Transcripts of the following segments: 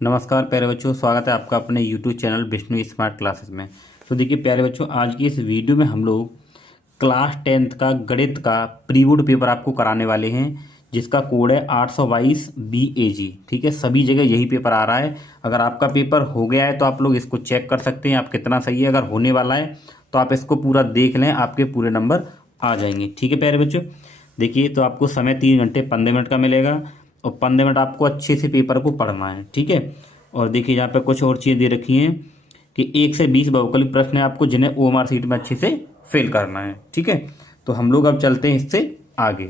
नमस्कार प्यारे बच्चों, स्वागत है आपका अपने YouTube channel Vishnu smart classes में। तो देखिए प्यारे बच्चों, आज की इस वीडियो में हम लोग क्लास 10th का गणित का प्री बोर्ड पेपर आपको कराने वाले हैं, जिसका कोड है 822 BAG। ठीक है, सभी जगह यही पेपर आ रहा है। अगर आपका पेपर हो गया है तो आप लोग इसको चेक कर सकते हैं आप कितना सही है। अगर होने वाला है तो आप इसको पूरा देख लें, आपके पूरे नंबर आ जाएंगे। ठीक है प्यारे बच्चों, देखिए तो आपको समय 3 घंटे 15 मिनट का मिलेगा और 15 मिनट आपको अच्छे से पेपर को पढ़ना है। ठीक है, और देखिए यहाँ पे कुछ और चीज़ें दे रखी हैं कि 1 से 20 बहुकलिक प्रश्न है आपको, जिन्हें OMR शीट में अच्छे से फिल करना है। ठीक है, तो हम लोग अब चलते हैं इससे आगे।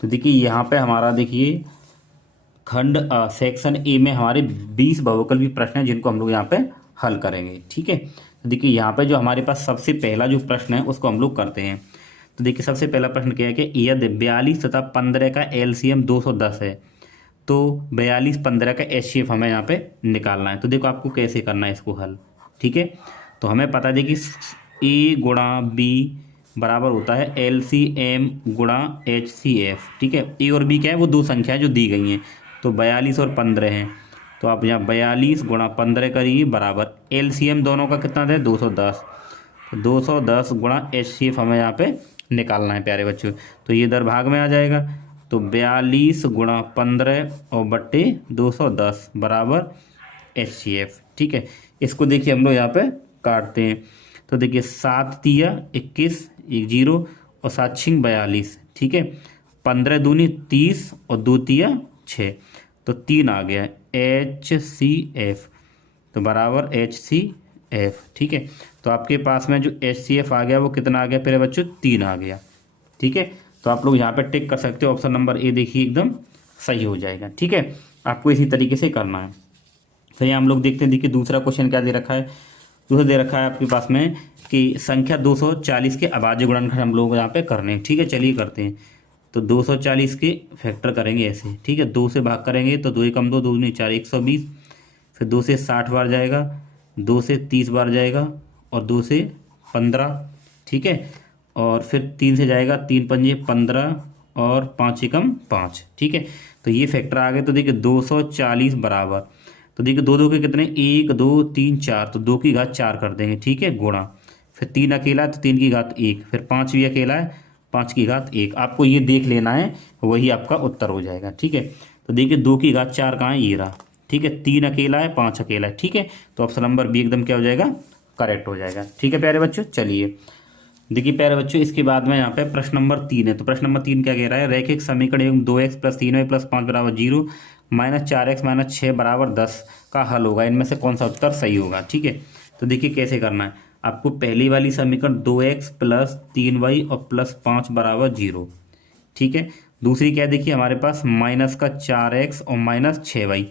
तो देखिए यहाँ पे हमारा देखिए खंड सेक्शन ए में हमारे 20 बहुकल्पीय प्रश्न हैं, जिनको हम लोग यहाँ पे हल करेंगे। ठीक है, तो देखिए यहाँ पे जो हमारे पास सबसे पहला जो प्रश्न है उसको हम लोग करते हैं। तो देखिए सबसे पहला प्रश्न क्या है कि यदि 42 तथा 15 का LCM 210 है तो 42 15 का HCF हमें यहाँ पे निकालना है। तो देखो आपको कैसे करना है इसको हल। ठीक है, तो हमें पता है कि A गुणा B बराबर होता है LCM गुणा HCF। ठीक है, A और B क्या है, वो दो संख्या जो दी गई हैं, तो 42 और 15 हैं। तो आप यहाँ 42 गुणा 15 करिए बराबर LCM दोनों का कितना है 210। तो 210 गुणा HCF हमें यहाँ पे निकालना है प्यारे बच्चों। तो ये इधर भाग में आ जाएगा, तो 42 गुणा 15 और बट्टे 210 बराबर HCF। ठीक है, इसको देखिए हम लोग यहाँ पे काटते हैं। तो देखिए 7 तिया 21, 1 0 और 7 छिंग 42। ठीक है, 15 दूनी 30 और 2 तिया 6, तो 3 आ गया HCF, तो बराबर HCF। ठीक है, तो आपके पास में जो HCF आ गया वो कितना आ गया प्यारे बच्चों, 3 आ गया। ठीक है, तो आप लोग यहाँ पे टिक कर सकते हो, ऑप्शन नंबर ए देखिए एकदम सही हो जाएगा। ठीक है, आपको इसी तरीके से करना है। तो यहाँ हम लोग देखते हैं, देखिए दूसरा क्वेश्चन क्या दे रखा है। दूसरा दे रखा है आपके पास में कि संख्या 240 के अभाज्य गुणनखंड हम लोग यहाँ पे करने हैं। ठीक है, चलिए करते हैं। तो 240 के फैक्टर करेंगे ऐसे। ठीक है, 2 से भाग करेंगे तो 2 एकम 2, 2 दूनी 4, 120। फिर 2 से 60 बार जाएगा, 2 से 30 बार जाएगा और 2 से 15। ठीक है, और फिर 3 से जाएगा, 3 पंजे 15 और 5 एकम 5। ठीक है, तो ये फैक्टर आ गए। तो देखिए 240 बराबर, तो देखिए 2 2 के कितने, 1 2 3 4, तो 2 की घात 4 कर देंगे। ठीक है, गुणा, फिर 3 अकेला है तो 3 की घात 1, फिर 5 भी अकेला है 5 की घात 1। आपको ये देख लेना है, वही आपका उत्तर हो जाएगा। ठीक है, तो देखिए 2 की घात 4 कहाँ है, ये रहा। ठीक है, 3 अकेला है 5 अकेला है। ठीक है, तो ऑप्शन नंबर बी एकदम क्या हो जाएगा, करेक्ट हो जाएगा। ठीक है प्यारे बच्चों, चलिए देखिए प्यारे बच्चों इसके बाद में यहाँ पे प्रश्न नंबर 3 है। तो प्रश्न नंबर 3 क्या कह रहा है, रैखिक समीकरण एवं 2x + 3y + 5 बराबर 0 -4x - 6 बराबर 10 का हल होगा, इनमें से कौन सा उत्तर सही होगा। ठीक है, तो देखिए कैसे करना है। आपको पहली वाली समीकरण 2x + 3y और +5 बराबर 0। ठीक है, दूसरी क्या है, देखिए हमारे पास -4x और -6y।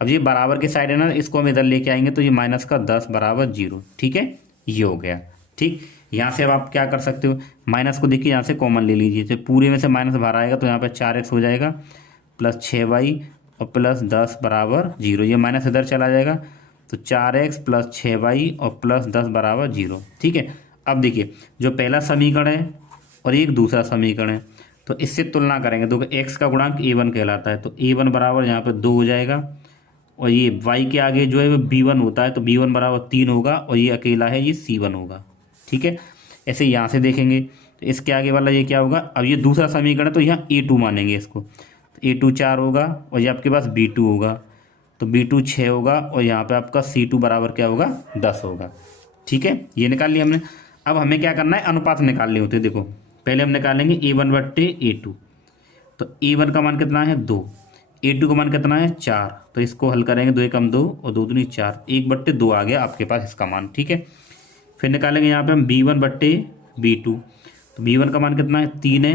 अब ये बराबर के साइड है ना, इसको हम इधर लेके आएंगे तो ये -10 बराबर 0। ठीक है, ये हो गया। ठीक, यहाँ से अब आप क्या कर सकते हो, माइनस को देखिए यहाँ से कॉमन ले लीजिए, तो पूरे में से माइनस बाहर आएगा तो यहाँ पे 4x हो जाएगा +6y और +10 बराबर 0। ये माइनस इधर चला जाएगा तो 4x + 6y और +10 बराबर 0। ठीक है, अब देखिए जो पहला समीकरण है और एक दूसरा समीकरण है, तो इससे तुलना करेंगे। तो x का गुणांक a1 कहलाता है, तो a1 बराबर यहाँ पे 2 हो जाएगा, और ये y के आगे जो है वो b1 होता है, तो b1 बराबर 3 होगा, और ये अकेला है ये c1 होगा। ठीक है, ऐसे यहाँ से देखेंगे तो इसके आगे वाला ये क्या होगा, अब ये दूसरा समीकरण है तो यहाँ a2 मानेंगे इसको, तो a2 4 होगा और ये आपके पास b2 होगा, तो b2 6 होगा, और यहाँ पे आपका c2 बराबर क्या होगा 10 होगा। ठीक है, ये निकाल लिया हमने। अब हमें क्या करना है, अनुपात निकालने होते हैं। देखो पहले हम निकालेंगे a1 बट्टे a2, तो a1 का मान कितना है 2, a2 का मान कितना है 4, तो इसको हल करेंगे, 2 एकम 2 और 2 दूनी 4, 1/2 आ गया आपके पास इसका मान। ठीक है, फिर निकालेंगे यहाँ पे हम b1 बट्टे b2, तो b1 का मान कितना है 3 है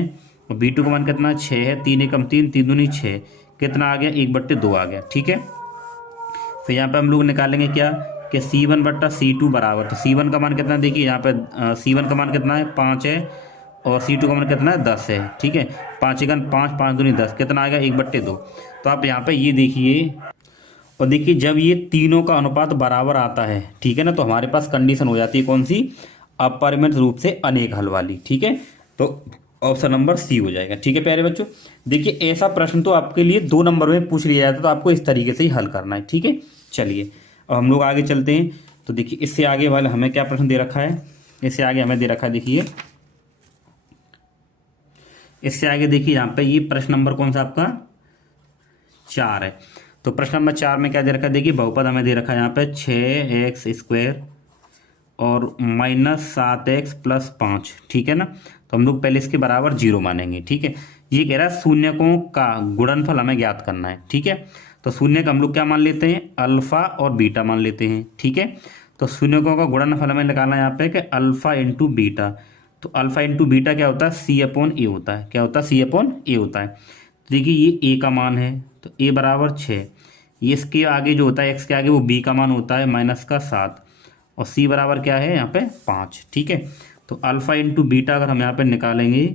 और b2 का मान कितना है 6 है, 3 एकम 3, 3 दूनी 6, कितना आ गया 1/2 आ गया। ठीक है, फिर यहाँ पे हम लोग निकालेंगे क्या कि c1 बट्टा c2 बराबर, तो c1 का मान कितना है, देखिए यहाँ पे c1 का मान कितना है 5 है और c2 का मान कितना है 10 है। ठीक है, 5 एकम 5, 5 दूनी 10, कितना आ गया 1/2। तो आप यहाँ पे ये देखिए, और देखिए जब ये तीनों का अनुपात बराबर आता है, ठीक है ना, तो हमारे पास कंडीशन हो जाती है कौन सी, अपरिमित रूप से अनेक हल वाली। ठीक है, तो ऑप्शन नंबर सी हो जाएगा। ठीक है प्यारे बच्चों, देखिए ऐसा प्रश्न तो आपके लिए 2 नंबर में पूछ लिया जाता है, तो आपको इस तरीके से ही हल करना है। ठीक है, चलिए अब हम लोग आगे चलते हैं। तो देखिए इससे आगे वाले हमें क्या प्रश्न दे रखा है, इससे आगे हमें दे रखा है, देखिए इससे आगे देखिए यहाँ पे ये प्रश्न नंबर कौन सा आपका 4 है। तो प्रश्न नंबर 4 में क्या दे रखा है, देखिए बहुपद हमें दे रखा है यहाँ पे 6x² और -7x+5। ठीक है ना, तो हम लोग पहले इसके बराबर 0 मानेंगे। ठीक है, ये कह रहा है शून्यकों का गुणनफल हमें ज्ञात करना है। ठीक है, तो शून्य का हम लोग क्या मान लेते हैं, अल्फा और बीटा मान लेते हैं। ठीक है, तो शून्यकों का गुणनफल हमें निकालना है यहाँ पे कि अल्फा इंटू बीटा। तो अल्फा इंटू बीटा क्या होता है, C/A होता है। क्या होता है, C/A होता है। तो देखिए ये a का मान है, तो a बराबर 6। ये इसके आगे जो होता है x के आगे वो b का मान होता है -7 और c बराबर क्या है यहाँ पे 5। ठीक है, तो अल्फा इंटू बीटा अगर हम यहाँ पे निकालेंगे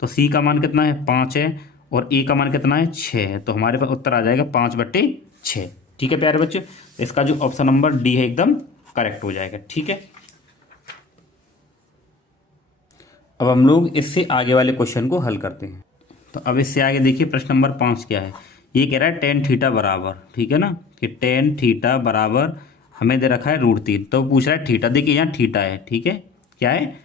तो c का मान कितना है 5 है और a का मान कितना है 6 है। तो हमारे पास उत्तर आ जाएगा 5/6। ठीक है प्यारे बच्चों, इसका जो ऑप्शन नंबर डी है एकदम करेक्ट हो जाएगा। ठीक है, अब हम लोग इससे आगे वाले क्वेश्चन को हल करते हैं। तो अब इससे आगे देखिए प्रश्न नंबर 5 क्या है, ये कह रहा है tan थीटा बराबर, ठीक है ना, कि tan थीटा बराबर हमें दे रखा है √3। तो पूछ रहा है थीटा, देखिए यहाँ थीटा है। ठीक है, क्या है,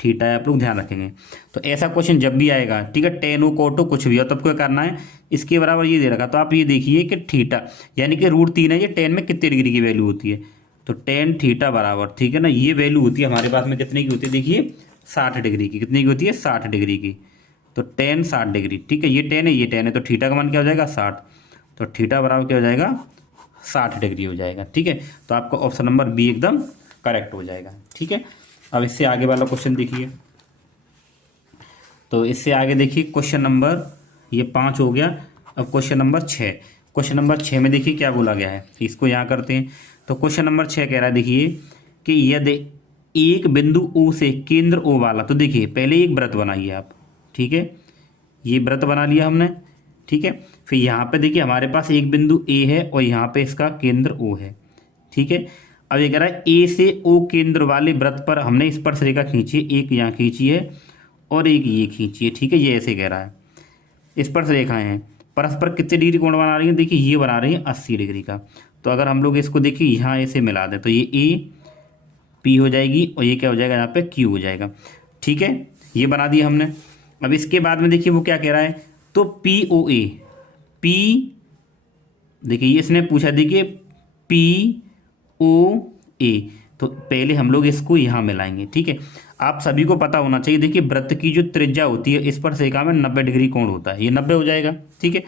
थीटा है, आप लोग ध्यान रखेंगे। तो ऐसा क्वेश्चन जब भी आएगा, ठीक है, टेन हो कोट हो कुछ भी हो, तब क्या करना है, इसके बराबर ये दे रखा, तो आप ये देखिए कि थीटा यानी कि √3 है, ये टेन में कितने डिग्री की वैल्यू होती है, तो tan थीटा बराबर, ठीक है ना, ये वैल्यू होती है हमारे पास में कितने की होती है, देखिए 60 डिग्री की। कितने की होती है, 60 डिग्री की। तो tan 60 डिग्री, ठीक है, ये tan है ये tan है, तो थीटा का मान क्या हो जाएगा 60। तो थीटा बराबर क्या हो जाएगा 60 डिग्री हो जाएगा। ठीक है, तो आपका ऑप्शन नंबर बी एकदम करेक्ट हो जाएगा। ठीक है, अब इससे आगे वाला क्वेश्चन देखिए। तो इससे आगे देखिए क्वेश्चन नंबर ये 5 हो गया। अब क्वेश्चन नंबर 6, क्वेश्चन नंबर 6 में देखिए क्या बोला गया है, इसको यहाँ करते हैं। तो क्वेश्चन नंबर 6 कह रहा है देखिए कि यदि एक बिंदु O से केंद्र O वाला, तो देखिए पहले एक वृत्त बनाइए आप। ठीक है, ये वृत्त बना लिया हमने। ठीक है, फिर यहाँ पे देखिए हमारे पास एक बिंदु A है और यहाँ पे इसका केंद्र O है। ठीक है, अब ये कह रहा है A से O केंद्र वाले वृत्त पर हमने स्पर्श रेखा खींची है, एक यहाँ खींची है और एक ये खींची है। ठीक है, ये ऐसे कह रहा है स्पर्श रेखाएं हैं, परस्पर कितने डिग्री कोण बना रही है, देखिए ये बना रही है 80 डिग्री का। तो अगर हम लोग इसको देखिए यहाँ ऐसे मिला दें तो ये AP हो जाएगी और ये क्या हो जाएगा यहाँ पे Q हो जाएगा। ठीक है, ये बना दिया हमने। अब इसके बाद में देखिए वो क्या कह रहा है, तो POA, P देखिए ये इसने पूछा, देखिए POA, तो पहले हम लोग इसको यहाँ मिलाएंगे। ठीक है, आप सभी को पता होना चाहिए, देखिए वृत्त की जो त्रिज्या होती है स्पर्श रेखा में 90 डिग्री कोण होता है, ये 90 हो जाएगा। ठीक है,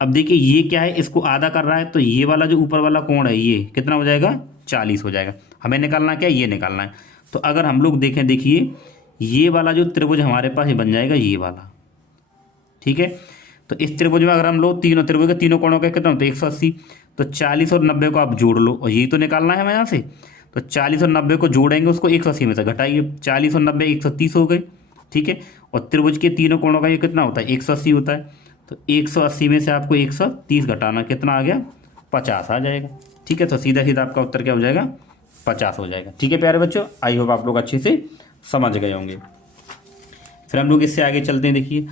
अब देखिए ये क्या है, इसको आधा कर रहा है, तो ये वाला जो ऊपर वाला कोण है ये कितना हो जाएगा 40 हो जाएगा। हमें निकालना क्या है, ये निकालना है। तो अगर हम लोग देखें, देखिए ये वाला जो त्रिभुज हमारे पास ये बन जाएगा ये वाला। ठीक है, तो इस त्रिभुज में अगर हम लोग तीनों त्रिभुज के तीनों कोणों का कितना होता है 180, तो 40 और 90 को आप जोड़ लो और यही तो निकालना है हमें यहाँ से। तो 40 और 90 को जोड़ेंगे, उसको 180 में से घटाइए, 40 और 90 130 हो गए। ठीक है, और त्रिभुज के तीनों कोणों का ये कितना होता है 180 होता है, तो 180 में से आपको 130 घटाना, कितना आ गया 50 आ जाएगा। ठीक है, तो सीधा सीधा आपका उत्तर क्या हो जाएगा 50 हो जाएगा। ठीक है प्यारे बच्चों, आई होप आप लोग अच्छे से समझ गए होंगे। फिर हम लोग इससे आगे चलते हैं। देखिए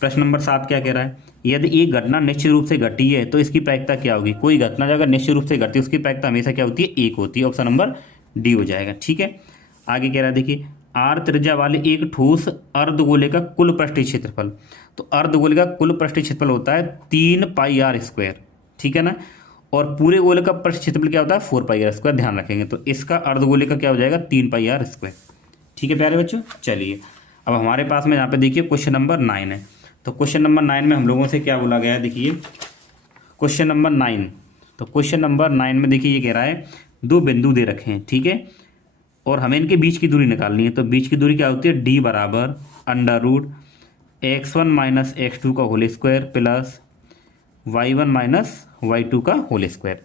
प्रश्न नंबर 7 क्या कह रहा है, यदि एक घटना निश्चित रूप से घटी है तो इसकी प्रायिकता क्या होगी। कोई घटना अगर निश्चित रूप से घटती है उसकी प्रायिकता हमेशा क्या होती है 1 होती है। ऑप्शन नंबर डी हो जाएगा। ठीक है, आगे कह रहा है देखिए r त्रिज्या वाले एक ठोस अर्धगोले का कुल पृष्ठीय क्षेत्रफल, तो अर्धगोले का कुल पृष्ठीय क्षेत्रफल होता है 3πr²। ठीक है ना, और पूरे गोले का पृष्ठ क्षेत्रफल क्या होता है 4πr²। ध्यान रखेंगे, तो इसका अर्धगोले का क्या हो जाएगा 3πr²। ठीक है प्यारे बच्चों, चलिए अब हमारे पास में यहाँ पे देखिए क्वेश्चन नंबर 9 है। तो क्वेश्चन नंबर 9 में हम लोगों से क्या बोला गया है, देखिए क्वेश्चन नंबर 9। तो क्वेश्चन नंबर 9 में देखिए ये कह रहा है दो बिंदु दे रखे हैं। ठीक है, और हमें इनके बीच की दूरी निकालनी है। तो बीच की दूरी क्या होती है, D बराबर √x1 - x2 का whole square plus y1 - y2 का होल स्क्वायर।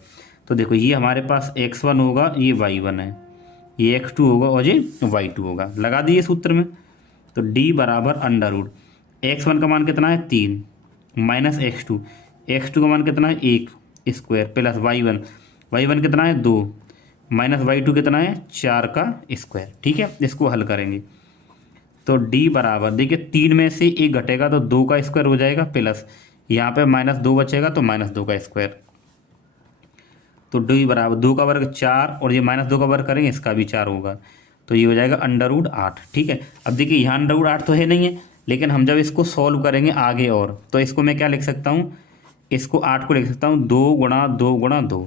तो देखो ये हमारे पास x1 होगा, ये y1 है, ये x2 होगा और ये y2 होगा। लगा दिए सूत्र में, तो D बराबर √x1 का मान कितना है 3 माइनस x2 का मान कितना है 1 स्क्वायर प्लस y1 कितना है 2 माइनस y2 कितना है 4 का स्क्वायर। ठीक है, इसको हल करेंगे तो डी बराबर देखिए 3 में से 1 घटेगा तो 2 का स्क्वायर हो जाएगा, प्लस यहाँ पे -2 बचेगा तो -2 का स्क्वायर। तो डी बराबर 2 का वर्ग 4 और ये -2 का वर्ग करेंगे इसका भी 4 होगा, तो ये हो जाएगा √8। ठीक है, अब देखिए यहाँ √8 तो है नहीं है, लेकिन हम जब इसको सॉल्व करेंगे आगे और तो इसको मैं क्या लिख सकता हूँ, इसको 8 को लिख सकता हूँ 2 गुणा 2 गुणा 2,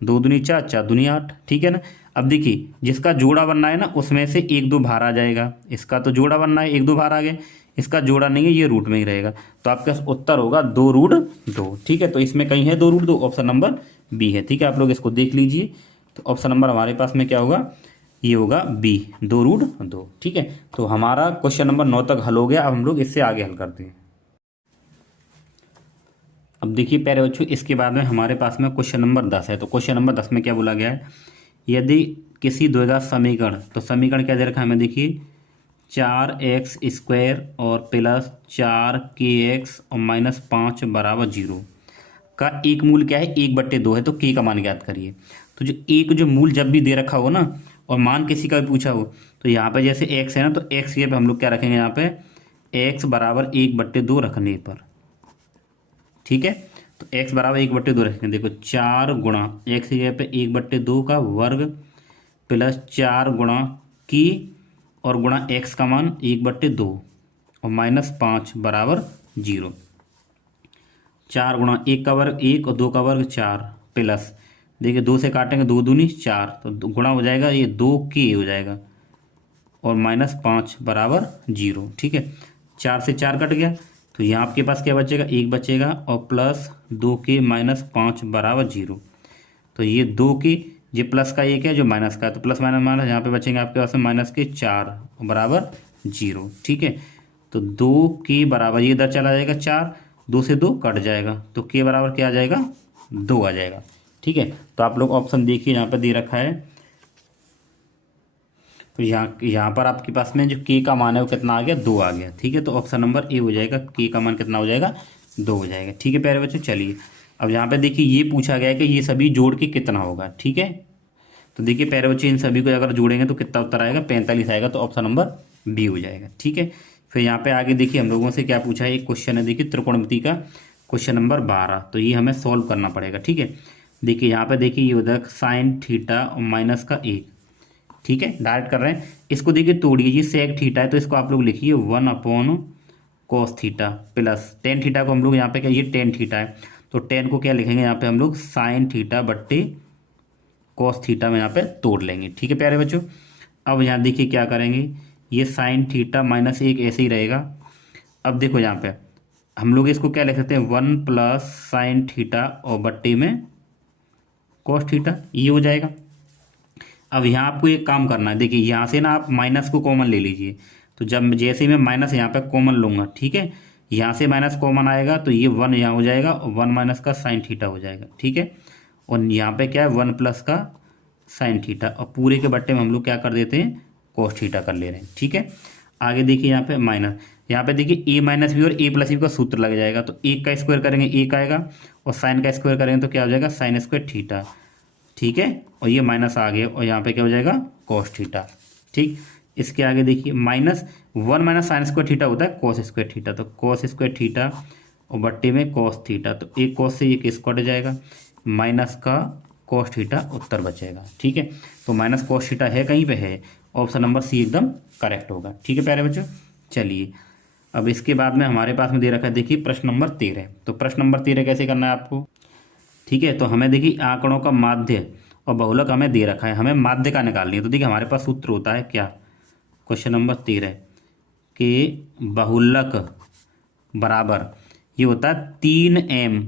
2 दूनी 4, 4 दूनी 8। ठीक है ना। अब देखिए जिसका जोड़ा बनना है ना उसमें से 1 2 बाहर आ जाएगा, इसका तो जोड़ा बनना है 1 2 बाहर आ गया, इसका जोड़ा नहीं है ये रूट में ही रहेगा, तो आपका उत्तर होगा 2√2। ठीक है, तो इसमें कहीं है 2√2, ऑप्शन नंबर बी है। ठीक है, आप लोग इसको देख लीजिए, तो ऑप्शन नंबर हमारे पास में क्या होगा, ये होगा बी, 2√2। ठीक है, तो हमारा क्वेश्चन नंबर 9 तक हल हो गया। अब हम लोग इससे आगे हल करते हैं। अब देखिए प्यारे बच्चों, इसके बाद में हमारे पास में क्वेश्चन नंबर 10 है। तो क्वेश्चन नंबर 10 में क्या बोला गया है, यदि किसी द्विघात समीकरण, तो समीकरण क्या दे रखा है हमें, देखिए 4x² और प्लस 4kx और -5 बराबर 0 का एक मूल क्या है, 1/2 है, तो k का मान ज्ञात करिए। तो जो मूल जब भी दे रखा हो ना और मान किसी का भी पूछा हो, तो यहाँ पे जैसे x है ना, तो x के पे हम लोग क्या रखेंगे, यहाँ पे x बराबर 1/2 रखने पर। ठीक है, तो x बराबर 1/2 रखेंगे। देखो 4 गुणा x की जगह पे 1/2 का वर्ग प्लस 4 गुणा की और गुणा x का मान 1/2 और -5 बराबर 0। 4 गुणा 1 का वर्ग 1 और 2 का वर्ग 4 प्लस, देखिए 2 से काटेंगे 2 दूनी 4, तो गुणा हो जाएगा ये 2k हो जाएगा और -5 बराबर 0। ठीक है, 4 से 4 कट गया, तो यहाँ आपके पास क्या बचेगा, 1 बचेगा और प्लस 2k -5 बराबर 0। तो ये 2k, ये प्लस का 1 है जो माइनस का है, तो प्लस माइनस माइनस यहाँ पे बचेंगे आपके पास में -4 बराबर 0। ठीक है, तो 2k बराबर ये इधर चला जाएगा 4, 2 से 2 कट जाएगा, तो k बराबर क्या आ जाएगा, 2 आ जाएगा। ठीक है, तो आप लोग ऑप्शन देखिए यहाँ पर दे रखा है, तो यहाँ पर आपके पास में जो k का मान है वो कितना आ गया, 2 आ गया। ठीक है, तो ऑप्शन नंबर ए हो जाएगा, k का मान कितना हो जाएगा, 2 हो जाएगा। ठीक है प्यारे बच्चों, चलिए अब यहाँ पे देखिए ये पूछा गया है कि ये सभी जोड़ के कितना होगा। ठीक है, तो देखिए प्यारे बच्चे इन सभी को अगर जोड़ेंगे तो कितना उत्तर आएगा, 45 आएगा, तो ऑप्शन नंबर बी हो जाएगा। ठीक है, फिर यहाँ पे आगे देखिए हम लोगों से क्या पूछा है, एक क्वेश्चन है देखिए त्रिकोणमिति का क्वेश्चन नंबर 12, तो ये हमें सॉल्व करना पड़ेगा। ठीक है, देखिए यहाँ पे देखिए ये उधर साइन थीटा और -1। ठीक है, डायरेक्ट कर रहे हैं, इसको देखिए तोड़िए, ये सेक थीटा है तो इसको आप लोग लिखिए 1/cos theta plus tan theta को हम लोग यहाँ पे क्या, ये टेन थीटा है तो टेन को क्या लिखेंगे यहाँ पे हम लोग साइन थीटा बट्टे कॉस थीटा में यहाँ पे तोड़ लेंगे। ठीक है प्यारे बच्चों, अब यहाँ देखिए क्या करेंगे, ये साइन थीटा -1 ऐसे ही रहेगा। अब देखो यहाँ पे हम लोग इसको क्या लिख सकते हैं, 1 + साइन थीटा और बट्टे में कॉस थीटा, ये हो जाएगा। अब यहाँ आपको एक काम करना है, देखिए यहाँ से ना आप माइनस को कॉमन ले लीजिए, तो जब जैसे ही मैं माइनस यहाँ पे कॉमन लूँगा, ठीक है, यहाँ से माइनस कॉमन आएगा तो ये 1 यहाँ हो जाएगा और 1 - का साइन थीटा हो जाएगा। ठीक है, और यहाँ पे क्या है 1 + का साइन थीटा और पूरे के बट्टे में हम लोग क्या कर देते हैं, कॉस थीटा कर ले रहे हैं। ठीक है, आगे देखिए यहाँ पे माइनस, यहाँ पे देखिए a - b और a + b का सूत्र लग जाएगा, तो 1 का स्क्वायर करेंगे 1 आएगा और साइन का स्क्वायर करेंगे तो क्या हो जाएगा, साइन स्क्वायर थीटा। ठीक है, और ये माइनस आ गया और यहाँ पे क्या हो जाएगा, कॉस थीटा। ठीक, इसके आगे देखिए -1 - साइन स्क्वायर थीटा होता है कॉस स्क्वायर थीटा, तो कॉस स्क्वायर थीटा और बट्टे में कॉस थीटा, तो एक कॉस से एक कट जाएगा, माइनस का कॉस थीटा उत्तर बचेगा। ठीक है, तो माइनस कॉस थीटा है कहीं पे है, ऑप्शन नंबर सी एकदम करेक्ट होगा। ठीक है प्यारे बच्चों, चलिए अब इसके बाद में हमारे पास में दे रखा है देखिए प्रश्न नंबर 13। तो प्रश्न नंबर 13 कैसे करना है आपको, ठीक है, तो हमें देखिए आंकड़ों का माध्य और बहुलक हमें दे रखा है, हमें माध्य का निकालनी है। तो देखिए हमारे पास सूत्र होता है क्या, क्वेश्चन नंबर 13 के बहुलक बराबर ये होता है 3m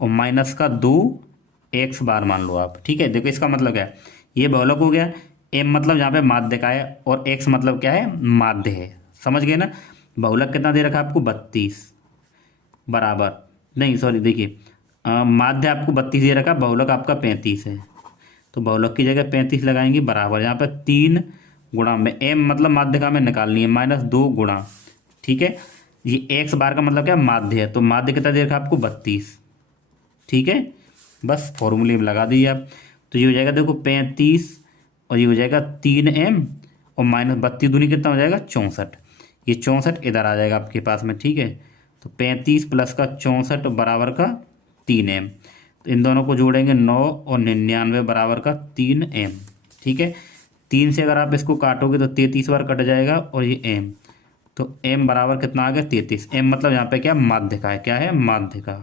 और -2x बार मान लो आप। ठीक है, देखो इसका मतलब क्या है, ये बहुलक हो गया, m मतलब यहाँ पे माध्य का है और x मतलब क्या है, माध्य है। समझ गए ना, बहुलक कितना दे रखा है आपको, 32 बराबर, नहीं सॉरी देखिए माध्य आपको 32 दे रखा, बहुलक आपका 35 है, तो बहुलक की जगह 35 लगाएंगे बराबर, यहाँ पे 3 गुणा में m मतलब माध्य का हमें निकालनी है -2 गुणा। ठीक है, ये x बार का मतलब क्या, माध्य है, तो माध्य कितना दे रखा आपको, 32। ठीक है, बस फॉर्मूले में लगा दीजिए आप, तो ये हो जाएगा देखो 35 और ये हो जाएगा 3m और -32 दूनी कितना हो जाएगा, 64। ये 64 इधर आ जाएगा आपके पास में, ठीक है। तो 35 प्लस का 64 बराबर का 3m। तो इन दोनों को जोड़ेंगे 9 और 99 बराबर का 3m, ठीक है। 3 से अगर आप इसको काटोगे तो 33 बार कट जाएगा और ये m, तो m बराबर कितना आ गया 33। m मतलब यहाँ पे क्या माध्य का है, क्या है माध्य का,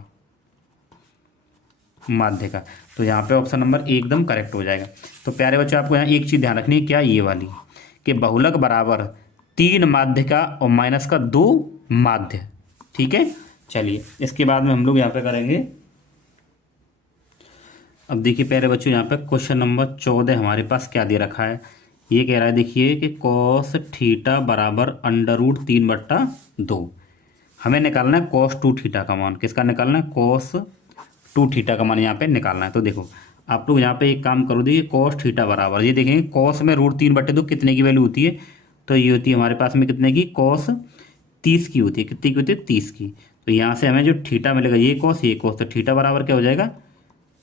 माध्य का। तो यहाँ पे ऑप्शन नंबर एकदम करेक्ट हो जाएगा। तो प्यारे बच्चों आपको यहाँ एक चीज़ ध्यान रखनी है, क्या ये वाली, कि बहुलक बराबर 3 माध्य का और माइनस का 2 माध्य, ठीक है। चलिए इसके बाद में हम लोग यहाँ पे करेंगे। अब देखिए प्यारे बच्चों यहाँ पे क्वेश्चन नंबर 14 हमारे पास क्या दे रखा है। ये कह रहा है देखिए कि कॉस थीटा बराबर √3/2। हमें निकालना है कॉस 2 थीटा का मान। किसका निकालना है, कॉस 2 थीटा का मान यहाँ पे निकालना है। तो देखो आप लोग यहाँ पे एक काम करो, देखिए कॉस थीटा बराबर, ये देखेंगे कॉस में √3/2 कितने की वैल्यू होती है, तो ये होती है हमारे पास में कितने की, कॉस 30 की होती है। कितनी की होती है, 30 की। तो यहाँ से हमें जो थीटा मिलेगा ये कॉस, तो थीटा बराबर क्या हो जाएगा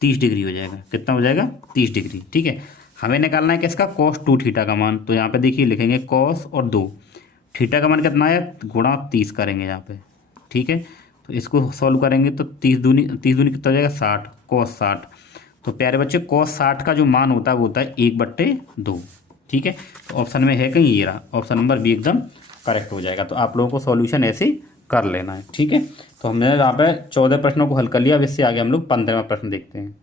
30 डिग्री हो जाएगा। कितना हो जाएगा 30 डिग्री, ठीक है। हमें निकालना है किसका, कॉस 2 थीटा का मान। तो यहाँ पे देखिए लिखेंगे कॉस और 2 थीटा का मान कितना है, गुणा 30 करेंगे यहाँ पे, ठीक है। तो इसको सॉल्व करेंगे तो 30 दूनी कितना हो जाएगा 60, कॉस 60। तो प्यारे बच्चे कॉस 60 का जो मान होता है वो होता है 1/2, ठीक है। तो ऑप्शन में है कहीं ये रहा, ऑप्शन नंबर बी एकदम करेक्ट हो जाएगा। तो आप लोगों को सॉल्यूशन ऐसे कर लेना है, ठीक है। तो हमने यहाँ पे 14 प्रश्नों को हल कर लिया। अब इससे आगे हम लोग 15वां प्रश्न देखते हैं।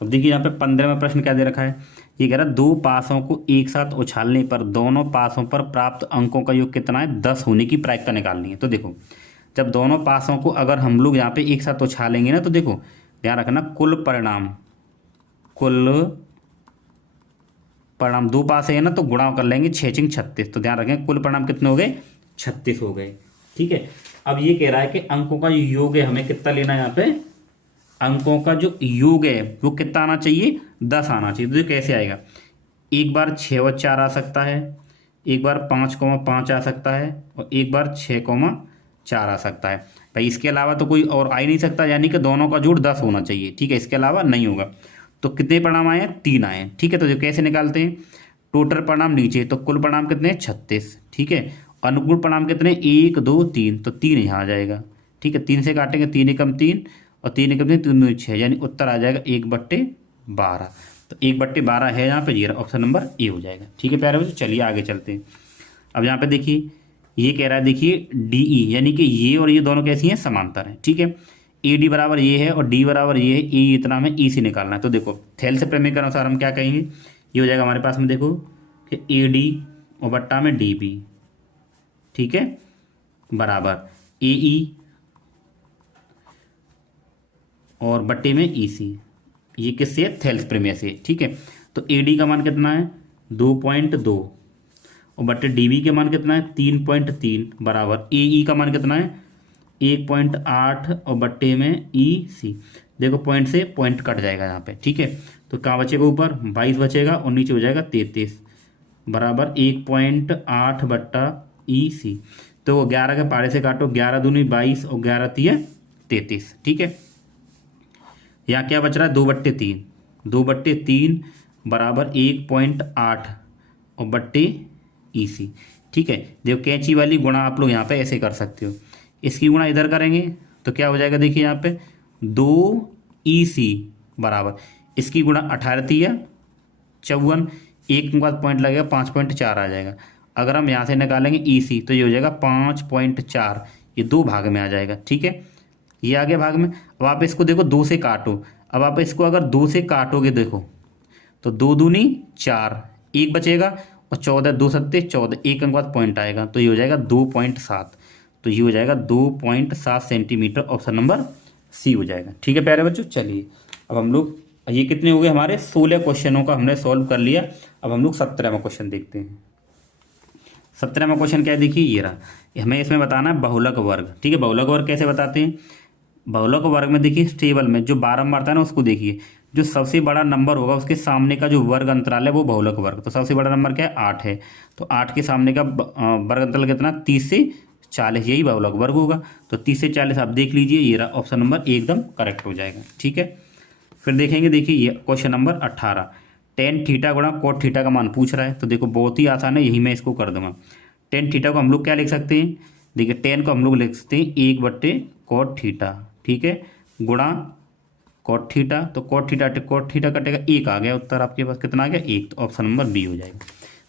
अब देखिए यहाँ पे 15वां प्रश्न क्या दे रखा है। ये कह रहा है 2 पासों को एक साथ उछालने पर दोनों पासों पर प्राप्त अंकों का योग कितना है, 10 होने की प्रायिकता निकालनी है। तो देखो जब दोनों पासों को अगर हम लोग यहाँ पे एक साथ उछालेंगे ना, तो देखो ध्यान रखना कुल परिणाम 2 पास है ना, तो गुणा कर लेंगे 6 × 36। तो ध्यान रखें कुल परिणाम कितने हो गए, 36 हो गए, ठीक है। अब ये कह रहा है कि अंकों का योग है, हमें कितना लेना है यहाँ पे, अंकों का जो योग है वो कितना आना चाहिए, 10 आना चाहिए। तो ये कैसे आएगा, एक बार 6 और 4 आ सकता है, एक बार 5,5 आ सकता है, और एक बार 6,4 आ सकता है। भाई इसके अलावा तो कोई और आ ही नहीं सकता, यानी कि दोनों का जोड़ 10 होना चाहिए, ठीक है। इसके अलावा नहीं होगा। तो कितने परिणाम आए हैं, 3 आए हैं, ठीक है। तो जो कैसे निकालते हैं, टोटल परिणाम नीचे, तो कुल परिणाम कितने 36, ठीक है। अनुकूल परिणाम कितने 1 2 3, तो 3 यहाँ आ जाएगा, ठीक है। 3 से काटेंगे 3 एकम 3 और 3 एकम 3 3 6, यानी उत्तर आ जाएगा 1/12। तो 1/12 है यहाँ पे, ये ऑप्शन नंबर ए हो जाएगा, ठीक है प्यारे बच्चों। चलिए आगे चलते हैं। अब यहाँ पे देखिए ये कह रहा है देखिए DE, यानी कि ये और ये दोनों कैसी हैं, समांतर हैं, ठीक है। AD बराबर ये है और D बराबर ये है, E इतना हमें E से निकालना है। तो देखो थेल से प्रमेय के अनुसार हम क्या कहेंगे, ये हो जाएगा हमारे पास में देखो कि AD और बट्टा में DB, ठीक है, बराबर AE और बट्टे में EC। ये किससे है, थेल्स प्रमेय से, ठीक है। तो AD का मान कितना है 2.2 और बट्टे DB के मान कितना है 3.3 बराबर AE का मान कितना है 1.8 और बट्टे में EC। देखो पॉइंट से पॉइंट कट जाएगा यहाँ पे, ठीक है। तो कहाँ बचेगा, ऊपर 22 बचेगा और नीचे हो जाएगा 33 बराबर 1.8 बट्टा EC। तो 11 के पारे से काटो, 11 दूनी 22 और 11 तिया 33, ठीक है। यहाँ क्या बच रहा है 2/3, 2/3 बराबर 1.8 और बट्टे EC, ठीक है। देखो कैंची वाली गुणा आप लोग यहाँ पे ऐसे कर सकते हो, इसकी गुणा इधर करेंगे तो क्या हो जाएगा, देखिए यहाँ पे 2EC बराबर इसकी गुणा 18 तिया 54, एक के बाद पॉइंट लगेगा 5.4 आ जाएगा। अगर हम यहाँ से निकालेंगे EC तो ये हो जाएगा 5.4, ये 2 भाग में आ जाएगा, ठीक है। ये आगे भाग में। अब आप इसको देखो 2 से काटो, अब आप इसको अगर 2 से काटोगे देखो तो 2 दूनी 4, 1 बचेगा और 14 2 सत्ते 14, एक अंक बाद पॉइंट आएगा तो ये हो जाएगा 2.7। तो ये हो जाएगा 2.7 सेंटीमीटर, ऑप्शन नंबर सी हो जाएगा, ठीक है प्यारे बच्चों। चलिए अब हम लोग, ये कितने हो गए हमारे 16 क्वेश्चनों का हमने सॉल्व कर लिया। अब हम लोग 17वां क्वेश्चन देखते हैं। 17वां क्वेश्चन क्या है, देखिए ये रहा। हमें इसमें बताना है बहुलक वर्ग, ठीक है। बहुलक वर्ग कैसे बताते हैं, बहुलक वर्ग में देखिए टेबल में जो बारंबारता है ना उसको देखिए, जो सबसे बड़ा नंबर होगा उसके सामने का जो वर्ग अंतराल है वो बहुलक वर्ग। तो सबसे बड़ा नंबर क्या है 8 है, तो 8 के सामने का वर्ग अंतराल कितना 30 से 40, यही बहुलक वर्ग होगा। तो 30 से 40 आप देख लीजिए, ये रहा ऑप्शन नंबर एकदम करेक्ट हो जाएगा, ठीक है। फिर देखेंगे, देखिए ये क्वेश्चन नंबर 18, tan थीटा गुणा cot थीटा का मान पूछ रहा है। तो देखो बहुत ही आसान है, यही मैं इसको कर दूंगा। टेन थीटा को हम लोग क्या लिख सकते हैं, देखिए टेन को हम लोग लिख सकते हैं 1/cot थीटा, ठीक है, गुणा कॉट थीटा। तो कॉट थीटा कटेगा, एक आ गया उत्तर आपके पास, कितना आ गया, एक। तो ऑप्शन नंबर बी हो जाएगा।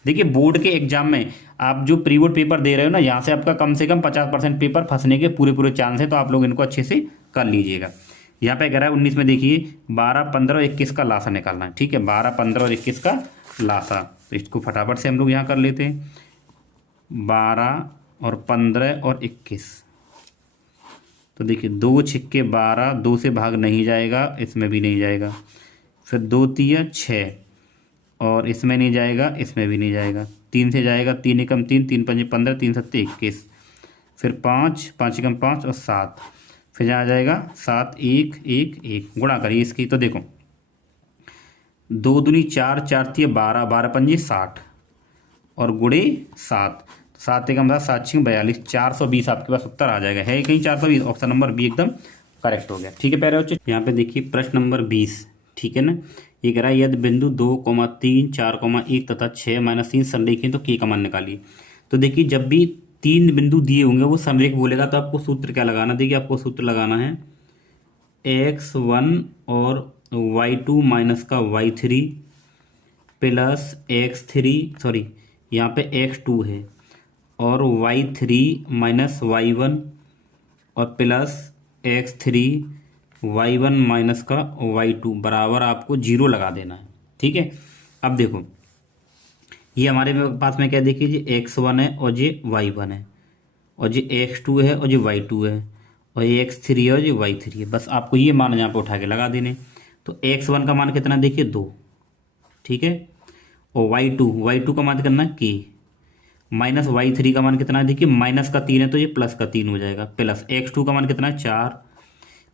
देखिए बोर्ड के एग्जाम में आप जो प्री बोर्ड पेपर दे रहे हो ना, यहाँ से आपका कम से कम 50% पेपर फंसने के पूरे चांस है, तो आप लोग इनको अच्छे से कर लीजिएगा। यहाँ पे कह रहा है 19 में देखिए 12, 15 और 21 का लासा निकालना है, ठीक है, 12, 15 और 21 का लासा। तो इसको फटाफट से हम लोग यहाँ कर लेते हैं, 12 और 15 और 21। तो देखिए 2 छिक्के 12, 2 से भाग नहीं जाएगा, इसमें भी नहीं जाएगा, फिर 2 तिया 6 और इसमें नहीं जाएगा, इसमें भी नहीं जाएगा, 3 से जाएगा, 3 एकम 3, 3 पंजे 15, 3 सत्ते 21, फिर 5, 5 एकम 5 और 7, फिर यहाँ आ जाएगा 7, 1, 1, 1, गुणा करिए इसकी। तो देखो 2 दूनी 4, 4 तिया 12, 12 पंजे 60 और गुणे 7, 7 एकम 7, 7 6 42, 420 आपके पास उत्तर आ जाएगा। है कहीं 420, ऑप्शन नंबर बी एकदम करेक्ट हो गया, ठीक है प्यारे बच्चों। यहाँ पे देखिए प्रश्न नंबर 20, ठीक है ना, ये कह रहा है यदि बिंदु 2, 3, 4, 1 तथा 6, -3 संरेखित हैं तो के का मान निकालिए। तो देखिए जब भी 3 बिंदु दिए होंगे वो संरेख बोलेगा तो आपको सूत्र क्या लगाना, देखिए आपको सूत्र लगाना है x1 और y2 माइनस का y3 प्लस x3, सॉरी यहाँ पे x2 है, और y3 माइनस y1 और प्लस x3 y1 माइनस का y2 बराबर आपको 0 लगा देना है, ठीक है। अब देखो ये हमारे पास में क्या, देखिए जी x1 है और ये y1 है और ये x2 है और ये y2 है और ये x3 है और ये y3 है, बस आपको ये मान यहाँ पे उठा के लगा देने। तो x1 का मान कितना, देखिए 2, ठीक है, और y2 का मान कितना k, माइनस y3 का मान कितना है, देखिए माइनस का 3 है तो ये प्लस का 3 हो जाएगा, प्लस x2 का मान कितना है 4,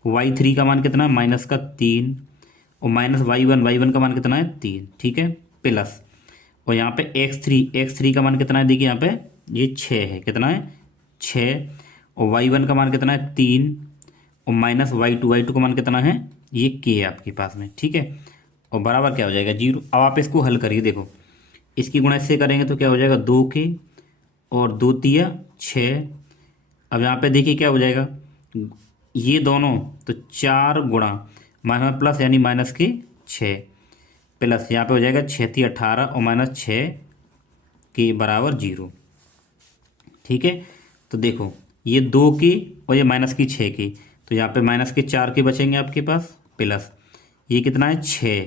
y3 का मान कितना है माइनस का 3 और माइनस y1 का मान कितना है 3, ठीक है, प्लस और यहाँ पे x3 का मान कितना है, देखिए यहाँ पे ये 6 है, कितना है 6 और y1 का मान कितना है 3 और माइनस y2 का मान कितना है, ये k है आपके पास में, ठीक है, और बराबर क्या हो जाएगा 0। अब आप इसको हल करिए, देखो इसकी गुणा इससे करेंगे तो क्या हो जाएगा 2k और 2 तिया 6। अब यहाँ पे देखिए क्या हो जाएगा, ये दोनों तो 4 गुणा माइनस प्लस यानी माइनस के 6 प्लस यहाँ पे हो जाएगा 6 तिया 18 और माइनस 6 के बराबर 0, ठीक है। तो देखो ये 2 के और ये माइनस की 6 के, तो यहाँ पे माइनस के 4 के बचेंगे आपके पास, प्लस ये कितना है 6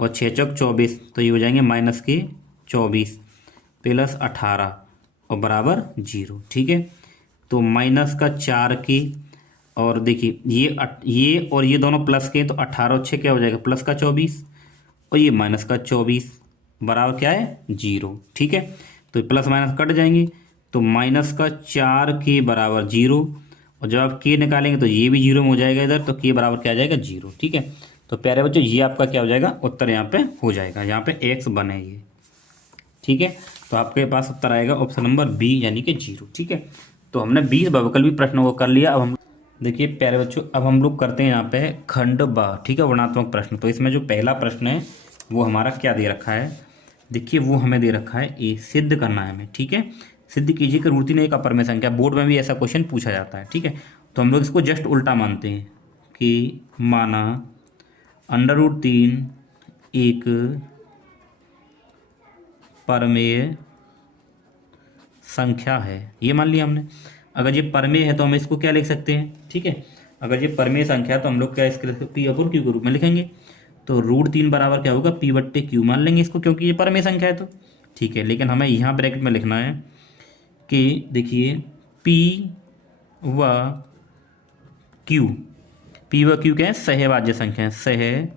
और 6 चौक 24, तो ये हो जाएंगे माइनस के 24 प्लस 18 और बराबर 0, ठीक है। तो माइनस का 4 के और देखिए ये और ये दोनों प्लस के, तो 18 और 6 क्या हो जाएगा प्लस का 24 और ये माइनस का 24 बराबर क्या है 0, ठीक है। तो प्लस माइनस कट जाएंगे, तो माइनस का 4 के बराबर 0 और जब आप के निकालेंगे तो ये भी 0 में हो जाएगा इधर, तो के बराबर क्या आ जाएगा 0, ठीक है। तो प्यारे बच्चों ये आपका क्या हो जाएगा उत्तर, यहाँ पे हो जाएगा, यहाँ पे x बने ये, ठीक है। तो आपके पास उत्तर आएगा ऑप्शन नंबर बी यानी कि 0, ठीक है। तो हमने 20 बहुविकल्पी प्रश्नों को कर लिया। अब हम देखिए प्यारे बच्चों अब हम लोग करते हैं यहाँ पे खंड ब, ठीक है, वर्णात्मक प्रश्न। तो इसमें जो पहला प्रश्न है वो हमारा क्या दे रखा है, देखिए वो हमें दे रखा है ए, सिद्ध करना है हमें, ठीक है। सिद्ध कीजिए कि √3 एक अपर में संख्या, बोर्ड में भी ऐसा क्वेश्चन पूछा जाता है, ठीक है। तो हम लोग इसको जस्ट उल्टा मानते हैं कि माना √3 एक परमेय संख्या है, ये मान लिया हमने। अगर ये परमेय है तो हम इसको क्या लिख सकते हैं, ठीक है, अगर ये परमेय संख्या है तो हम लोग क्या इसके P/Q के रूप में लिखेंगे। तो √3 बराबर क्या होगा P/Q मान लेंगे इसको, क्योंकि ये परमेय संख्या है तो, ठीक है। लेकिन हमें यहाँ ब्रैकेट में लिखना है कि देखिए P व Q क्या है, सहभाज्य संख्या है, सह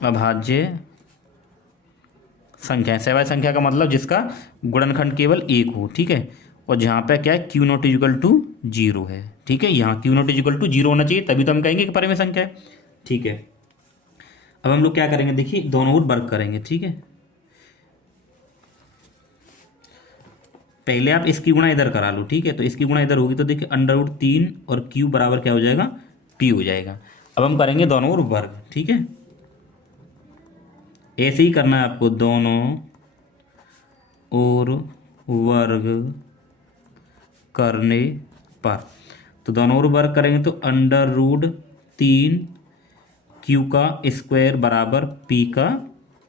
अभाज्य संख्या है। सहभाज्य संख्या का मतलब जिसका गुणनखंड केवल 1 हो, ठीक है, और जहाँ पे क्या है Q0 है, ठीक है, यहाँ Q0 होना चाहिए, तभी तो हम कहेंगे कि परमेय संख्या है, ठीक है। अब हम लोग क्या करेंगे, देखिए दोनों ओर वर्ग करेंगे, ठीक है। पहले आप इसकी गुणा इधर करा लो, ठीक है, तो इसकी गुणा इधर होगी तो देखिए √3 और Q बराबर क्या हो जाएगा P हो जाएगा। अब हम करेंगे दोनों ओर वर्ग, ठीक है, ऐसे ही करना है आपको, दोनों और वर्ग करने पर, तो दोनों ओर वर्ग करेंगे तो √3 क्यू का स्क्वायर बराबर पी का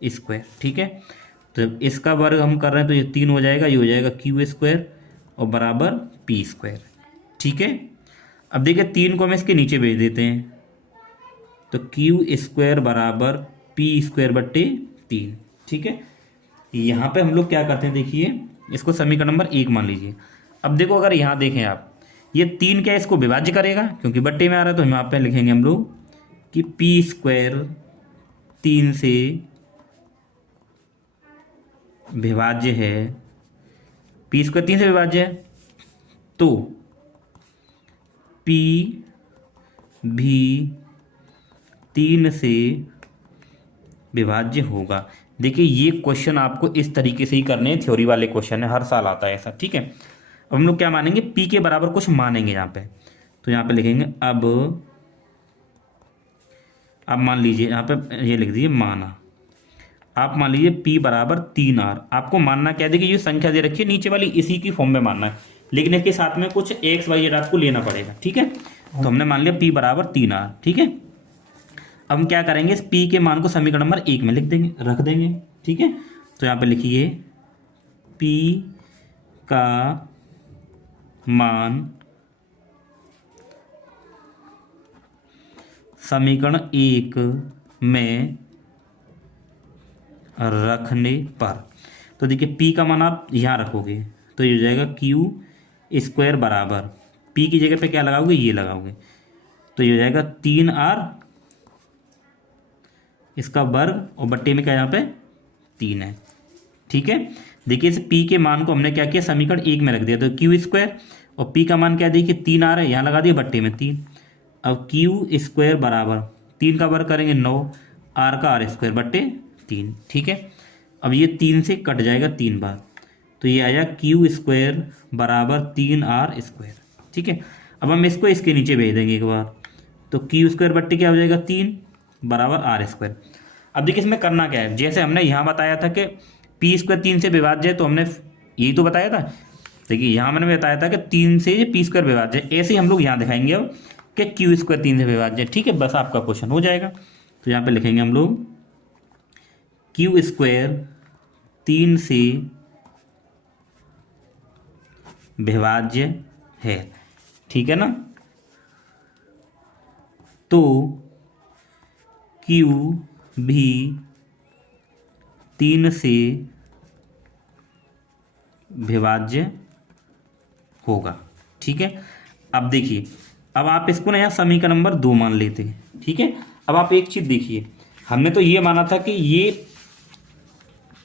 स्क्वायर। ठीक है, तो जब इसका वर्ग हम कर रहे हैं तो ये 3 हो जाएगा, ये हो जाएगा क्यू स्क्वायर और बराबर पी स्क्वायर। ठीक है, अब देखिए 3 को हम इसके नीचे भेज देते हैं, तो क्यू स्क्वायर बराबर पी स्क्वायर बट्टे 3। ठीक है, यहाँ पे हम लोग क्या करते हैं, देखिए इसको समीकरण नंबर 1 मान लीजिए। अब देखो अगर यहाँ देखें आप, ये 3 क्या इसको विभाज्य करेगा, क्योंकि बट्टे में आ रहा है, तो हम यहाँ पे लिखेंगे हम लोग कि पी स्क्वायर 3 से विभाज्य है, पी स्क्वायर 3 से विभाज्य है, तो पी भी 3 से विभाज्य होगा। देखिए ये क्वेश्चन आपको इस तरीके से ही करने हैं, थ्योरी वाले क्वेश्चन है, हर साल आता है ऐसा। ठीक है, अब हम लोग क्या मानेंगे, पी के बराबर कुछ मानेंगे यहाँ पे, तो यहाँ पे लिखेंगे अब मान लीजिए यहाँ पे ये लिख दीजिए माना, आप मान लीजिए p बराबर 3r। आपको मानना क्या है, देखिए ये संख्या दे रखी है नीचे वाली, इसी की फॉर्म में मानना है, लेकिन इसके साथ में कुछ x y z आपको लेना पड़ेगा। ठीक है, तो हमने मान लिया p बराबर 3r। ठीक है, अब हम क्या करेंगे, इस p के मान को समीकरण नंबर 1 में लिख देंगे, रख देंगे। ठीक है, तो यहाँ पे लिखिए p का मान समीकरण 1 में रखने पर, तो देखिए p का मान आप यहाँ रखोगे तो ये हो जाएगा क्यू स्क्वायर बराबर p की जगह पे क्या लगाओगे, ये लगाओगे, तो ये हो जाएगा 3r इसका वर्ग और बट्टे में क्या यहाँ पे 3 है। ठीक है, देखिए इस p के मान को हमने क्या किया, समीकरण 1 में रख दिया, तो क्यू स्क्वायर और p का मान क्या देखिए 3r है, यहाँ लगा दिया बट्टे में 3। अब क्यू स्क्वायर बराबर 3 का वर्ग करेंगे 9, r का r स्क्वायर बट्टे 3। ठीक है, अब ये 3 से कट जाएगा 3 बार, तो ये आया क्यू स्क्वायर बराबर 3r स्क्वायर। ठीक है, अब हम इसको इसके नीचे भेज देंगे एक बार, तो क्यू स्क्वायर बट्टे क्या हो जाएगा 3 बराबर r स्क्वायर। अब देखिए इसमें करना क्या है, जैसे हमने यहाँ बताया था कि पी स्क्वायर 3 से विभाज्य है, तो हमने यही तो बताया था। देखिए यहाँ मैंने बताया था कि 3 से पी स्क्वायर विभाज्य है, ऐसे ही हम लोग यहाँ दिखाएंगे अब कि क्यू स्क्वायर 3 से विभाज्य है। ठीक है, बस आपका क्वेश्चन हो जाएगा। तो यहाँ पे लिखेंगे हम लोग क्यू स्क्वायर 3 से विभाज्य है। ठीक है ना, तो क्यू भी 3 से विभाज्य होगा। ठीक है, अब देखिए, अब आप इसको ना यहाँ समीकरण नंबर 2 मान लेते हैं। ठीक है, अब आप एक चीज देखिए, हमने तो ये माना था कि ये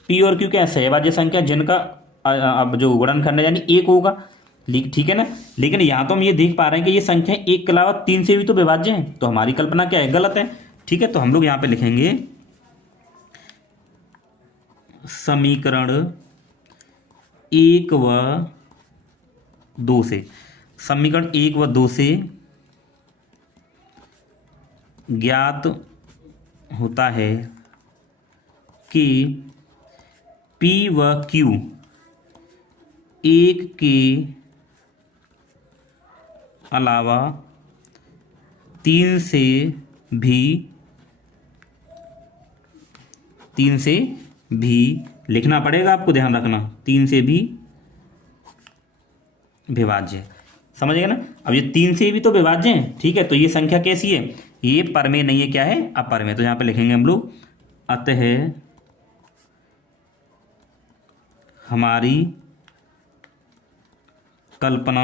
पी और क्यू क्या सहभाज्य संख्या जिनका अब जो गुणन करने यानी 1 होगा। ठीक है ना, लेकिन यहाँ तो हम ये देख पा रहे हैं कि ये संख्या 1 के अलावा 3 से भी तो विभाज्य है, तो हमारी कल्पना क्या है, गलत है। ठीक है, तो हम लोग यहाँ पे लिखेंगे समीकरण 1 व 2 से, समीकरण 1 व 2 से ज्ञात होता है कि P व Q 1 के अलावा 3 से भी लिखना पड़ेगा, आपको ध्यान रखना, 3 से भी विभाज्य है। समझ गए ना, अब ये 3 से भी तो विभाज्य है। ठीक है, तो ये संख्या कैसी है, ये परमेय नहीं है, क्या है, अपरमेय। तो यहाँ पे लिखेंगे हम लोग अतः हमारी कल्पना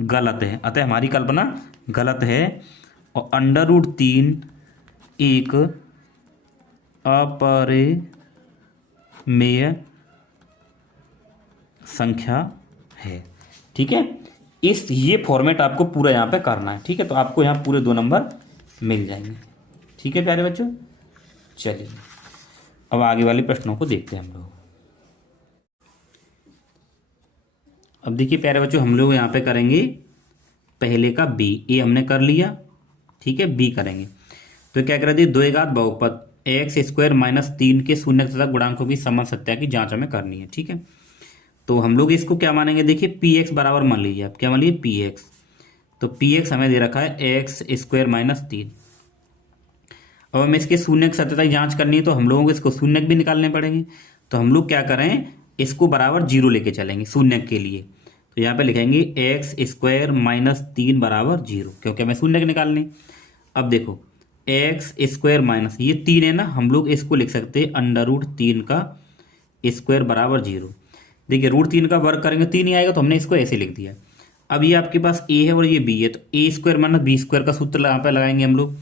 गलत है, अतः हमारी कल्पना गलत है, और √3 एक अपरिमेय संख्या है। ठीक है, ये फॉर्मेट आपको पूरा यहाँ पे करना है। ठीक है, तो आपको यहाँ पूरे 2 नंबर मिल जाएंगे। ठीक है प्यारे बच्चों, चलिए अब आगे वाले प्रश्नों को देखते हैं हम लोग। अब देखिए प्यारे बच्चों, हम लोग यहाँ पे करेंगे पहले का बी, ए हमने कर लिया। ठीक है, बी करेंगे तो क्या कर दिए, 2 घात बहुपद एक्स स्क्वायर माइनस 3 के शून्य तथा गुणांकों की सम सत्या की जांच हमें करनी है। ठीक है, तो हम लोग इसको क्या मानेंगे, देखिए पी एक्स बराबर मान लीजिए आप, क्या मान लीजिए पी एक्स। तो पी एक्स हमें दे रखा है एक्स स्क्वायर माइनस 3। अब हमें इसके शून्य की सत्यता की जांच करनी है, तो हम लोगों को इसको शून्य भी निकालने पड़ेंगे। तो हम लोग क्या करें, इसको बराबर जीरो लेके चलेंगे शून्य के लिए। तो यहाँ पे लिखेंगे एक्स स्क्वायर माइनस 3 बराबर जीरो, क्योंकि हमें शून्य के निकालने। अब देखो एक्स स्क्वायर माइनस ये 3 है ना, हम लोग इसको लिख सकते हैं अंडर रूट 3 का स्क्वायर बराबर जीरो। देखिए रूट 3 का वर्ग करेंगे 3 ही आएगा, तो हमने इसको ऐसे लिख दिया। अब ये आपके पास ए है और ये बी है, तो ए स्क्वायर माइनस बी स्क्वायर का सूत्र यहाँ पे लगाएंगे हम लोग।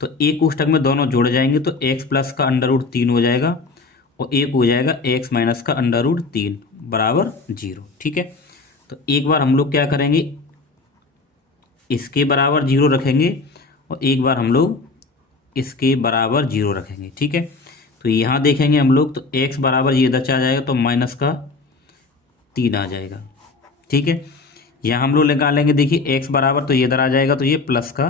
तो एक कोष्ठक में दोनों जोड़ जाएंगे, तो एक्स प्लस का अंडर रूट 3 हो जाएगा और एक हो जाएगा एक्स माइनस का अंडर रूट 3 बराबर जीरो। ठीक है, तो एक बार हम लोग क्या करेंगे, इसके बराबर जीरो रखेंगे और एक बार हम लोग इसके बराबर जीरो रखेंगे। ठीक है, तो यहाँ देखेंगे हम लोग, तो एक्स बराबर ये इधर आ जाएगा, तो माइनस का 3 आ जाएगा। ठीक है, यहाँ हम लोग निकालेंगे, देखिए एक्स बराबर, तो ये इधर आ जाएगा, तो ये प्लस का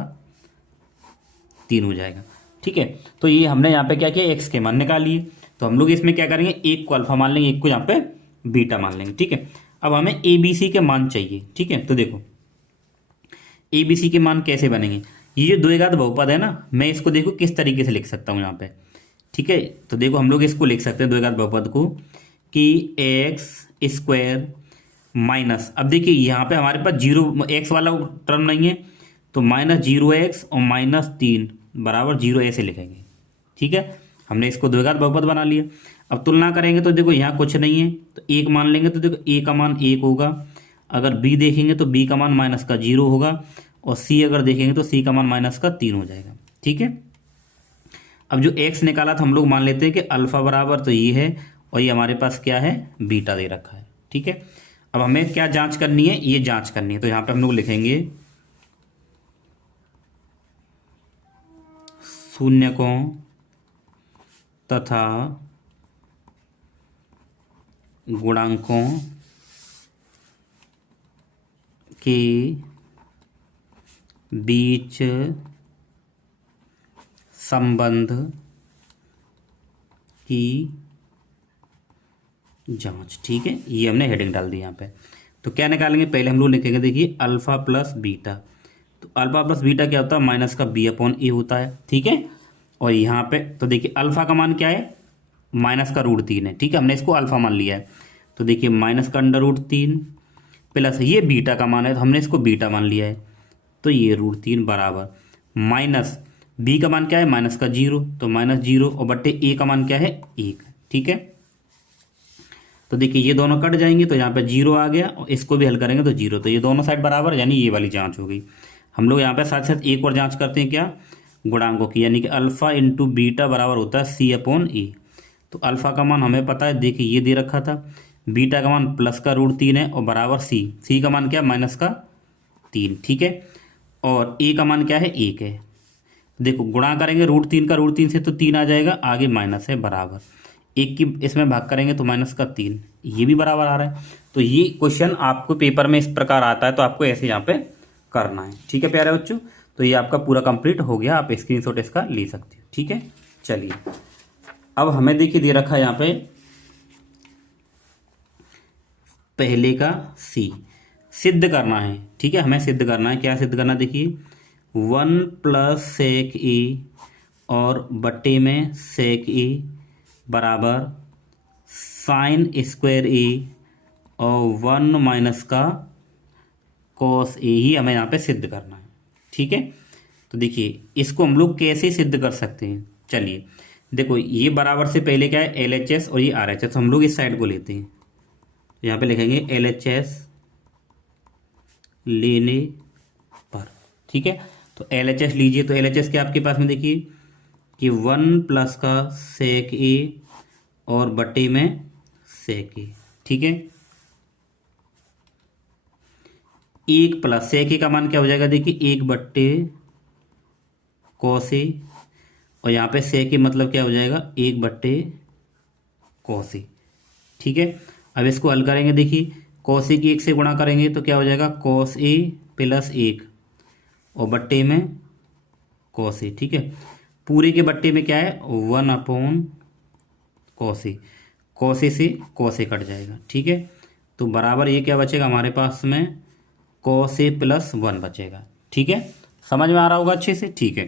3 हो जाएगा। ठीक है, तो ये हमने यहाँ पे क्या किया, एक्स के मान निकाल लिए। तो हम लोग इसमें क्या करेंगे, एक को अल्फा मान लेंगे, एक को यहाँ पे बीटा मान लेंगे। ठीक है, अब हमें ए बी सी के मान चाहिए। ठीक है, तो देखो ए बी सी के मान कैसे बनेंगे, ये जो द्विघात बहुपद है ना, मैं इसको देखो किस तरीके से लिख सकता हूँ यहाँ पे। ठीक है, तो देखो हम लोग इसको लिख सकते हैं द्विघात बहुपद को कि एक्स स्क्वायर माइनस, अब देखिए यहाँ पे हमारे पास जीरो एक्स वाला टर्म नहीं है, तो माइनस 0x और माइनस 3 बराबर 0 ऐसे लिखेंगे। ठीक है, हमने इसको द्विघात बहुपद बना लिया। अब तुलना करेंगे तो देखो यहाँ कुछ नहीं है, तो एक मान लेंगे, तो देखो ए का मान 1 होगा। अगर बी देखेंगे तो बी का मान माइनस का 0 होगा, और सी अगर देखेंगे तो सी का मान माइनस का 3 हो जाएगा। ठीक है, अब जो एक्स निकाला था हम लोग मान लेते हैं कि अल्फा बराबर तो ये है, और ये हमारे पास क्या है, बीटा दे रखा है। ठीक है, अब हमें क्या जांच करनी है, ये जांच करनी है। तो यहाँ पे हम लोग लिखेंगे शून्यकों तथा गुणांकों के बीच संबंध की जांच। ठीक है, ये हमने हेडिंग डाल दी यहाँ पे। तो क्या निकालेंगे, पहले हम लोग लिखेंगे, देखिए अल्फा प्लस बीटा। तो अल्फा प्लस बीटा क्या होता है, माइनस का बी अपॉन ए होता है। ठीक है, और यहाँ पे तो देखिए अल्फा का मान क्या है, माइनस का रूट 3 है। ठीक है, हमने इसको अल्फा मान लिया है, तो देखिए माइनस का अंडर रूट 3 प्लस ये बीटा का मान है, तो हमने इसको बीटा मान लिया है, तो ये रूट 3 बराबर माइनस बी का मान क्या है, माइनस का 0, तो माइनस 0 और बट्टे ए का मान क्या है, 1। ठीक है, तो देखिए ये दोनों कट जाएंगे, तो यहाँ पे 0 आ गया, और इसको भी हल करेंगे तो 0, तो ये दोनों साइड बराबर, यानी ये वाली जांच हो गई। हम लोग यहाँ पे साथ साथ एक और जांच करते हैं, क्या, गुणांकों की, यानी कि अल्फा इंटू बीटा बराबर होता है सी अपॉन ए। तो अल्फा का मान हमें पता है, देखिए ये दे रखा था, बीटा का मान प्लस का रूट 3 है और बराबर सी का मान क्या है, माइनस का 3। ठीक है, और ए का मान क्या है, 1 है। देखो गुणा करेंगे रूट 3 का रूट 3 से, तो 3 आ जाएगा, आगे माइनस है, बराबर 1 की इसमें भाग करेंगे तो माइनस का 3, ये भी बराबर आ रहा है। तो ये क्वेश्चन आपको पेपर में इस प्रकार आता है, तो आपको ऐसे यहाँ पे करना है। ठीक है प्यारे बच्चों, तो ये आपका पूरा कंप्लीट हो गया, आप स्क्रीनशॉट इसका ले सकते हो। ठीक है, चलिए अब हमें देखिए दे रखा है यहाँ पे पहले का सी सिद्ध करना है। ठीक है, हमें सिद्ध करना है, क्या सिद्ध करना, देखिए 1 प्लस सेक ए और बट्टे में सेक ए बराबर साइन स्क्वायर ए और 1 माइनस का कॉस ए ही हमें यहाँ पे सिद्ध करना है। ठीक है, तो देखिए इसको हम लोग कैसे सिद्ध कर सकते हैं, चलिए देखो ये बराबर से पहले क्या है, LHS और ये RHS, तो हम लोग इस साइड को लेते हैं। तो यहाँ पे लिखेंगे LHS लेने पर। ठीक है, तो LHS लीजिए, तो LHS क्या आपके पास में, देखिए कि 1 प्लस का सेक ए और बटे में सेक ए। ठीक है, 1 प्लस सेक ए का मान क्या हो जाएगा, देखिए 1 बट्टे कॉस ए, और यहाँ पे सेक ए मतलब क्या हो जाएगा, 1 बट्टे कॉस ए। ठीक है, अब इसको हल करेंगे, देखिए कॉस ए की 1 से गुणा करेंगे तो क्या हो जाएगा, कॉस ए प्लस 1 और बट्टे में कॉस ए। ठीक है, पूरे के बट्टे में क्या है 1/cos a, cos a से cos a कट जाएगा। ठीक है, तो बराबर ये क्या बचेगा हमारे पास में cos a + 1 बचेगा। ठीक है, समझ में आ रहा होगा अच्छे से। ठीक है,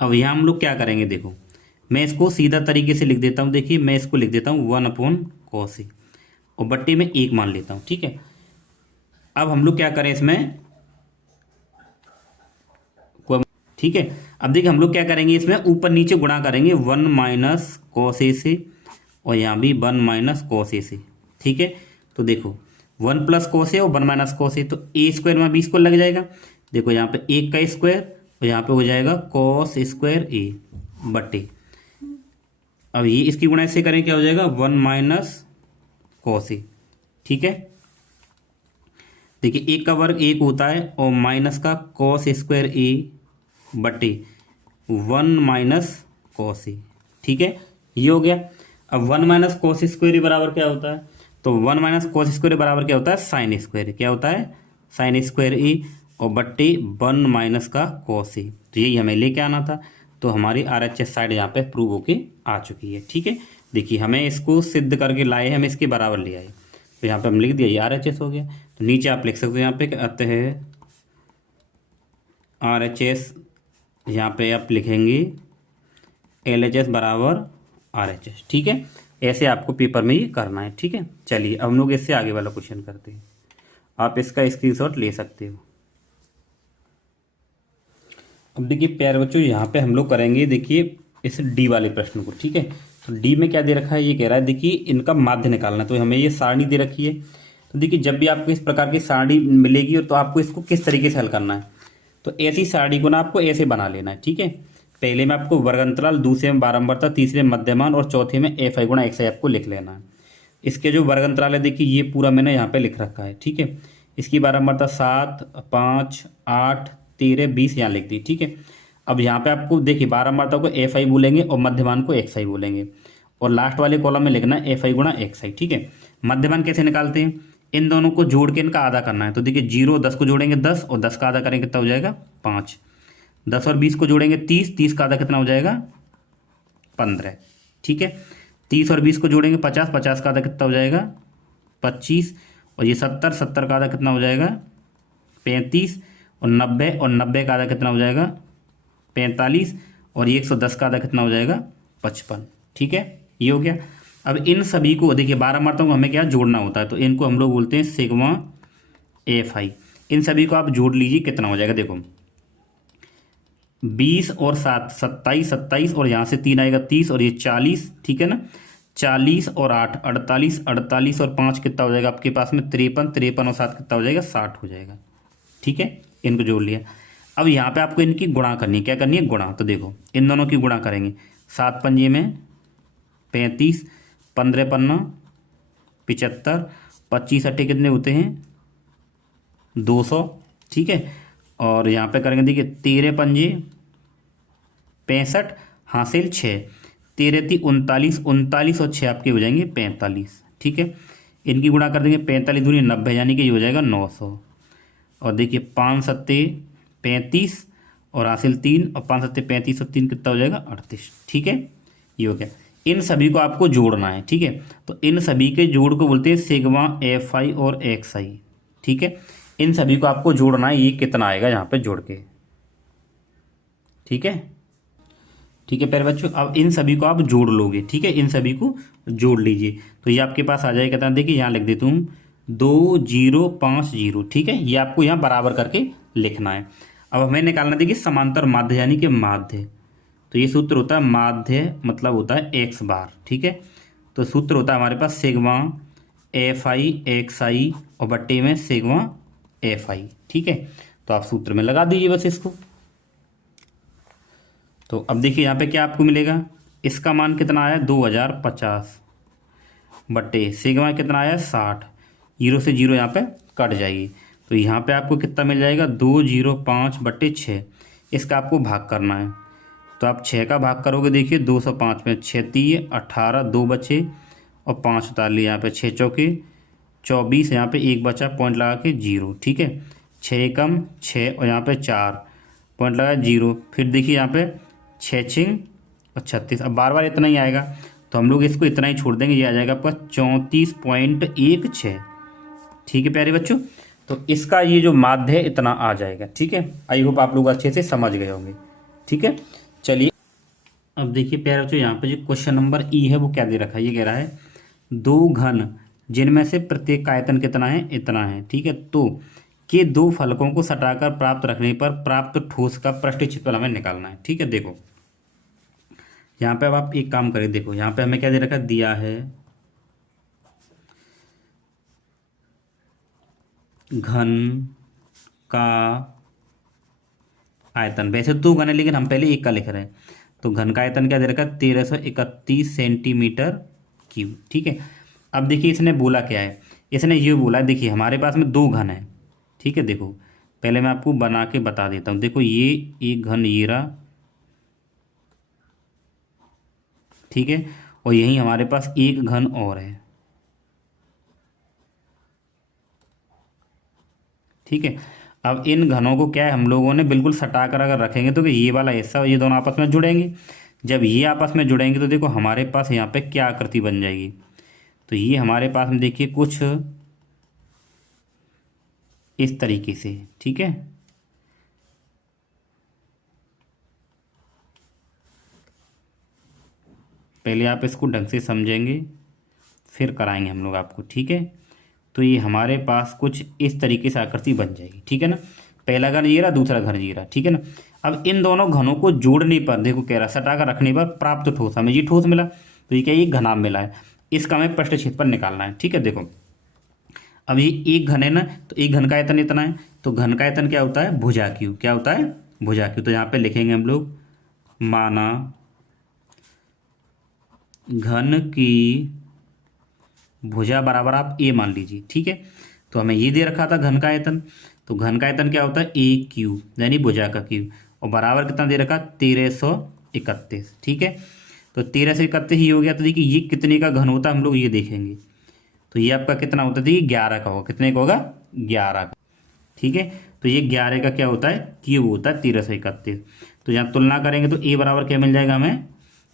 अब यहाँ हम लोग क्या करेंगे, देखो मैं इसको सीधा तरीके से लिख देता हूँ। देखिए मैं इसको लिख देता हूँ 1/cos a और बट्टे में 1 मान लेता हूँ। ठीक है, अब हम लोग क्या करें इसमें, ठीक है, अब देखिए हम लोग क्या करेंगे इसमें ऊपर नीचे गुणा करेंगे 1 - cos a से और यहाँ भी 1 - cos a से। ठीक है, तो देखो 1 + cos a और 1 - cos a, तो a² में 20 को लग जाएगा। देखो यहाँ पे 1 का स्क्वायर और यहाँ पे हो जाएगा cos² a बटे, अब ये इसकी गुणा इससे करें क्या हो जाएगा 1 - cos a। ठीक है, देखिए 1 का वर्ग 1 होता है और माइनस का cos² a बटे 1 - cos a। ठीक है, ये हो गया। अब 1 - cos² बराबर क्या होता है, तो 1 - cos² बराबर क्या होता है sin², क्या होता है sin² a और बट्टे 1 - का cos a। तो यही हमें लेके आना था, तो हमारी RHS साइड यहाँ पे प्रूव होके आ चुकी है। ठीक है, देखिए हमें इसको सिद्ध करके लाए हैं, हम इसके बराबर ले आए, तो यहाँ पे हम लिख दिया ये RHS हो गया। तो नीचे आप लिख सकते हो यहाँ पे अतः RHS, यहाँ पे आप लिखेंगे LHS बराबर RHS। ठीक है, ऐसे आपको पेपर में ही करना है। ठीक है, चलिए अब हम लोग इससे आगे वाला क्वेश्चन करते हैं, आप इसका स्क्रीनशॉट ले सकते हो। अब देखिए प्यारे बच्चों, यहाँ पे हम लोग करेंगे देखिए इस डी वाले प्रश्न को। ठीक है, तो डी में क्या दे रखा है, ये कह रहा है देखिए इनका माध्य निकालना है, तो हमें ये सारणी दे रखी है। तो देखिए जब भी आपको इस प्रकार की सारणी मिलेगी तो आपको इसको किस तरीके से हल करना है, तो ऐसी सारणी को ना आपको ऐसे बना लेना है। ठीक है, पहले में आपको वर्गंतराल, दूसरे में बारंबारता, तीसरे में मध्यमान और चौथे में FI × XI आपको लिख लेना है। इसके जो वर्गंतराल है देखिए ये पूरा मैंने यहाँ पे लिख रखा है। ठीक है, इसकी बारंबारता 7, 5, 8, 13, 20 यहाँ लिख दी। ठीक है, अब यहाँ पे आपको देखिए बारंबारता को FI बोलेंगे और मध्यमान को XI बोलेंगे और लास्ट वाले कॉलम में लिखना है FI × XI। ठीक है, मध्यमान कैसे निकालते हैं, इन दोनों को जोड़ के इनका आधा करना है। तो देखिए 0 10 को जोड़ेंगे 10 और 10 का आधा करेंगे कितना हो जाएगा 5। 10 और 20 को जोड़ेंगे 30, 30 का आधा कितना हो जाएगा 15। ठीक है, 30 और 20 को जोड़ेंगे 50, 50 का आधा कितना हो जाएगा 25 और ये 70, 70 का आधा कितना हो जाएगा 35 और 90 का आधा कितना हो जाएगा 45 और ये 110 का आधा कितना हो जाएगा 55। ठीक है, ये हो गया। अब इन सभी को देखिए बारंबारताओं को हमें क्या जोड़ना होता है, तो इनको हम लोग बोलते हैं सिग्मा FI। इन सभी को आप जोड़ लीजिए कितना हो जाएगा, देखो 20 और 7 27, 27 और यहाँ से 3 आएगा 30 और ये 40। ठीक है ना, 40 और 8 48, 48 और 5 कितना हो जाएगा आपके पास में 53, 53 और 7 कितना हो जाएगा 60 हो जाएगा। ठीक है, इनको जोड़ लिया। अब यहाँ पे आपको इनकी गुणा करनी है, क्या करनी है गुणा, तो देखो इन दोनों की गुणा करेंगे 7 पंजे में 35, 15 पन्ना 75, 25 अट्ठे कितने होते हैं 200। ठीक है, और यहाँ पे करेंगे देखिए 13 पंजे 65 हासिल 6, 13 × 39, 39 और 6 आपके हो जाएंगे 45। ठीक है, इनकी गुणा कर देंगे 45 दूनी 90 यानी कि ये हो जाएगा 900। और देखिए 5 सत्ते 35 और हासिल 3 और 5 सत्ते 35 और 3 कितना हो जाएगा 38। ठीक है, ये हो गया। इन सभी को आपको जोड़ना है। ठीक है, तो इन सभी के जोड़ को बोलते हैं सिग्मा FI और XI। ठीक है, इन सभी को आपको जोड़ना है, ये कितना आएगा यहाँ पे जोड़ के। ठीक है, ठीक है प्यारे बच्चों, अब इन सभी को आप जोड़ लोगे। ठीक है, इन सभी को जोड़ लीजिए तो ये आपके पास आ जाएगा कितना, देखिए यहाँ लिख देता हूँ 2050। ठीक है, ये आपको यहाँ बराबर करके लिखना है। अब हमें निकालना देखिए समांतर माध्य यानी कि माध्य, तो ये सूत्र होता है माध्य मतलब होता है x बार। ठीक है, तो सूत्र होता है हमारे पास सिग्मा FI XI और बट्टे में सिग्मा FI। ठीक है, तो आप सूत्र में लगा दीजिए बस इसको। तो अब देखिए यहाँ पे क्या आपको मिलेगा, इसका मान कितना आया 2050 बट्टे सिग्मा कितना आया 60, 0 से 0 यहाँ पे कट जाएगी, तो यहाँ पे आपको कितना मिल जाएगा 205 बट्टे 6। इसका आपको भाग करना है, तो आप 6 का भाग करोगे देखिए 205 में 6 3 18, 2 बचे और 5 उतार लिए, यहाँ पे 6 चौके 24, यहाँ पे 1 बचा पॉइंट लगा के 0। ठीक है, 6 कम 6 और यहाँ पे 4 पॉइंट लगा 0। फिर देखिए यहाँ पे 6 छिंग और 36। अब बार बार इतना ही आएगा तो हम लोग इसको इतना ही छोड़ देंगे, ये आ जाएगा आपका 34.16। ठीक है प्यारे बच्चों, तो इसका ये जो माध्य है इतना आ जाएगा। ठीक है, आई होप आप लोग अच्छे से समझ गए होंगे। ठीक है, चलिए अब देखिए प्यारे बच्चों, यहाँ पे जो क्वेश्चन नंबर ई है वो क्या दे रखा है, ये कह रहा है दो घन जिनमें से प्रत्येक का आयतन कितना है, इतना है। ठीक है, तो के दो फलकों को सटाकर प्राप्त रखने पर प्राप्त ठोस का पृष्ठ क्षेत्रफल हमें निकालना है। ठीक है, देखो यहाँ पे अब आप एक काम करें, देखो यहाँ पे हमें क्या दे रखा है, दिया है घन का आयतन। वैसे दो घन है लेकिन हम पहले एक का लिख रहे हैं, तो घन का आयतन क्या दे रखा है, 1331 सेंटीमीटर क्यूब। ठीक है, अब देखिए इसने बोला क्या है, इसने ये बोला है, देखिए हमारे पास में दो घन है। ठीक है, देखो पहले मैं आपको बना के बता देता हूँ। देखो ये एक घन ये रहा, ठीक है, और यही हमारे पास एक घन और है। ठीक है, अब इन घनों को क्या है, हम लोगों ने बिल्कुल सटा कर अगर रखेंगे तो ये वाला हिस्सा और ये दोनों आपस में जुड़ेंगे। जब ये आपस में जुड़ेंगे तो देखो हमारे पास यहाँ पे क्या आकृति बन जाएगी, तो ये हमारे पास में देखिए कुछ इस तरीके से। ठीक है, पहले आप इसको ढंग से समझेंगे फिर कराएंगे हम लोग आपको। ठीक है, तो ये हमारे पास कुछ इस तरीके से आकृति बन जाएगी। ठीक है ना, पहला घन ये रहा, दूसरा घन ये रहा। ठीक है ना, अब इन दोनों घनों को जोड़ने पर देखो कह रहा सटा कर रखने पर प्राप्त ठोस, हमें ये ठोस मिला, तो ये क्या, ये घनाभ मिला है, इसका हमें पृष्ठ क्षेत्रफल निकालना है। ठीक है, देखो अब ये एक घन है ना, तो एक घन का आयतन इतना है, तो घन का आयतन क्या होता है, भुजा क्यू। क्या होता है, भुजा क्यू। तो यहाँ पे लिखेंगे हम लोग, माना घन की भुजा बराबर आप ए मान लीजिए। ठीक है, तो हमें ये दे रखा था घन का आयतन, तो घन का आयतन क्या होता है, ए क्यू, यानी भुजा का क्यू, और बराबर कितना दे रखा, 1331। ठीक है, तो 1331 ही हो गया। तो देखिए ये कितने का घन होता है हम लोग ये देखेंगे, तो ये आपका कितना होता है, देखिए 11 का होगा। कितने का होगा, 11 का। ठीक है, तो ये 11 का क्या होता है, क्यूब होता है 1331। तो यहाँ तुलना करेंगे तो ए बराबर क्या मिल जाएगा हमें,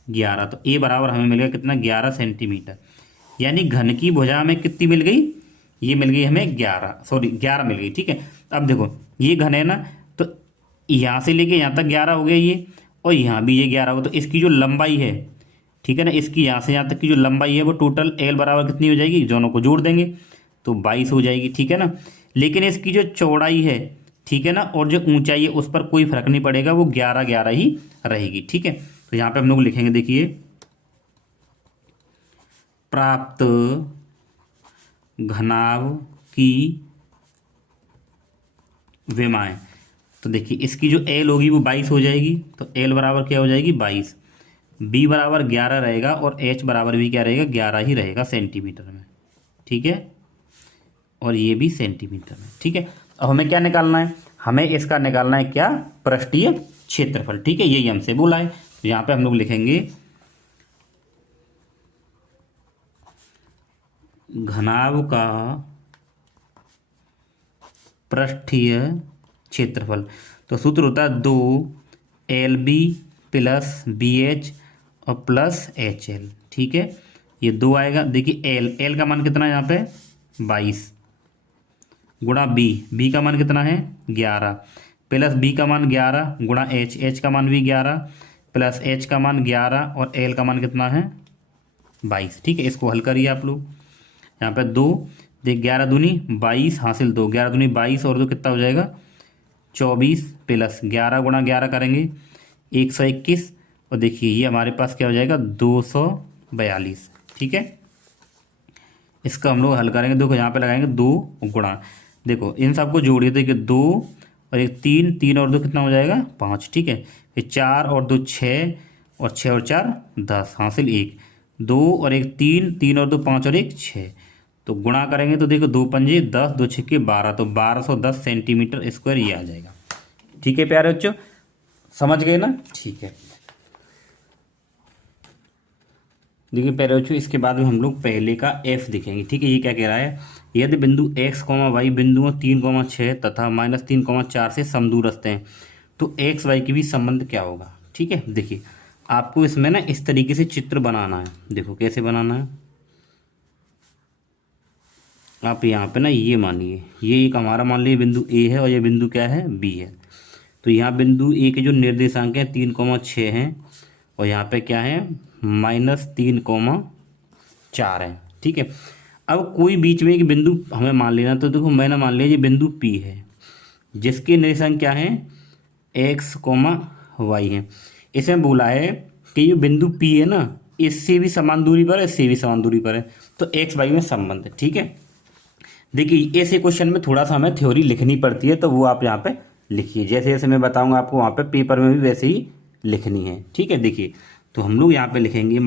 11। तो ए बराबर हमें मिलेगा कितना, 11 सेंटीमीटर। यानी घन की भुजा हमें कितनी मिल गई, ये मिल गई हमें 11 मिल गई। ठीक है, अब देखो ये घन है ना, तो यहाँ से लेके यहाँ तक 11 हो गया ये, और यहाँ भी ये 11 हो, तो इसकी जो लंबाई है, ठीक है ना, इसकी यहाँ से यहाँ तक की जो लंबाई है वो टोटल एल बराबर कितनी हो जाएगी, दोनों को जोड़ देंगे तो 22 हो जाएगी। ठीक है ना, लेकिन इसकी जो चौड़ाई है, ठीक है ना, और जो ऊंचाई है उस पर कोई फर्क नहीं पड़ेगा, वो 11 ही रहेगी। ठीक है, तो यहाँ पे हम लोग लिखेंगे, देखिए प्राप्त घनाभ की विमाएं, तो देखिए इसकी जो एल होगी वो 22 हो जाएगी, तो एल बराबर क्या हो जाएगी, 22। बी बराबर 11 रहेगा और एच बराबर भी क्या रहेगा, 11 ही रहेगा सेंटीमीटर में। ठीक है, और ये भी सेंटीमीटर में। ठीक है, अब हमें क्या निकालना है, हमें इसका निकालना है क्या, पृष्ठीय क्षेत्रफल। ठीक है, यही हमसे बोला है, तो यहाँ पे हम लोग लिखेंगे घनाभ का पृष्ठीय क्षेत्रफल। तो सूत्र होता है 2 LB प्लस BH और प्लस HL। ठीक है, ये 2 आएगा। देखिए एल का मान कितना है यहाँ पे, 22 गुणा बी का मान कितना है, 11 प्लस बी का मान 11 गुणा एच का मान भी 11 प्लस एच का मान 11 और एल का मान कितना है, 22। ठीक है, इसको हल करिए आप लोग। यहाँ पे 2 देख 11 दूनी 22 हासिल 2, 11 दूनी 22 और 2 कितना हो जाएगा, 24 प्लस 11 गुणा 11 करेंगे 121, और देखिए ये हमारे पास क्या हो जाएगा, 242। ठीक है, इसका हम लोग हल करेंगे। देखो यहाँ पे लगाएंगे 2 गुणा, देखो इन सबको जोड़िए, देखिए 2 और 1 3, 3 और 2 कितना हो जाएगा, 5। ठीक है, फिर 4 और 2 6 और 6 और 4 10 हासिल 1, 2 और 1 3, 3 और 2 5 और 1 6, तो गुणा करेंगे तो देखो 2 पंजे 10, 2 छक्के 12, तो 1210 सेंटीमीटर स्क्वायर ये आ जाएगा। ठीक है प्यारे बच्चों, समझ गए ना। ठीक है, देखिए प्यारे बच्चों, इसके बाद में हम लोग पहले का एफ देखेंगे। ठीक है, ये क्या कह रहा है, यदि बिंदु x, y बिंदुओं 3, 6 तथा -3, 4 से समदूरस्थ हैं तो x, y के बीच संबंध क्या होगा। ठीक ठीक है। देखिए आपको इसमें ना इस तरीके से चित्र बनाना है। देखो कैसे बनाना है। आप यहाँ पे ना ये मानिए, ये एक हमारा मान लीजिए बिंदु ए है और ये बिंदु क्या है, बी है। तो यहाँ बिंदु ए के जो निर्देशांक हैं 3,6 हैं और यहाँ पे क्या है -3,4 है। ठीक है। अब कोई बीच में एक बिंदु हमें मान लेना। तो देखो मैंने मान लिया ये बिंदु पी है जिसके निर्देशांक क्या है x, y है। इसमें बोला है कि ये बिंदु पी है ना, इससे भी समान दूरी पर है, इससे भी समान दूरी पर है, तो एक्स वाई में संबंध है। ठीक है। देखिए ऐसे क्वेश्चन में थोड़ा सा हमें थ्योरी लिखनी पड़ती है, तो वो आप यहाँ पे लिखिए। जैसे जैसे मैं बताऊंगा आपको वहाँ पे पेपर में भी वैसे ही लिखनी है। ठीक है। देखिए तो हम लोग यहाँ पे लिखेंगे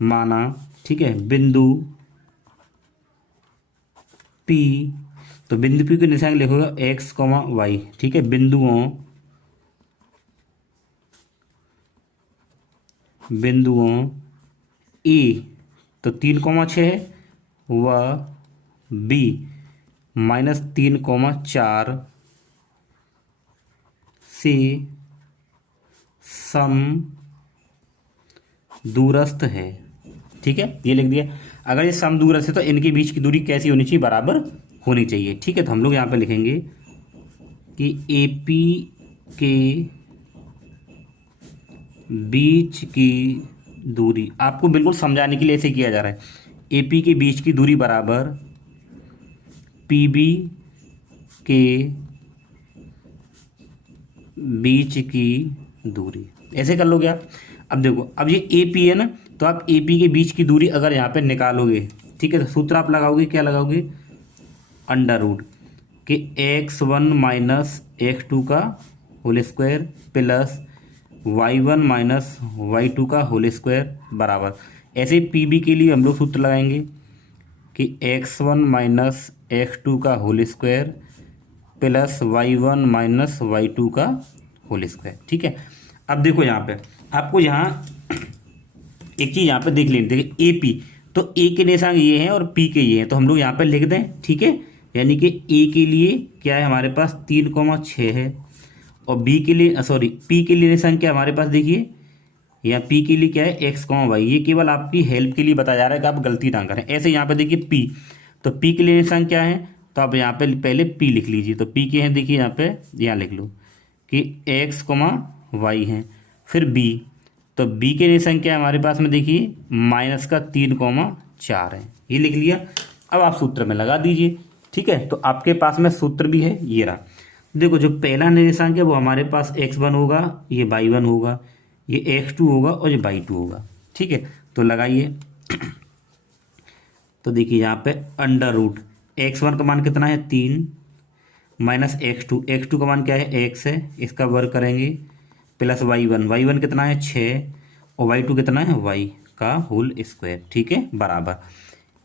माना ठीक है बिंदु पी। तो बिंदु पी के निशान लिखोगे x, y। ठीक है। बिंदुओं ए तो 3,6 है व बी -3,4 से सम दूरस्थ है। ठीक है। ये लिख दिया। अगर ये सम दूरस्थ है तो इनके बीच की दूरी कैसी होनी चाहिए, बराबर होनी चाहिए। ठीक है। तो हम लोग यहाँ पे लिखेंगे कि AP के बीच की दूरी, आपको बिल्कुल समझाने के लिए ऐसे किया जा रहा है, AP के बीच की दूरी बराबर PB के बीच की दूरी। ऐसे कर लोगे आप। अब देखो अब ये AP है ना, तो आप AP के बीच की दूरी अगर यहाँ पे निकालोगे, ठीक है, तो सूत्र आप लगाओगे, क्या लगाओगे, अंडर रूट के x1 माइनस x2 का whole square plus y1 minus y2 का होल स्क्वायर बराबर। ऐसे PB के लिए हम लोग सूत्र लगाएंगे कि x1 माइनस x2 का whole square plus y1 minus y2 का होल स्क्वायर। ठीक है। अब देखो यहाँ पे आपको यहाँ एक चीज़ यहाँ पे देख लेनी। देखिए AP तो A के निशान ये हैं और P के ये हैं, तो हम लोग यहाँ पे लिख दें। ठीक है। यानी कि A के लिए क्या है हमारे पास 3,6 है और B के लिए P के लिए निशान क्या हमारे पास, देखिए यहाँ P के लिए क्या है x, y। ये केवल आपकी हेल्प के लिए बताया जा रहा है कि आप गलती ना करें। ऐसे यहाँ पे देखिए P, तो P के लिए निशान क्या है, तो आप यहाँ पे पहले P लिख लीजिए। तो P के हैं देखिए यहाँ पे, यहाँ लिख लो कि x, y है। फिर B, तो B के निशान क्या है हमारे पास में, देखिए -3,4 है। ये लिख लिया। अब आप सूत्र में लगा दीजिए। ठीक है। तो आपके पास में सूत्र भी है, ये रहा। देखो जो पहला निर्देशांक है वो हमारे पास x1 होगा, ये y1 होगा, ये x2 होगा और ये y2 होगा। ठीक है। तो लगाइए। तो देखिए यहाँ पे अंडर रूट x1 का मान कितना है 3 माइनस x2 का मान क्या है x है, इसका वर्ग करेंगे प्लस y1 कितना है 6 और y2 कितना है y का होल स्क्वायर। ठीक है। बराबर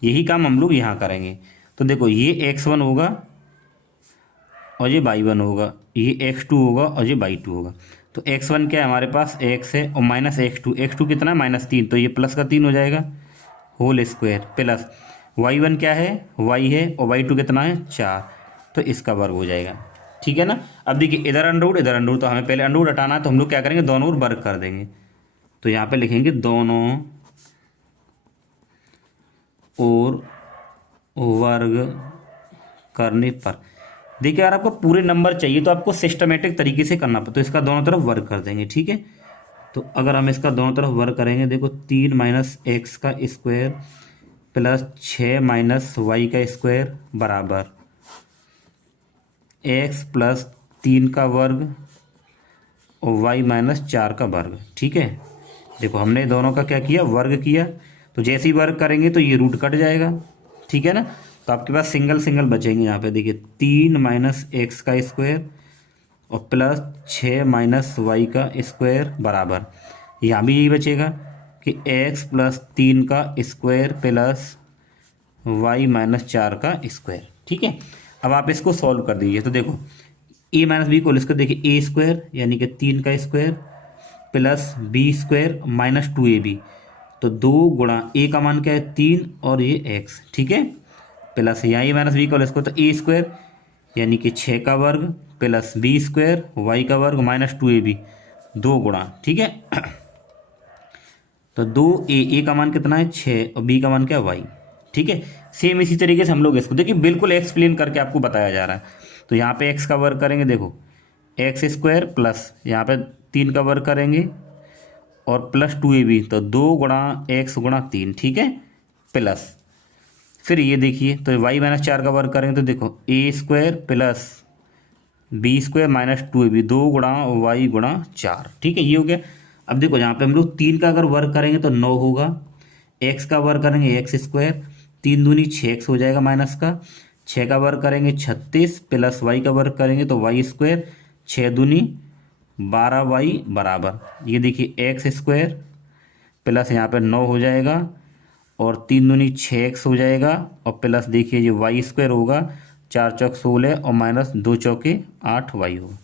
यही काम हम लोग यहाँ करेंगे। तो देखो ये x1 होगा और ये y1 होगा, ये x2 होगा और ये y2 होगा। तो x1 क्या है हमारे पास x है और माइनस x2 कितना है -3, तो ये प्लस का 3 हो जाएगा होल स्क्वायर प्लस y1 क्या है y है और y2 कितना है 4, तो इसका वर्ग हो जाएगा। ठीक है ना। अब देखिए इधर अंडर रूट, तो हमें पहले अंडर रूट हटाना है, तो हम लोग क्या करेंगे दोनों ओर वर्ग कर देंगे। तो यहाँ पे लिखेंगे दोनों और वर्ग करने पर। देखिए अगर आपको पूरे नंबर चाहिए तो आपको सिस्टमेटिक तरीके से करना पड़ता, तो इसका दोनों तरफ वर्ग कर देंगे। ठीक है। तो अगर हम इसका दोनों तरफ वर्ग करेंगे, देखो 3 माइनस x का स्क्वायर प्लस 6 माइनस y का स्क्वायर बराबर x प्लस 3 का वर्ग और y माइनस 4 का वर्ग। ठीक है। देखो हमने दोनों का क्या किया, वर्ग किया। तो जैसे ही वर्ग करेंगे तो ये रूट कट जाएगा। ठीक है ना। तो आपके पास सिंगल सिंगल बचेंगे। यहाँ पे देखिए 3 माइनस x का स्क्वायर और प्लस 6 माइनस y का स्क्वायर बराबर, यहाँ भी यही बचेगा कि x प्लस 3 का स्क्वायर प्लस y माइनस 4 का स्क्वायर। ठीक है। अब आप इसको सॉल्व कर दीजिए। तो देखो a माइनस बी को इसको देखिए a स्क्वायर यानी कि 3 का square plus b square minus 2ab, तो 2 गुणा a का मान क्या है 3 और ये x। ठीक है। प्लस यहाँ a माइनस बी को इसको, तो a स्क्वायर यानी कि 6 का वर्ग प्लस बी स्क्वायर वाई का वर्ग माइनस 2ab 2 गुणा, ठीक है। तो 2a का मान कितना है 6 और बी का मान क्या है वाई, ठीक है। सेम इसी तरीके से हम लोग इसको देखिए बिल्कुल एक्सप्लेन करके आपको बताया जा रहा है। तो यहाँ पे x का वर्ग करेंगे, देखो एक्स स्क्वायर प्लस यहाँ पे 3 का वर्ग करेंगे और प्लस 2ab, तो 2 गुणा एक्स गुणा 3, ठीक है, प्लस फिर ये देखिए तो y माइनस 4 का वर्ग करेंगे तो देखो a square plus b square minus 2ab 2 गुणा वाई गुणा 4, ठीक है, ये हो गया। अब देखो यहाँ पे हम लोग 3 का अगर वर्ग करेंगे तो 9 होगा, x का वर्ग करेंगे एक्स स्क्वायर 3 दूनी 6x हो जाएगा माइनस का, 6 का वर्ग करेंगे 36 प्लस वाई का वर्ग करेंगे तो वाई स्क्वायर 6 दूनी 12y बराबर, ये देखिए एक्स स्क्वायर प्लस यहाँ पे 9 हो जाएगा और 3 दूनी 6x हो जाएगा और प्लस देखिए ये वाई स्क्वायर होगा 4 चौक 16 और माइनस 2 चौके 8y होगा।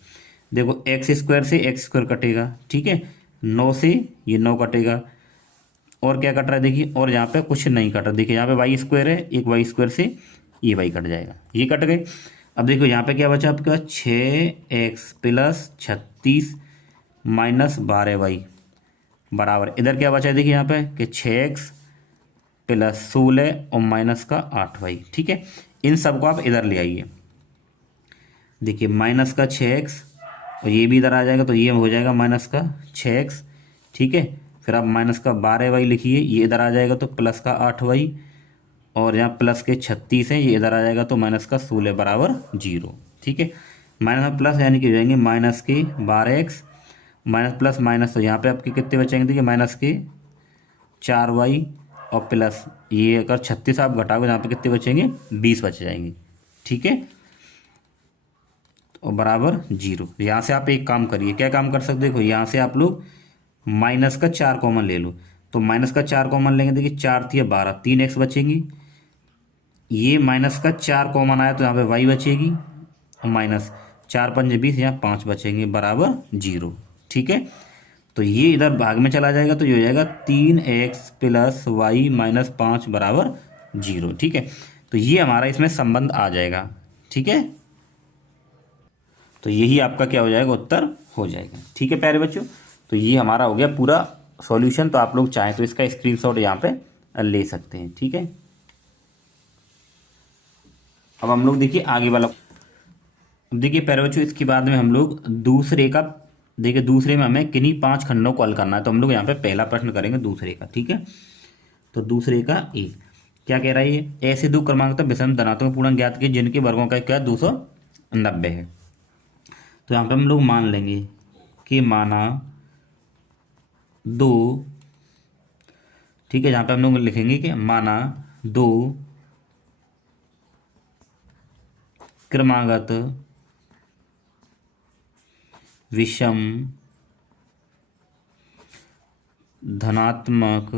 देखो एक्स स्क्वायर से एक्स स्क्वायर कटेगा, ठीक है, 9 से ये 9 कटेगा और क्या कट रहा है देखिए, और यहाँ पे कुछ नहीं कट रहा, देखिए यहाँ पे वाई स्क्वायर है, एक वाई स्क्वायर से ये वाई कट जाएगा, ये कट गए। अब देखो यहाँ पे क्या बचा आपके पास 6x प्लस 36 माइनस 12y बराबर, इधर क्या बचा है देखिए यहाँ पे कि 6x प्लस 16 और माइनस का 8y, ठीक है। इन सब को आप इधर ले आइए, देखिए माइनस का 6x और ये भी इधर आ जाएगा तो ये हो जाएगा माइनस का 6x, ठीक है। फिर आप माइनस का 12y लिखिए, ये इधर आ जाएगा तो प्लस का 8y और यहाँ प्लस के 36 हैं, ये इधर आ जाएगा तो माइनस का 16 बराबर 0, ठीक है। माइनस में प्लस यानी कि हो जाएंगे माइनस के 12x माइनस प्लस माइनस, तो यहाँ पे आपके कितने बचेंगे देखिए माइनस के 4y और प्लस ये अगर 36 आप घटाओगे यहाँ पे कितने बचेंगे 20 बच जाएंगे, ठीक है, और बराबर 0। यहाँ से आप एक काम करिए, क्या काम कर सकते देखो यहाँ से आप लोग माइनस का 4 कॉमन ले लो, तो माइनस का 4 कॉमन लेंगे देखिए 4 3 12 3x बचेंगी, ये माइनस का 4 कॉमन आया तो यहाँ पे वाई बचेगी और माइनस 4 5 20 यहाँ 5 बचेंगे बराबर 0, ठीक है। तो ये इधर भाग में चला जाएगा तो ये हो जाएगा 3x प्लस वाई माइनस 5 बराबर 0, ठीक है। तो ये हमारा इसमें संबंध आ जाएगा, ठीक है। तो यही आपका क्या हो जाएगा उत्तर हो जाएगा, ठीक है प्यारे बच्चों। तो ये हमारा हो गया पूरा सॉल्यूशन। तो आप लोग चाहें तो इसका स्क्रीनशॉट यहाँ पे ले सकते हैं, ठीक है। अब हम लोग देखिए आगे वाला, देखिए प्यारे बच्चों इसके बाद में हम लोग दूसरे का, देखिए दूसरे में हमें किन्हीं 5 खंडों को हल करना है। तो हम लोग यहाँ पे पहला प्रश्न करेंगे दूसरे का, ठीक है। तो दूसरे का ए क्या कह रहा है, ये ऐसे दो क्रमांक तक विषम धनात्मक पूर्णांक ज्ञात किए जिनके वर्गों का क्या 290 है। तो यहाँ पे हम लोग मान लेंगे कि माना 2, ठीक है, जहाँ पे हम लोग लिखेंगे कि माना 2 क्रमागत विषम धनात्मक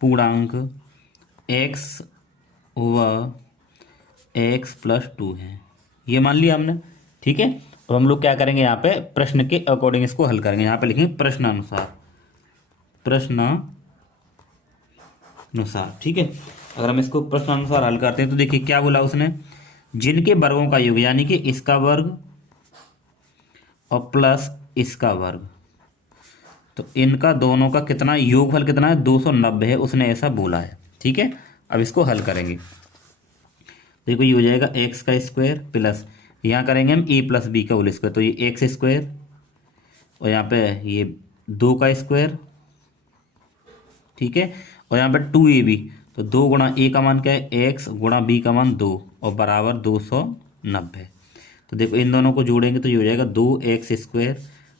पूर्णांक x व x प्लस 2 है, ये मान लिया हमने, ठीक है। अब हम लोग क्या करेंगे यहाँ पे प्रश्न के अकॉर्डिंग इसको हल करेंगे। यहाँ पे लिखेंगे प्रश्नानुसार, प्रश्नानुसार, ठीक है। अगर हम इसको प्रश्नानुसार हल करते हैं तो देखिए क्या बोला उसने, जिनके वर्गों का योग यानी कि इसका वर्ग और प्लस इसका वर्ग, तो इनका दोनों का कितना योगफल कितना है 290 है, उसने ऐसा बोला है, ठीक है। अब इसको हल करेंगे, देखो ये हो जाएगा एक्स का स्क्वायर प्लस यहाँ करेंगे हम ए प्लस बी का होल स्क्वायर, तो ये एक्स स्क्वायर और यहाँ पे ये 2 का स्क्वायर, ठीक है, और यहाँ पे 2ab, तो 2 गुणा ए का मान क्या है एक्स गुणा बी का मान 2 और बराबर 290। तो देखो इन दोनों को जोड़ेंगे तो ये हो जाएगा 2x स्क्वायर,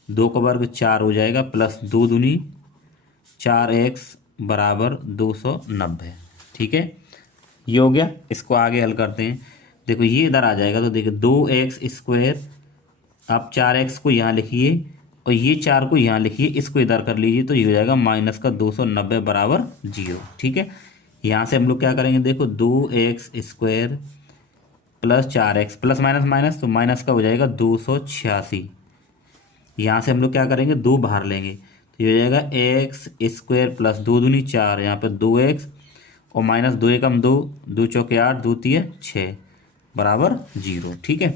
2 का वर्ग 4 हो जाएगा प्लस 2 दूनी 4x बराबर 290, ठीक है, ये हो गया। इसको आगे हल करते हैं, देखो ये इधर आ जाएगा तो देखो 2x स्क्वायर, आप 4x को यहाँ लिखिए और ये 4 को यहाँ लिखिए, इसको इधर कर लीजिए तो ये हो जाएगा माइनस का 290 बराबर 0, ठीक है। यहाँ से हम लोग क्या करेंगे देखो 2x square plus 4x plus minus minus, तो माइनस का हो जाएगा 286। यहाँ से हम लोग क्या करेंगे 2 बाहर लेंगे तो ये हो जाएगा एक्स स्क्वायर प्लस 2 दूनी 4, यहाँ पर 2x और माइनस 2 एकम 2, 2 चौके 8, 2 तिये 6, बराबर 0। ठीक है,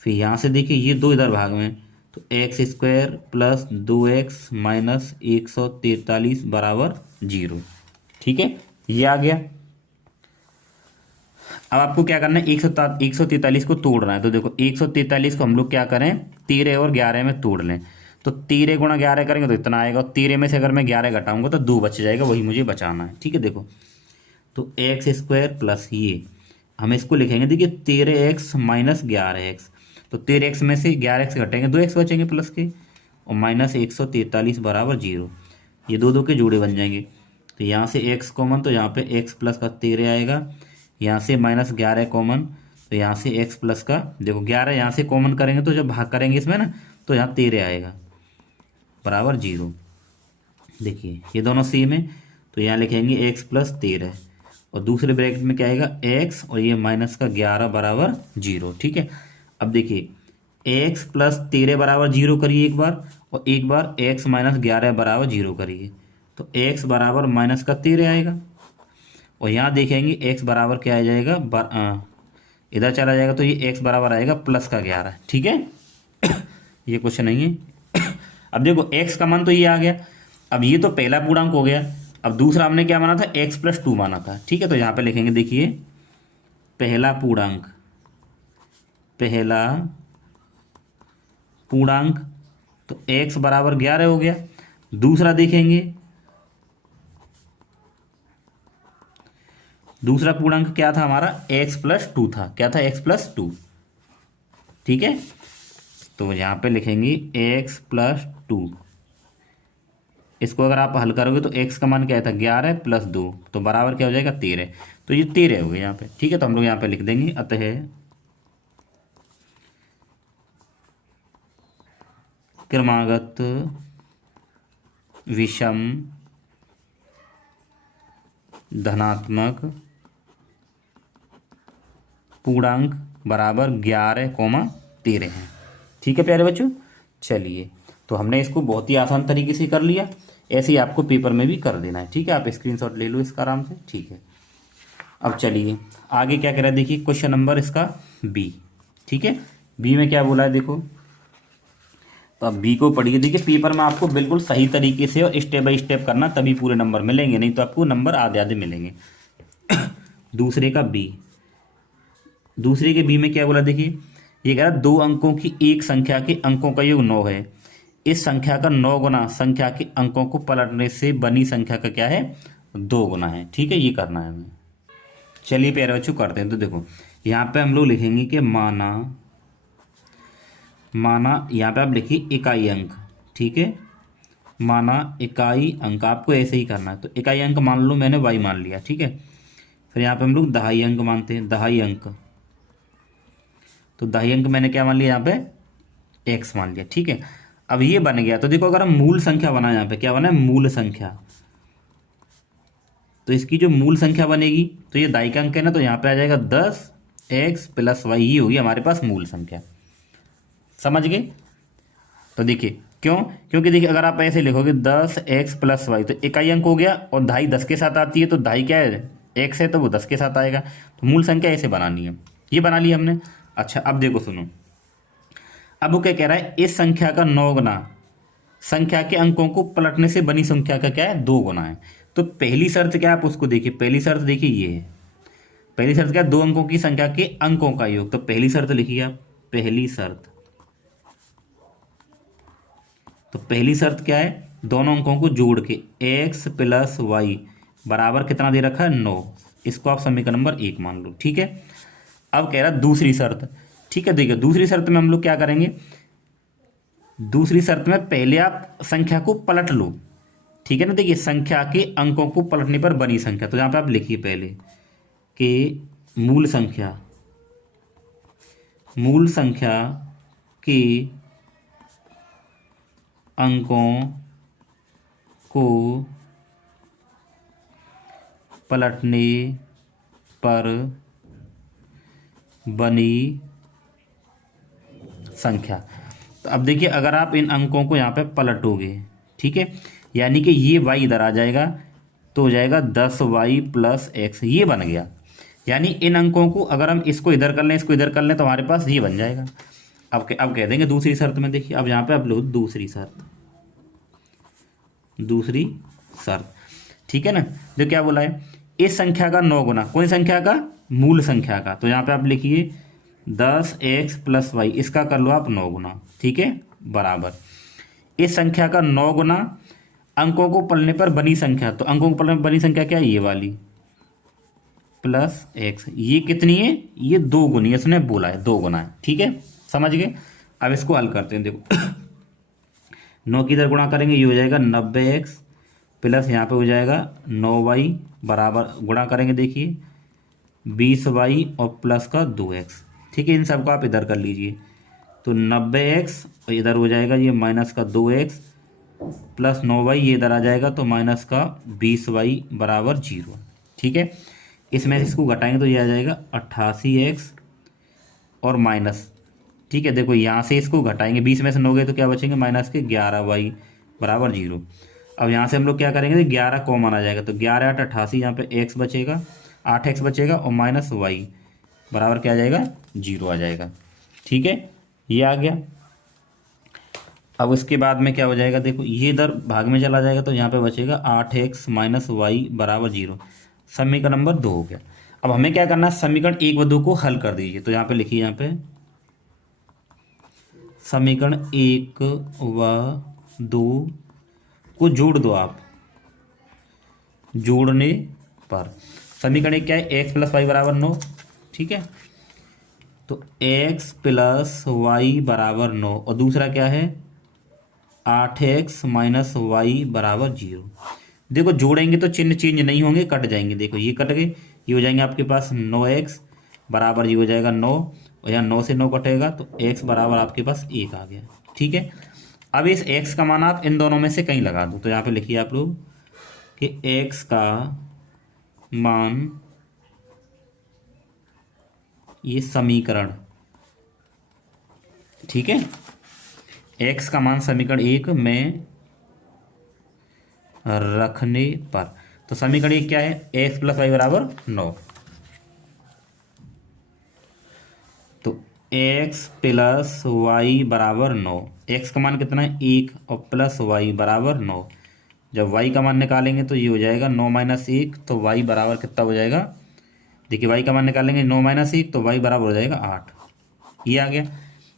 फिर यहाँ से देखिए ये दो इधर भाग में, तो x square plus 2x minus 143 बराबर 0। ठीक है, ये आ गया। अब आपको क्या करना है, 143 को तोड़ना है। तो देखो 143 को हम लोग क्या करें, 13 और 11 में तोड़ लें। तो 13 गुणा 11 करेंगे तो इतना आएगा, और 13 में से अगर मैं 11 घटाऊंगा तो 2 बच जाएगा, वही मुझे बचाना है। ठीक है, देखो तो एक्स स्क्वायर प्लस ये हम इसको लिखेंगे, देखिए 13x माइनस 11x। तो 13x में से 11x घटेंगे, 2x बचेंगे प्लस के, और माइनस 143 बराबर 0। ये दो दो के जोड़े बन जाएंगे। तो यहाँ से x कॉमन, तो यहाँ पे x प्लस का 13 आएगा। यहाँ से माइनस 11 कॉमन, तो यहाँ से x प्लस का, देखो 11 यहाँ से कॉमन करेंगे तो जब भाग करेंगे इसमें ना, तो यहाँ 13 आएगा बराबर 0। देखिए ये दोनों सेम है, तो यहाँ लिखेंगे x प्लस 13, और दूसरे ब्रैकेट में क्या आएगा x, और ये माइनस का 11 बराबर 0। ठीक है, अब देखिए x प्लस 13 बराबर 0 करिए एक बार, और एक बार x माइनस 11 बराबर 0 करिए, तो x बराबर माइनस का 13 आएगा। और यहाँ देखेंगे x बराबर क्या आ जाएगा, इधर चला जाएगा, तो ये x बराबर आएगा प्लस का 11। ठीक है ये कुछ नहीं है। अब देखो x का मान तो ये आ गया। अब ये तो पहला पूर्णांक हो गया। अब दूसरा हमने क्या माना था, x प्लस 2 माना था। ठीक है, तो यहाँ पे लिखेंगे, देखिए पहला पूर्णांक, तो x बराबर 11 हो गया। दूसरा देखेंगे, दूसरा पूर्णांक क्या था हमारा, x प्लस 2 था। क्या था, x प्लस 2। ठीक है, तो यहाँ पे लिखेंगे x प्लस 2। इसको अगर आप हल करोगे तो x का मान क्या था, 11 प्लस 2, तो बराबर क्या हो जाएगा, 13। तो ये 13 हो गया यहाँ पे। ठीक है, तो हम लोग यहाँ पे लिख देंगे, अतः क्रमागत विषम धनात्मक पूर्णांक बराबर 11, 13 है। ठीक है प्यारे बच्चों, चलिए तो हमने इसको बहुत ही आसान तरीके से कर लिया। ऐसे ही आपको पेपर में भी कर देना है। ठीक है, आप स्क्रीनशॉट ले लो इसका आराम से। ठीक है, अब चलिए आगे क्या कह रहा है, देखिए क्वेश्चन नंबर इसका बी। ठीक है, बी में क्या बोला है देखो, तो अब बी को पढ़िए। देखिए पेपर में आपको बिल्कुल सही तरीके से और स्टेप बाय स्टेप करना, तभी पूरे नंबर मिलेंगे, नहीं तो आपको नंबर आधे आधे मिलेंगे। दूसरे का बी, दूसरे के बी में क्या बोला, देखिए ये कह रहा है 2 अंकों की एक संख्या के अंकों का योग 9 है। इस संख्या का 9 गुना संख्या के अंकों को पलटने से बनी संख्या का क्या है, 2 गुना है। ठीक है, ये करना है हमें। चलिए प्यारे बच्चों करते हैं। तो देखो यहाँ पे हम लोग लिखेंगे कि माना यहाँ पे आप लिखिए इकाई अंक। ठीक है, माना इकाई अंक, आपको ऐसे ही करना है। तो इकाई अंक मान लो, मैंने y मान लिया। ठीक है, फिर यहाँ पे हम लोग दहाई अंक मानते हैं, दहाई अंक। तो दहाई अंक मैंने क्या मान लिया, यहाँ पे x मान लिया। ठीक है, अब ये बन गया। तो देखो अगर हम मूल संख्या बना, यहाँ पे क्या बना है, मूल संख्या। तो इसकी जो मूल संख्या बनेगी, तो ये दाई का अंक है ना, तो यहाँ पे आ जाएगा 10x प्लस y, ये होगी हमारे पास मूल संख्या। समझ गए। तो देखिए क्यों, क्योंकि देखिए अगर आप ऐसे लिखोगे 10x प्लस वाई, तो इकाई अंक हो गया, और दहाई 10 के साथ आती है, तो दहाई क्या है, x है, तो वो 10 के साथ आएगा। तो मूल संख्या ऐसे बनानी है, ये बना लिया हमने। अच्छा अब देखो सुनो, अब वो क्या कह रहा है, इस संख्या का 9 गुना संख्या के अंकों को पलटने से बनी संख्या का क्या है, 2 गुना है। तो पहली शर्त क्या है, आप उसको देखिए। पहली शर्त देखिए ये है, पहली शर्त क्या है, 2 अंकों की संख्या के अंकों का योग। तो पहली शर्त लिखिए आप, पहली शर्त। तो पहली शर्त क्या है, दोनों अंकों को जोड़ के x प्लस वाई बराबर कितना दे रखा है, 9। इसको आप समीकरण नंबर 1 मान लो। ठीक है, अब कह रहा है दूसरी शर्त। ठीक है, देखिए दूसरी शर्त में हम लोग क्या करेंगे, दूसरी शर्त में पहले आप संख्या को पलट लो। ठीक है ना, देखिए संख्या के अंकों को पलटने पर बनी संख्या। तो यहाँ पे आप लिखिए पहले कि मूल संख्या के अंकों को पलटने पर बनी संख्या। तो अब देखिए अगर आप इन अंकों को यहाँ पे पलटोगे, ठीक है, यानी कि ये y इधर आ जाएगा, तो हो जाएगा 10y प्लस x, ये बन गया। यानी इन अंकों को अगर हम इसको इधर कर लें, इसको इधर कर लें, तो हमारे पास ये बन जाएगा। अब कह देंगे दूसरी शर्त में। देखिए अब यहाँ पे आप लो दूसरी शर्त, दूसरी शर्त, ठीक है ना। जो क्या बोला है, इस संख्या का 9 गुना, कौन संख्या का, मूल संख्या का। तो यहाँ पे आप लिखिए 10x प्लस वाई, इसका कर लो आप 9 गुना, ठीक है, बराबर इस संख्या का 9 गुना अंकों को पढ़ने पर बनी संख्या। तो अंकों को पढ़ने पर बनी संख्या क्या है, ये वाली प्लस एक्स। ये कितनी है, ये 2 गुनी है, इसने बोला है 2 गुना है, ठीक है, समझ गए। अब इसको हल करते हैं। देखो 9 की इधर गुणा करेंगे, ये हो जाएगा 90x प्लस यहाँ पे हो जाएगा 9y बराबर, गुणा करेंगे देखिए 20y और प्लस का 2x, ठीक है। इन सबको आप इधर कर लीजिए, तो 90x और इधर हो जाएगा ये माइनस का 2x प्लस 9y, ये इधर आ जाएगा तो माइनस का 20y बराबर 0, ठीक है। इसमें से इसको घटाएंगे तो ये आ जाएगा 88x और माइनस, ठीक है। देखो यहाँ से इसको घटाएंगे, 20 में से 9 गए तो क्या बचेंगे, माइनस के 11y बराबर 0। अब यहाँ से हम लोग क्या करेंगे, 11 कॉमन आ जाएगा, तो 11 8 88, यहाँ पे x बचेगा, 8x बचेगा और माइनस y बराबर क्या आ जाएगा, 0 आ जाएगा, ठीक है, ये आ गया। अब उसके बाद में क्या हो जाएगा, देखो ये इधर भाग में चला जाएगा, तो यहाँ पे बचेगा 8x माइनस वाई बराबर 0। समीकरण नंबर 2 हो गया। अब हमें क्या करना है, समीकरण 1 व 2 को हल कर दीजिए। तो यहाँ पे लिखिए, यहाँ पे समीकरण 1 व 2 को जोड़ दो आप। जोड़ने पर समीकरण 1 क्या है, x प्लस वाई बराबर 9, ठीक है। तो x प्लस वाई बराबर 9 और दूसरा क्या है 8x माइनस वाई बराबर 0। देखो जोड़ेंगे तो चिन्ह चेंज नहीं होंगे, कट जाएंगे। देखो ये कट गए, ये हो जाएंगे आपके पास 9x बराबर, ये हो जाएगा 9 और यहाँ 9 से 9 कटेगा तो x बराबर आपके पास 1 आ गया, ठीक है। अब इस x का मान आप इन दोनों में से कहीं लगा दो। तो यहाँ पे लिखिए आप लोग कि x का मान, ये समीकरण, ठीक है, x का मान समीकरण 1 में रखने पर। तो समीकरण 1 क्या है, x प्लस वाई बराबर 9। तो x प्लस वाई बराबर 9, x का मान कितना है 1 और प्लस वाई बराबर 9। जब y का मान निकालेंगे तो ये हो जाएगा 9 माइनस 1, तो y बराबर कितना हो जाएगा, देखिए y का मान निकालेंगे 9 माइनस 1 तो y बराबर हो जाएगा 8, ये आ गया।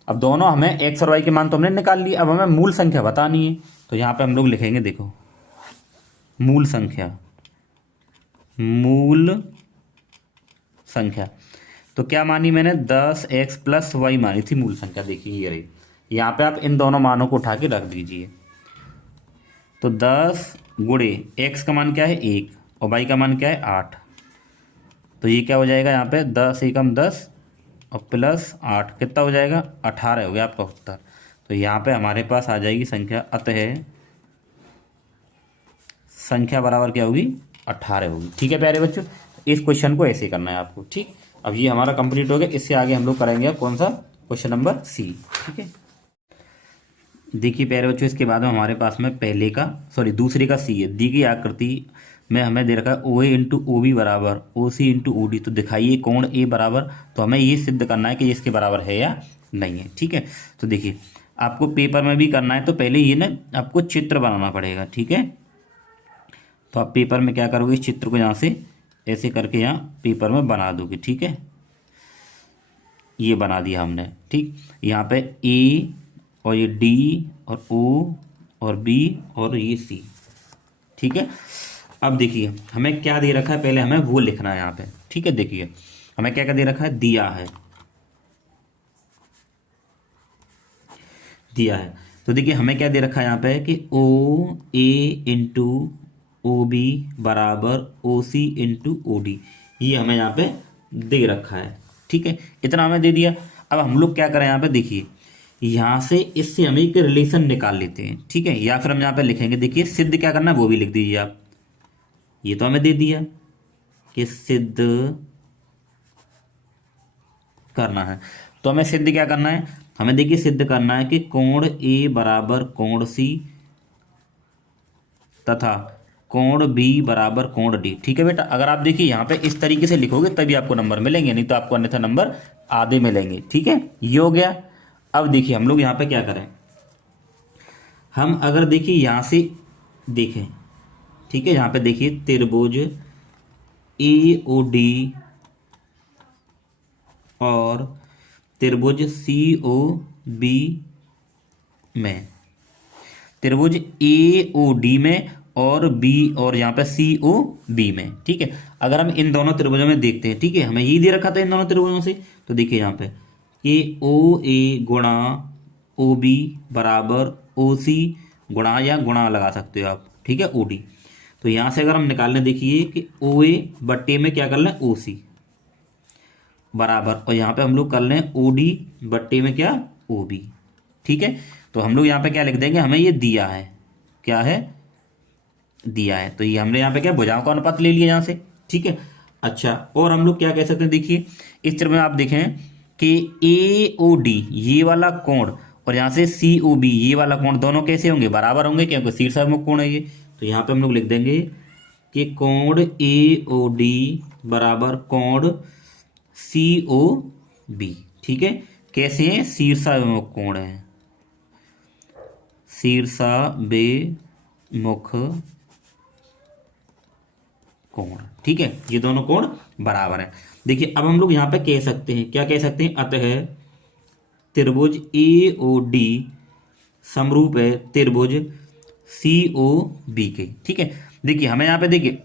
अब दोनों हमें x और y के मान तो हमने निकाल लिए, अब हमें मूल संख्या बतानी है। तो यहाँ पे हम लोग लिखेंगे, देखो मूल संख्या, मूल संख्या। तो क्या मानी मैंने, 10x प्लस वाई मानी थी मूल संख्या। देखिए ये रही, यहाँ पे आप इन दोनों मानों को उठा के रख दीजिए। तो 10 गुणे x का मान क्या है 1 और y का मान क्या है 8, तो ये क्या हो जाएगा, यहाँ पे 10 एकम 10 और प्लस 8 कितना हो जाएगा, 18 हो गया आपका उत्तर। तो यहाँ पे हमारे पास आ जाएगी संख्या, अतः संख्या बराबर क्या होगी, 18 होगी, ठीक है प्यारे बच्चों। इस क्वेश्चन को ऐसे करना है आपको, ठीक। अब ये हमारा कंप्लीट हो गया, इससे आगे हम लोग करेंगे अब कौन सा, क्वेश्चन नंबर सी, ठीक है। देखिए प्यारे बच्चों, इसके बाद में हमारे पास में दूसरे का सी है। दी गई आकृति में हमें दे रखा है ओ ए इंटू ओ बी बराबर ओ सी इंटू ओ डी। तो दिखाइए कोण ए बराबर, तो हमें ये सिद्ध करना है कि इसके बराबर है या नहीं है, ठीक है। तो देखिए आपको पेपर में भी करना है, तो पहले ये ना आपको चित्र बनाना पड़ेगा, ठीक है। तो आप पेपर में क्या करोगे, इस चित्र को यहाँ से ऐसे करके यहाँ पेपर में बना दोगे, ठीक है। ये बना दिया हमने, ठीक। यहाँ पे ए और ये डी और ओ और बी और ये सी, ठीक है। अब देखिए हमें क्या दे रखा है, पहले हमें वो लिखना है यहाँ पे, ठीक है। देखिए हमें क्या क्या दे रखा है, दिया है। तो देखिए हमें क्या दे रखा है यहाँ पे कि ओ ए इंटू ओ बी बराबर ओ सी इंटू ओ डी, ये हमें यहाँ पे दे रखा है, ठीक है। इतना हमें दे दिया। अब हम लोग क्या करें, यहाँ पे देखिए यहाँ से इससे हम एक रिलेशन निकाल लेते हैं, ठीक है। या फिर हम यहाँ पे लिखेंगे, देखिए सिद्ध क्या करना है वो भी लिख दीजिए आप। ये तो हमें दे दिया कि सिद्ध करना है, तो हमें सिद्ध क्या करना है, हमें देखिए सिद्ध करना है कि कोण ए बराबर कोण सी तथा कोण बी बराबर कोण डी। ठीक है बेटा, अगर आप देखिए यहाँ पे इस तरीके से लिखोगे तभी आपको नंबर मिलेंगे, नहीं तो आपको अन्यथा नंबर आधे मिलेंगे। ठीक है, ये हो गया। अब देखिए हम लोग यहाँ पे क्या करें, हम अगर देखिए यहाँ से देखें, ठीक है, यहाँ पे देखिए त्रिभुज ए ओ डी और त्रिभुज सी ओ बी में, त्रिभुज ए ओ डी में और बी और यहाँ पे सी ओ बी में। ठीक है, अगर हम इन दोनों त्रिभुजों में देखते हैं, ठीक है, हमें ये दे रखा था इन दोनों त्रिभुजों से, तो देखिए यहाँ पे कि ओ ए गुणा ओ बी बराबर ओ सी गुणा, या गुणा लगा सकते हो आप, ठीक है, ओ डी। तो यहाँ से अगर हम निकालने देखिए कि ओ ए बट्टे में क्या कर लें ओ सी बराबर, और यहाँ पे हम लोग कर लें ओ डी बट्टे में क्या ओ बी। ठीक है, तो हम लोग यहाँ पे क्या लिख देंगे, हमें ये दिया है, क्या है, दिया है, तो ये हमने यहाँ पे क्या भुजाओं का अनुपात ले लिया यहाँ से। ठीक है, अच्छा, और हम लोग क्या कह सकते हैं, देखिए इस चित्र में आप देखें कि ए ओ डी ये वाला कोण और यहाँ से सी ओ बी ये वाला कोण दोनों कैसे होंगे, बराबर होंगे, क्योंकि शीर्षाभिमुख कोण है ये। तो यहाँ पे हम लोग लिख देंगे कि कोण ए ओ डी बराबर कोण सी ओ बी। ठीक है, कैसे हैं, शीर्षाभिमुख कोण है, शीर्षाभिमुख कोण। ठीक है, ये दोनों कोण बराबर हैं। देखिए अब हम लोग यहाँ पे कह सकते हैं, क्या कह सकते हैं, अतः त्रिभुज ए ओ डी समरूप है त्रिभुज सी ओ बी के। ठीक है, देखिए हमें यहाँ पे देखिए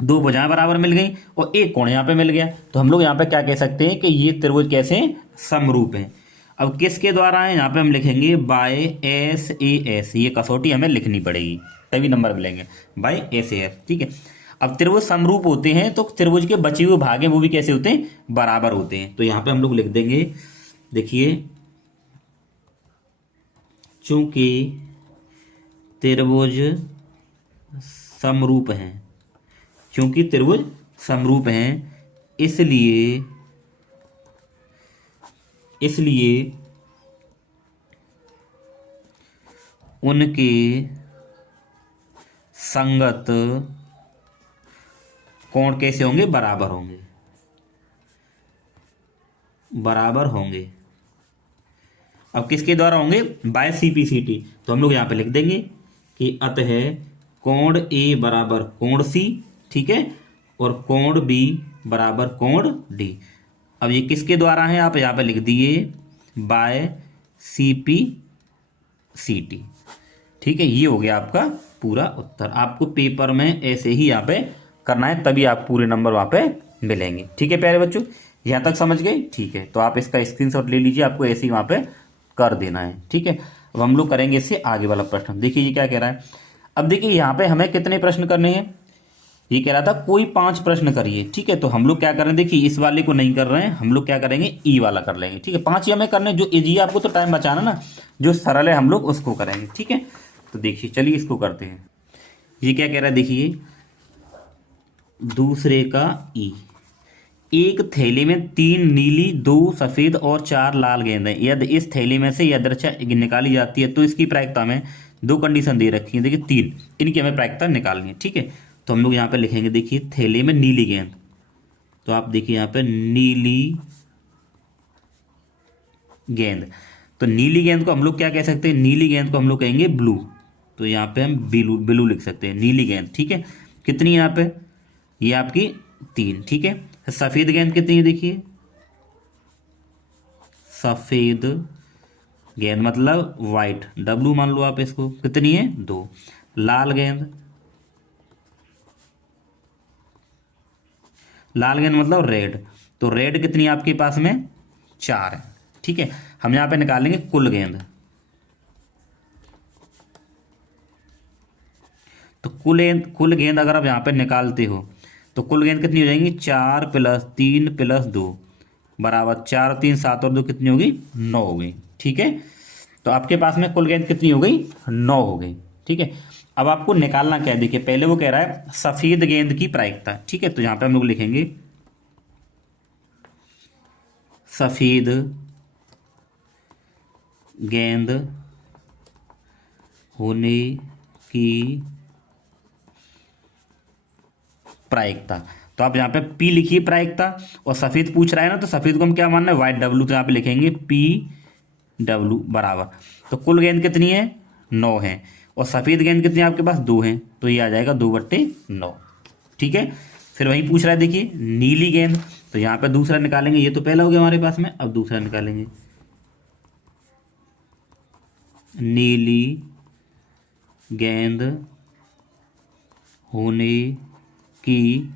दो भुजाएं बराबर मिल गई और एक कोण यहाँ पे मिल गया, तो हम लोग यहाँ पे क्या कह सकते हैं कि ये त्रिभुज कैसे हैं, समरूप हैं। अब किसके द्वारा है, यहाँ पे हम लिखेंगे बाय एस ए एस, ये कसौटी हमें लिखनी पड़ेगी तभी नंबर मिलेंगे, बाय एस ए एस। ठीक है, अब त्रिभुज समरूप होते हैं तो त्रिभुज के बचे हुए भाग हैं वो भी कैसे होते हैं, बराबर होते हैं। तो यहाँ पे हम लोग लिख देंगे, देखिए चूंकि त्रिभुज समरूप हैं, क्योंकि त्रिभुज समरूप हैं इसलिए उनके संगत कोण कैसे होंगे, बराबर होंगे, बराबर होंगे। अब किसके द्वारा होंगे, by C P C T. तो हम लोग यहाँ पे लिख देंगे कि अतः कोण ए बराबर कोण सी, ठीक है, और कोण बी बराबर कोण डी। अब ये किसके द्वारा है, आप यहाँ पे लिख दिए by C P C T. ठीक है, ये हो गया आपका पूरा उत्तर। आपको पेपर में ऐसे ही यहाँ पे करना है, तभी आप पूरे नंबर वहाँ पे मिलेंगे। ठीक है प्यारे बच्चों, यहाँ तक समझ गए। ठीक है, तो आप इसका स्क्रीनशॉट ले लीजिए, आपको ऐसे ही वहाँ पे कर देना है। ठीक है, अब हम लोग करेंगे इससे आगे वाला प्रश्न। देखिए ये क्या कह रहा है, अब देखिए यहाँ पे हमें कितने प्रश्न करने हैं, ये कह रहा था कोई 5 प्रश्न करिए। ठीक है, तो हम लोग क्या कर रहे हैं, देखिए इस वाले को नहीं कर रहे हैं, हम लोग क्या करेंगे, ई वाला कर लेंगे। ठीक है, 5 ही हमें करने, जो इजी है आपको तो टाइम बचाना ना, जो सरल है हम लोग उसको करेंगे। ठीक है, तो देखिए चलिए इसको करते हैं। ये क्या कह रहा है, देखिए दूसरे का ई, एक थैली में 3 नीली, 2 सफेद और 4 लाल गेंद है। यदि इस थैली में से यादृच्छा निकाली जाती है तो इसकी प्रायिकता में 2 कंडीशन दे रखी है। देखिए 3, इनकी हमें प्रायिकता निकालनी है। ठीक है, तो हम लोग यहाँ पे लिखेंगे, देखिए थैली में नीली गेंद, तो आप देखिए यहाँ पे नीली गेंद, तो नीली गेंद को हम लोग क्या कह सकते हैं, नीली गेंद को हम लोग कहेंगे ब्लू, तो यहाँ पे हम ब्लू ब्लू लिख सकते हैं, नीली गेंद। ठीक है, कितनी है यहाँ पे, ये आपकी 3। ठीक है, सफेद गेंद कितनी है, देखिए सफेद गेंद मतलब वाइट, डब्लू मान लो आप इसको, कितनी है 2। लाल गेंद, लाल गेंद मतलब रेड, तो रेड कितनी है आपके पास में 4 है। ठीक है, हम यहाँ पे निकालेंगे कुल गेंद, तो कुल गेंद अगर आप यहाँ पे निकालते हो तो कुल गेंद कितनी हो जाएंगी, 4 + 3 + 2 बराबर 4 3 7 और 2 कितनी हो गई, 9 हो गई। ठीक है, तो आपके पास में कुल गेंद कितनी हो गई, 9 हो गई। ठीक है, अब आपको निकालना क्या है, देखिए पहले वो कह रहा है सफेद गेंद की प्रायिकता। ठीक है, तो यहाँ पे हम लोग लिखेंगे सफेद गेंद होने की प्रायिकता। तो आप यहाँ पे पी लिखिए प्रायिकता, और सफ़ेद पूछ रहा है ना, तो सफ़ेद को हम क्या मानना है, वाइट डब्लू, तो यहाँ पे लिखेंगे पी डब्लू बराबर। तो कुल गेंद कितनी है, 9 है, और सफ़ेद गेंद कितनी है आपके पास, 2 है, तो ये आ जाएगा 2/9। ठीक है। फिर वही पूछ रहा है, देखिए नीली गेंद, तो यहाँ पे दूसरा निकालेंगे, ये तो पहला हो गया हमारे पास में, अब दूसरा निकालेंगे। नीली गेंद होने की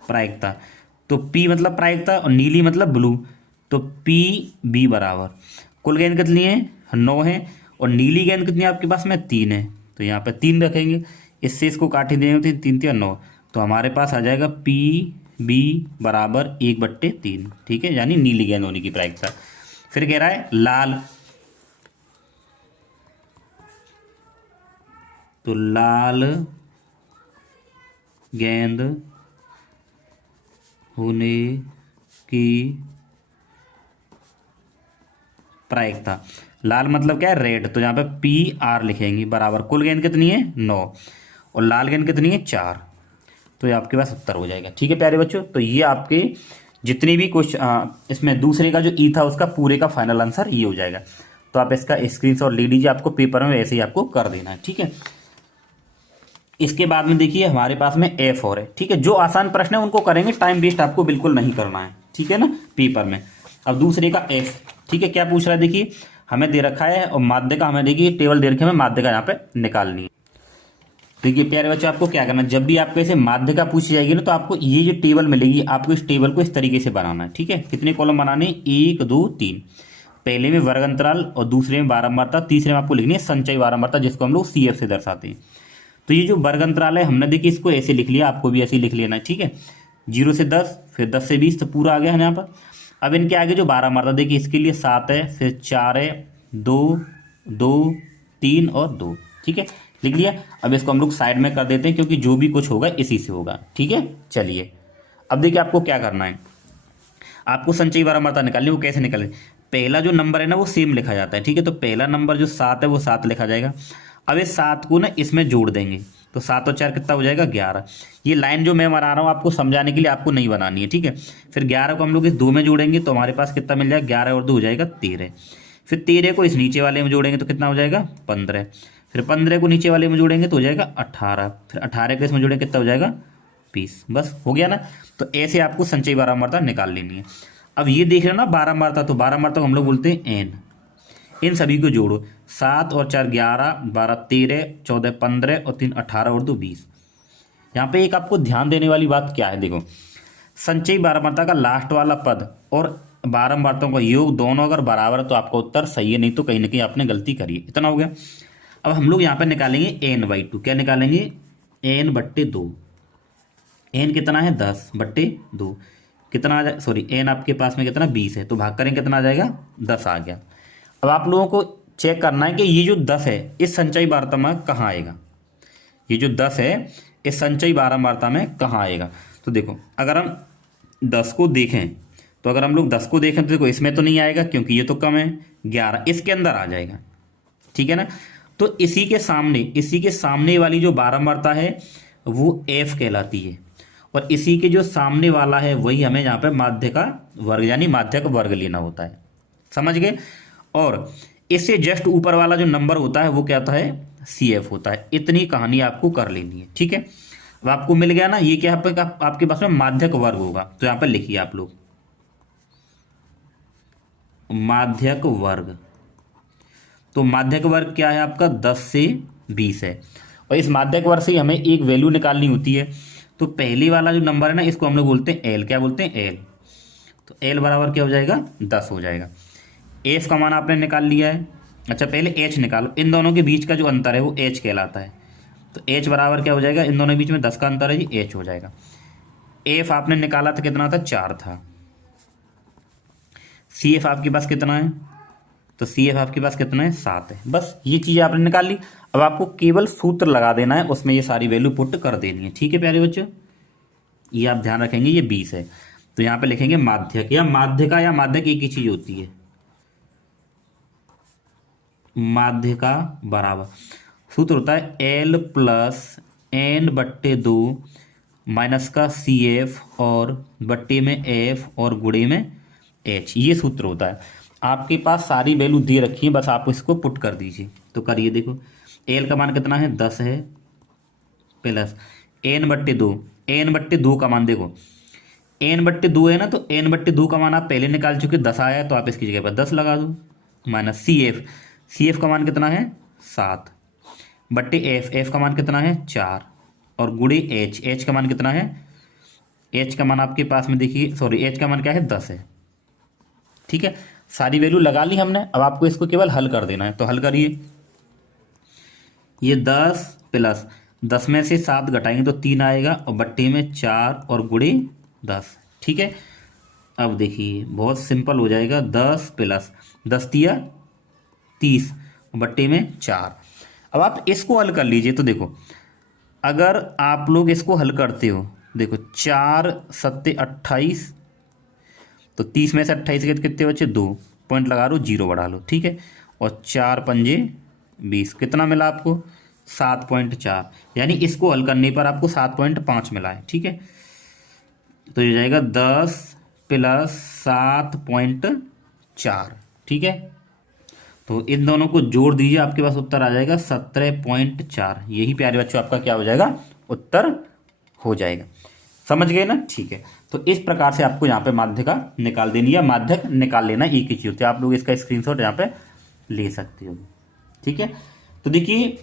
प्रायिकता, तो P मतलब प्रायिकता और नीली मतलब ब्लू, तो PB बराबर कुल गेंद कितनी है, 9 है, और नीली गेंद कितनी है आपके पास में, 3 है, तो यहाँ पे 3 रखेंगे, इससे इसको काट ही देंगे, 3 3 9, तो हमारे पास आ जाएगा PB बराबर 1/3। ठीक है, यानी नीली गेंद होने की प्रायिकता। फिर कह रहा है लाल, तो लाल गेंद होने की प्रायिकता, लाल मतलब क्या है, रेड, तो यहाँ पे PR लिखेंगे बराबर कुल गेंद कितनी है, 9, और लाल गेंद कितनी है, 4, तो ये आपके पास उत्तर हो जाएगा। ठीक है प्यारे बच्चों, तो ये आपके जितनी भी क्वेश्चन इसमें दूसरे का जो ई था उसका पूरे का फाइनल आंसर ये हो जाएगा। तो आप इसका स्क्रीनशॉट ले लीजिए, आपको पेपर में वैसे ही आपको कर देना है। ठीक है, इसके बाद में देखिए हमारे पास में A4 है। ठीक है, जो आसान प्रश्न है उनको करेंगे, टाइम वेस्ट आपको बिल्कुल नहीं करना है। ठीक है ना, पेपर में। अब दूसरे का F। ठीक है, क्या पूछ रहा है, देखिए हमें दे रखा है और माध्य का हमें देखिए टेबल दे रखी है, हमें माध्य का यहाँ पे निकालनी है। देखिए प्यारे बच्चों, आपको क्या करना है, जब भी आपको ऐसे माध्य का पूछी जाएगी ना, तो आपको ये जो टेबल मिलेगी, आपको इस टेबल को इस तरीके से बनाना है। ठीक है, कितने कॉलम बनाने, 1 2 3, पहले में वर्ग अंतराल और दूसरे में बारंबारता, तीसरे में आपको लिखनी है संचयी बारंबारता, जिसको हम लोग CF से दर्शाते हैं। तो ये जो वर्ग अंतराल है, हमने देखिए इसको ऐसे लिख लिया, आपको भी ऐसे ही लिख लेना है। ठीक है, 0 से 10, फिर 10 से 20, तो पूरा आ गया है यहाँ पर। अब इनके आगे जो बारंबारता, देखिए इसके लिए 7 है, फिर 4 है, 2 2 3 और 2। ठीक है, लिख लिया। अब इसको हम लोग साइड में कर देते हैं, क्योंकि जो भी कुछ होगा इसी से होगा। ठीक है, चलिए अब देखिए आपको क्या करना है, आपको संचयी बारंबारता निकालनी है। वो कैसे निकालें, पहला जो नंबर है ना वो सेम लिखा जाता है। ठीक है, तो पहला नंबर जो 7 है वो 7 लिखा जाएगा। अब इस 7 को ना इसमें जोड़ देंगे, तो 7 और 4 कितना हो जाएगा, 11। ये लाइन जो मैं बना रहा हूँ आपको समझाने के लिए, आपको नहीं बनानी है। ठीक है, फिर 11 को हम लोग इस 2 में जोड़ेंगे, तो हमारे पास कितना मिल जाएगा, 11 और 2 हो जाएगा 13। फिर 13 को इस नीचे वाले में जोड़ेंगे तो कितना हो जाएगा, 15। फिर 15 को नीचे वाले में जोड़ेंगे तो हो जाएगा 18। फिर 18 को इसमें जोड़ेंगे कितना हो जाएगा, 20। बस हो गया ना। तो ऐसे आपको संचयी बारंबारता निकाल लेनी है। अब ये देख रहे हो ना बारंबारता, तो बारंबारता को हम लोग बोलते हैं एन। इन सभी को जोड़ो, 7 और 4 11, 12 13, 14 15 और 3 18 और 2 20। यहाँ पे एक आपको ध्यान देने वाली बात क्या है, देखो संचयी बारंबारता का लास्ट वाला पद और बारंबारताओं का योग दोनों अगर बराबर है तो आपका उत्तर सही है, नहीं तो कहीं ना कहीं आपने गलती करी है। इतना हो गया। अब हम लोग यहाँ पे निकालेंगे n/2। क्या निकालेंगे, n/2। n कितना है, 10/2। कितना आ जाए, सॉरी n आपके पास में कितना, 20 है, तो भाग करें कितना आ जाएगा, 10 आ गया। अब आप लोगों को चेक करना है कि ये जो 10 है इस संचयी बारंबारता में कहाँ आएगा। ये जो 10 है इस संचयी बारंबारता में कहाँ आएगा। तो देखो अगर हम 10 को देखें, तो अगर हम लोग 10 को देखें तो देखो इसमें तो नहीं आएगा, क्योंकि ये तो कम है, 11 इसके अंदर आ जाएगा। ठीक है ना, तो इसी के सामने वाली जो बारंबारता है वो F कहलाती है, और इसी के जो सामने वाला है वही हमें यहाँ पे माध्य का वर्ग यानी माध्य का वर्ग लेना होता है। समझ गए। और इससे जस्ट ऊपर वाला जो नंबर होता है वो क्या होता है, CF होता है। इतनी कहानी आपको कर लेनी है। ठीक है, अब आपको मिल गया ना, ये क्या आपके पास में माध्यक वर्ग होगा, तो यहाँ पर लिखिए आप लोग माध्यक वर्ग। तो माध्यक वर्ग क्या है आपका, 10 से 20 है, और इस माध्यक वर्ग से हमें एक वैल्यू निकालनी होती है। तो पहले वाला जो नंबर है ना इसको हम लोग बोलते हैं L। क्या बोलते हैं, L। तो L बराबर क्या हो जाएगा, 10 हो जाएगा। F का मान आपने निकाल लिया है। अच्छा पहले H निकालो, इन दोनों के बीच का जो अंतर है वो H कहलाता है। तो H बराबर क्या हो जाएगा, इन दोनों के बीच में 10 का अंतर है जी, H हो जाएगा। F आपने निकाला था कितना था, 4 था। CF आपके पास कितना है, तो CF आपके पास कितना है, 7 है। बस ये चीज़ आपने निकाल ली। अब आपको केवल सूत्र लगा देना है, उसमें ये सारी वैल्यू पुट कर देनी है। ठीक है प्यारे बच्चों, ये आप ध्यान रखेंगे, ये 20 है, तो यहाँ पे लिखेंगे माध्यक या माध्यका या माध्यक एक ही चीज़ होती है। माध्यका बराबर सूत्र होता है एल प्लस एन बट्टे 2 माइनस का सी एफ और बट्टे में एफ और गुणे में एच, ये सूत्र होता है। आपके पास सारी वैल्यू दे रखी है, बस आप इसको पुट कर दीजिए। तो करिए, देखो एल का मान कितना है 10 है, प्लस एन बट्टे 2, एन बट्टे 2 का मान देखो एन बट्टे 2 है ना, तो एन बट्टे 2 का मान आप पहले निकाल चुके, 10 आया है तो आप इसकी जगह पर 10 लगा दो, minus C F, C F का मान कितना है 7 बट्टे एफ, एफ का मान कितना है 4 और गुणे एच, एच का मान कितना है, एच का मान आपके पास में देखिए, सॉरी एच का मान क्या है 10 है। ठीक है, सारी वैल्यू लगा ली हमने, अब आपको इसको केवल हल कर देना है। तो हल करिए, ये 10 प्लस 10 में से 7 घटाएंगे तो 3 आएगा और बट्टे में 4 और गुणे 10। ठीक है, अब देखिए बहुत सिंपल हो जाएगा, 10 प्लस 10 तिया 30 बट्टे में 4। अब आप इसको हल कर लीजिए। तो देखो अगर आप लोग इसको हल करते हो, देखो 4 सत्ते 28, तो 30 में से 28 के कितने बचे 2, पॉइंट लगा लो, 0 बढ़ा लो। ठीक है, और 4 पंजे 20, कितना मिला आपको 7.4, यानी इसको हल करने पर आपको 7.5 मिला है। ठीक है, तो ये जाएगा 10 प्लस 7.4। ठीक है, तो इन दोनों को जोड़ दीजिए, आपके पास उत्तर आ जाएगा 17.4। यही प्यारे बच्चों आपका क्या हो जाएगा, उत्तर हो जाएगा। समझ गए ना। ठीक है, तो इस प्रकार से आपको यहाँ पे माध्यिका निकाल देनी है, माध्यक निकाल लेना, एक ही चीज होती है। आप लोग इसका स्क्रीनशॉट यहाँ पे ले सकते हो। ठीक है, तो देखिए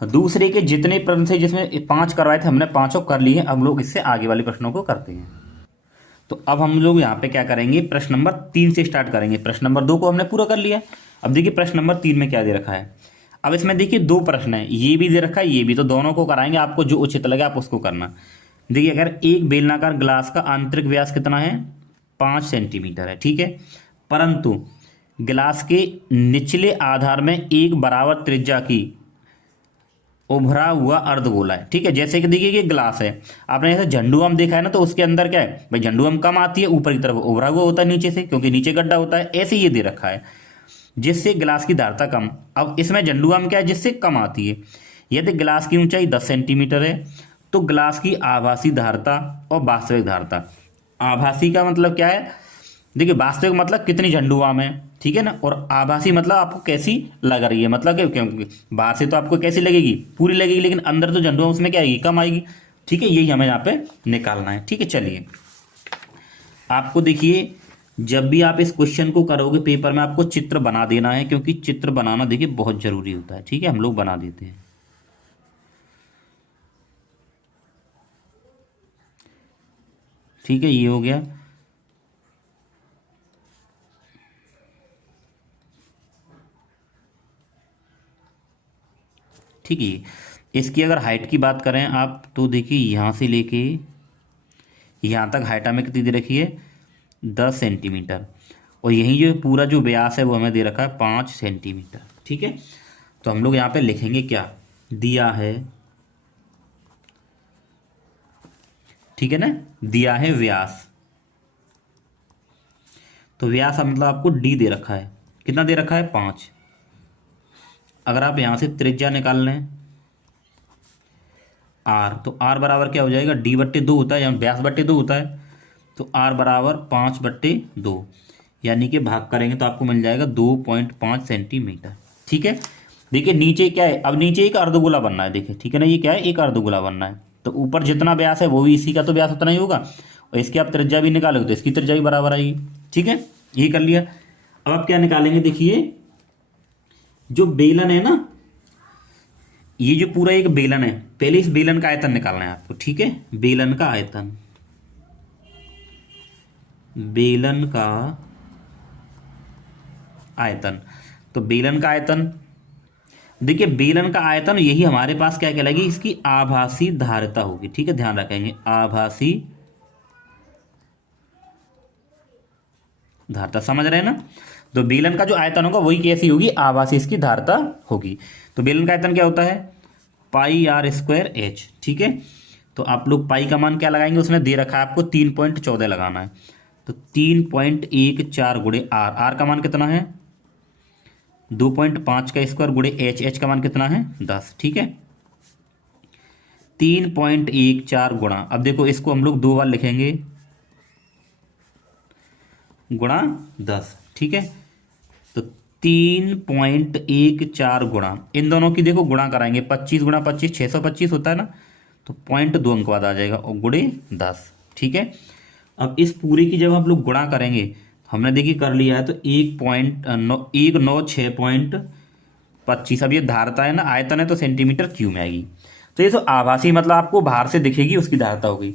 दूसरे के जितने प्रश्न थे, जिसमें 5 करवाए थे हमने, 5 कर लिए। अब लोग इससे आगे वाले प्रश्नों को करते हैं। तो अब हम लोग यहाँ पे क्या करेंगे, प्रश्न नंबर 3 से स्टार्ट करेंगे। प्रश्न नंबर 2 को हमने पूरा कर लिया। अब देखिए प्रश्न नंबर 3 में क्या दे रखा है। अब इसमें देखिए 2 प्रश्न है, ये भी दे रखा है, ये भी, तो दोनों को कराएंगे, आपको जो उचित लगे आप उसको करना। देखिए अगर एक बेलनाकार ग्लास का आंतरिक व्यास कितना है 5 सेंटीमीटर है, ठीक है, परंतु गिलास के निचले आधार में एक बराबर त्रिज्या की उभरा हुआ अर्धगोला है। ठीक है, जैसे कि देखिए ये ग्लास है, आपने जैसे झंडू आम देखा है ना, तो उसके अंदर क्या है भाई, झंडू आम कम आती है, ऊपर की तरफ उभरा हुआ होता है नीचे से, क्योंकि नीचे गड्ढा होता है। ऐसे ये दे रखा है जिससे गिलास की धारता कम। अब इसमें झंडू आम क्या है, जिससे कम आती है। यदि गिलास की ऊंचाई 10 सेंटीमीटर है तो गिलास की आभासी धारता और वास्तविक धारता, आभासी का मतलब क्या है, देखिए वास्तविक मतलब कितनी झंडू आम है, ठीक है ना, और आभासी मतलब आपको कैसी लग रही है, मतलब क्योंकि बाहर से तो आपको कैसी लगेगी, पूरी लगेगी, लेकिन अंदर तो झंडू आम उसमें क्या आएगी, कम आएगी। ठीक है, यही हमें यहाँ पे निकालना है। ठीक है, चलिए आपको देखिए जब भी आप इस क्वेश्चन को करोगे पेपर में, आपको चित्र बना देना है, क्योंकि चित्र बनाना देखिए बहुत जरूरी होता है। ठीक है, हम लोग बना देते हैं। ठीक है, ये हो गया। ठीक है, इसकी अगर हाइट की बात करें आप, तो देखिए यहाँ से लेके यहाँ तक हाइट हमें कितनी दे रखी है 10 सेंटीमीटर, और यही जो पूरा जो व्यास है वो हमें दे रखा है 5 सेंटीमीटर। ठीक है, तो हम लोग यहाँ पे लिखेंगे क्या दिया है, ठीक है ना, दिया है व्यास, तो व्यास मतलब आपको डी दे रखा है, कितना दे रखा है 5। अगर आप यहाँ से त्रिज्या निकाल लें आर, तो आर बराबर क्या हो जाएगा, डी बट्टे 2 होता है, या व्यास बट्टे 2 होता है, तो आर बराबर 5 बट्टे 2, यानी कि भाग करेंगे तो आपको मिल जाएगा 2.5 सेंटीमीटर। ठीक है, देखिए नीचे क्या है, अब नीचे एक अर्धगोला बनना है, देखिए ठीक है ना, ये क्या है एक अर्धगोला बनना है, तो ऊपर जितना व्यास है वो भी इसी का तो व्यास उतना ही होगा, और इसकी आप त्रिज्या भी निकालोगे तो इसकी त्रिज्या भी बराबर आएगी। ठीक है, ये कर लिया। अब आप क्या निकालेंगे, देखिए जो बेलन है ना, ये जो पूरा एक बेलन है, पहले इस बेलन का आयतन निकालना है आपको। ठीक है, बेलन का आयतन, बेलन का आयतन, तो बेलन का आयतन, देखिए बेलन का आयतन यही हमारे पास क्या कहलाएगी, इसकी आभासी धारिता होगी। ठीक है, ध्यान रखेंगे आभासी धारिता, समझ रहे हैं ना। तो बेलन का जो आयतन होगा वही कैसी होगी, आभासी इसकी धारिता होगी। तो बेलन का आयतन क्या होता है पाई आर स्क्वायर एच। ठीक है, तो आप लोग पाई का मान क्या लगाएंगे, उसमें दे रखा है आपको 3.14 लगाना है, तो 3.14 गुणे आर, आर का मान कितना है 2.5 का स्क्वायर गुणे एच, एच का मान कितना है 10, ठीक है। 3.14 गुणा, अब देखो इसको हम लोग 2 बार लिखेंगे, गुणा 10, ठीक है। तो 3.14 गुणा, इन दोनों की देखो गुणा कराएंगे, 25 गुणा 25 625 होता है ना, तो 0.2 अंक बाद आ जाएगा और गुणे 10, ठीक है। अब इस पूरे की जब हम लोग गुणा करेंगे, हमने देखिए कर लिया है, तो 196.25, अब ये धारता है ना, आयतन है तो सेंटीमीटर क्यूब में आएगी। तो ये तो आभासी मतलब आपको बाहर से दिखेगी उसकी धारता होगी।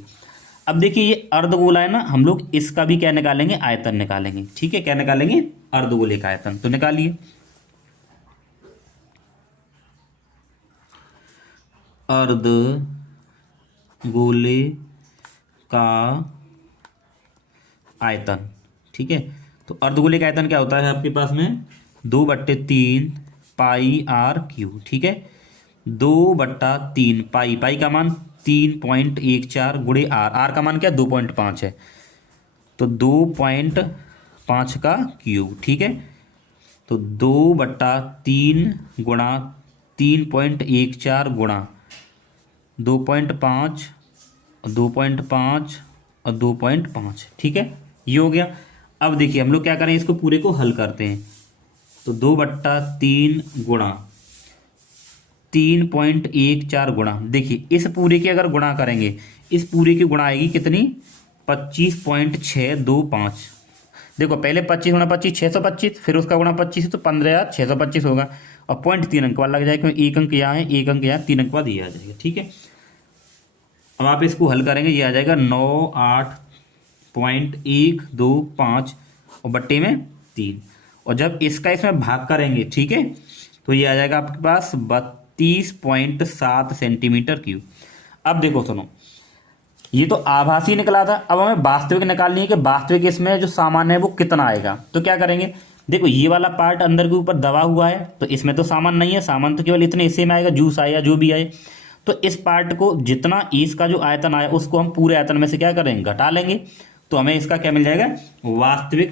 अब देखिए ये अर्धगोला है ना, हम लोग इसका भी क्या निकालेंगे, आयतन निकालेंगे, ठीक है। क्या निकालेंगे, अर्धगोले का आयतन, तो निकालिए। अर्धगोले का आयतन, ठीक है। तो अर्धगोले का आयतन क्या होता है आपके पास में, 2/3 पाई आर क्यू, ठीक है। 2/3 पाई, पाई का मान 3.14 गुणे आर, आर का मान क्या 2.5 है, तो 2.5 का क्यूब, ठीक है। तो 2/3 गुणा 3.14 गुणा 2.5, 2.5 और 2.5, ठीक है, ये हो गया। अब देखिए हम लोग क्या करें, इसको पूरे को हल करते हैं। तो 2/3 गुणा 3.14 गुणा, देखिए इस पूरे की अगर गुणा करेंगे, इस पूरे की गुणा आएगी कितनी, 25.625। देखो पहले 25 गुणा 25 625, फिर उसका गुणा 25 तो 15,625 होगा, और 0.3 अंक बाद लग जाएगा, क्योंकि एक अंक यहाँ है, एक अंक यहाँ, 3 अंक बाद ये आ जाएगा, ठीक है। अब आप इसको हल करेंगे, ये आ जाएगा 98.125 और बट्टे में 3, और जब इसका इसमें भाग करेंगे, ठीक है, तो ये आ जाएगा आपके पास 32.7 सेंटीमीटर क्यूब। अब देखो सुनो, ये तो आभासी निकला था, अब हमें वास्तविक निकालनी है कि वास्तविक इसमें जो सामान है वो कितना आएगा। तो क्या करेंगे, देखो ये वाला पार्ट अंदर के ऊपर दबा हुआ है, तो इसमें तो सामान नहीं है, सामान तो केवल इतने हिस्से में आएगा, जूस आए या जो भी आए। तो इस पार्ट को जितना इसका जो आयतन आया उसको हम पूरे आयतन में से क्या करेंगे, घटा लेंगे, तो हमें इसका क्या मिल जाएगा, वास्तविक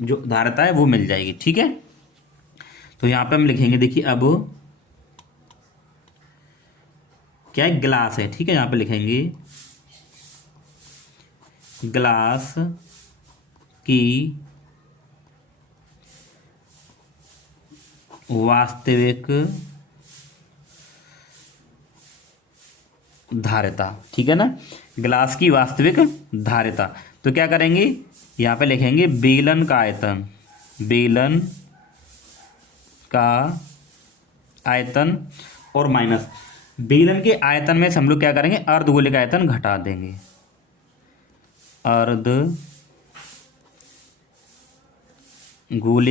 जो धारता है वो मिल जाएगी, ठीक है। तो यहाँ पे हम लिखेंगे, देखिए अब क्या है, ग्लास है, ठीक है, यहाँ पे लिखेंगे ग्लास की वास्तविक धारिता, ठीक है ना, ग्लास की वास्तविक धारिता। तो क्या करेंगे, यहाँ पे लिखेंगे बेलन का आयतन, बेलन का आयतन और माइनस बेलन के आयतन में से हम लोग क्या करेंगे, अर्धगोले का आयतन घटा देंगे, अर्धगोले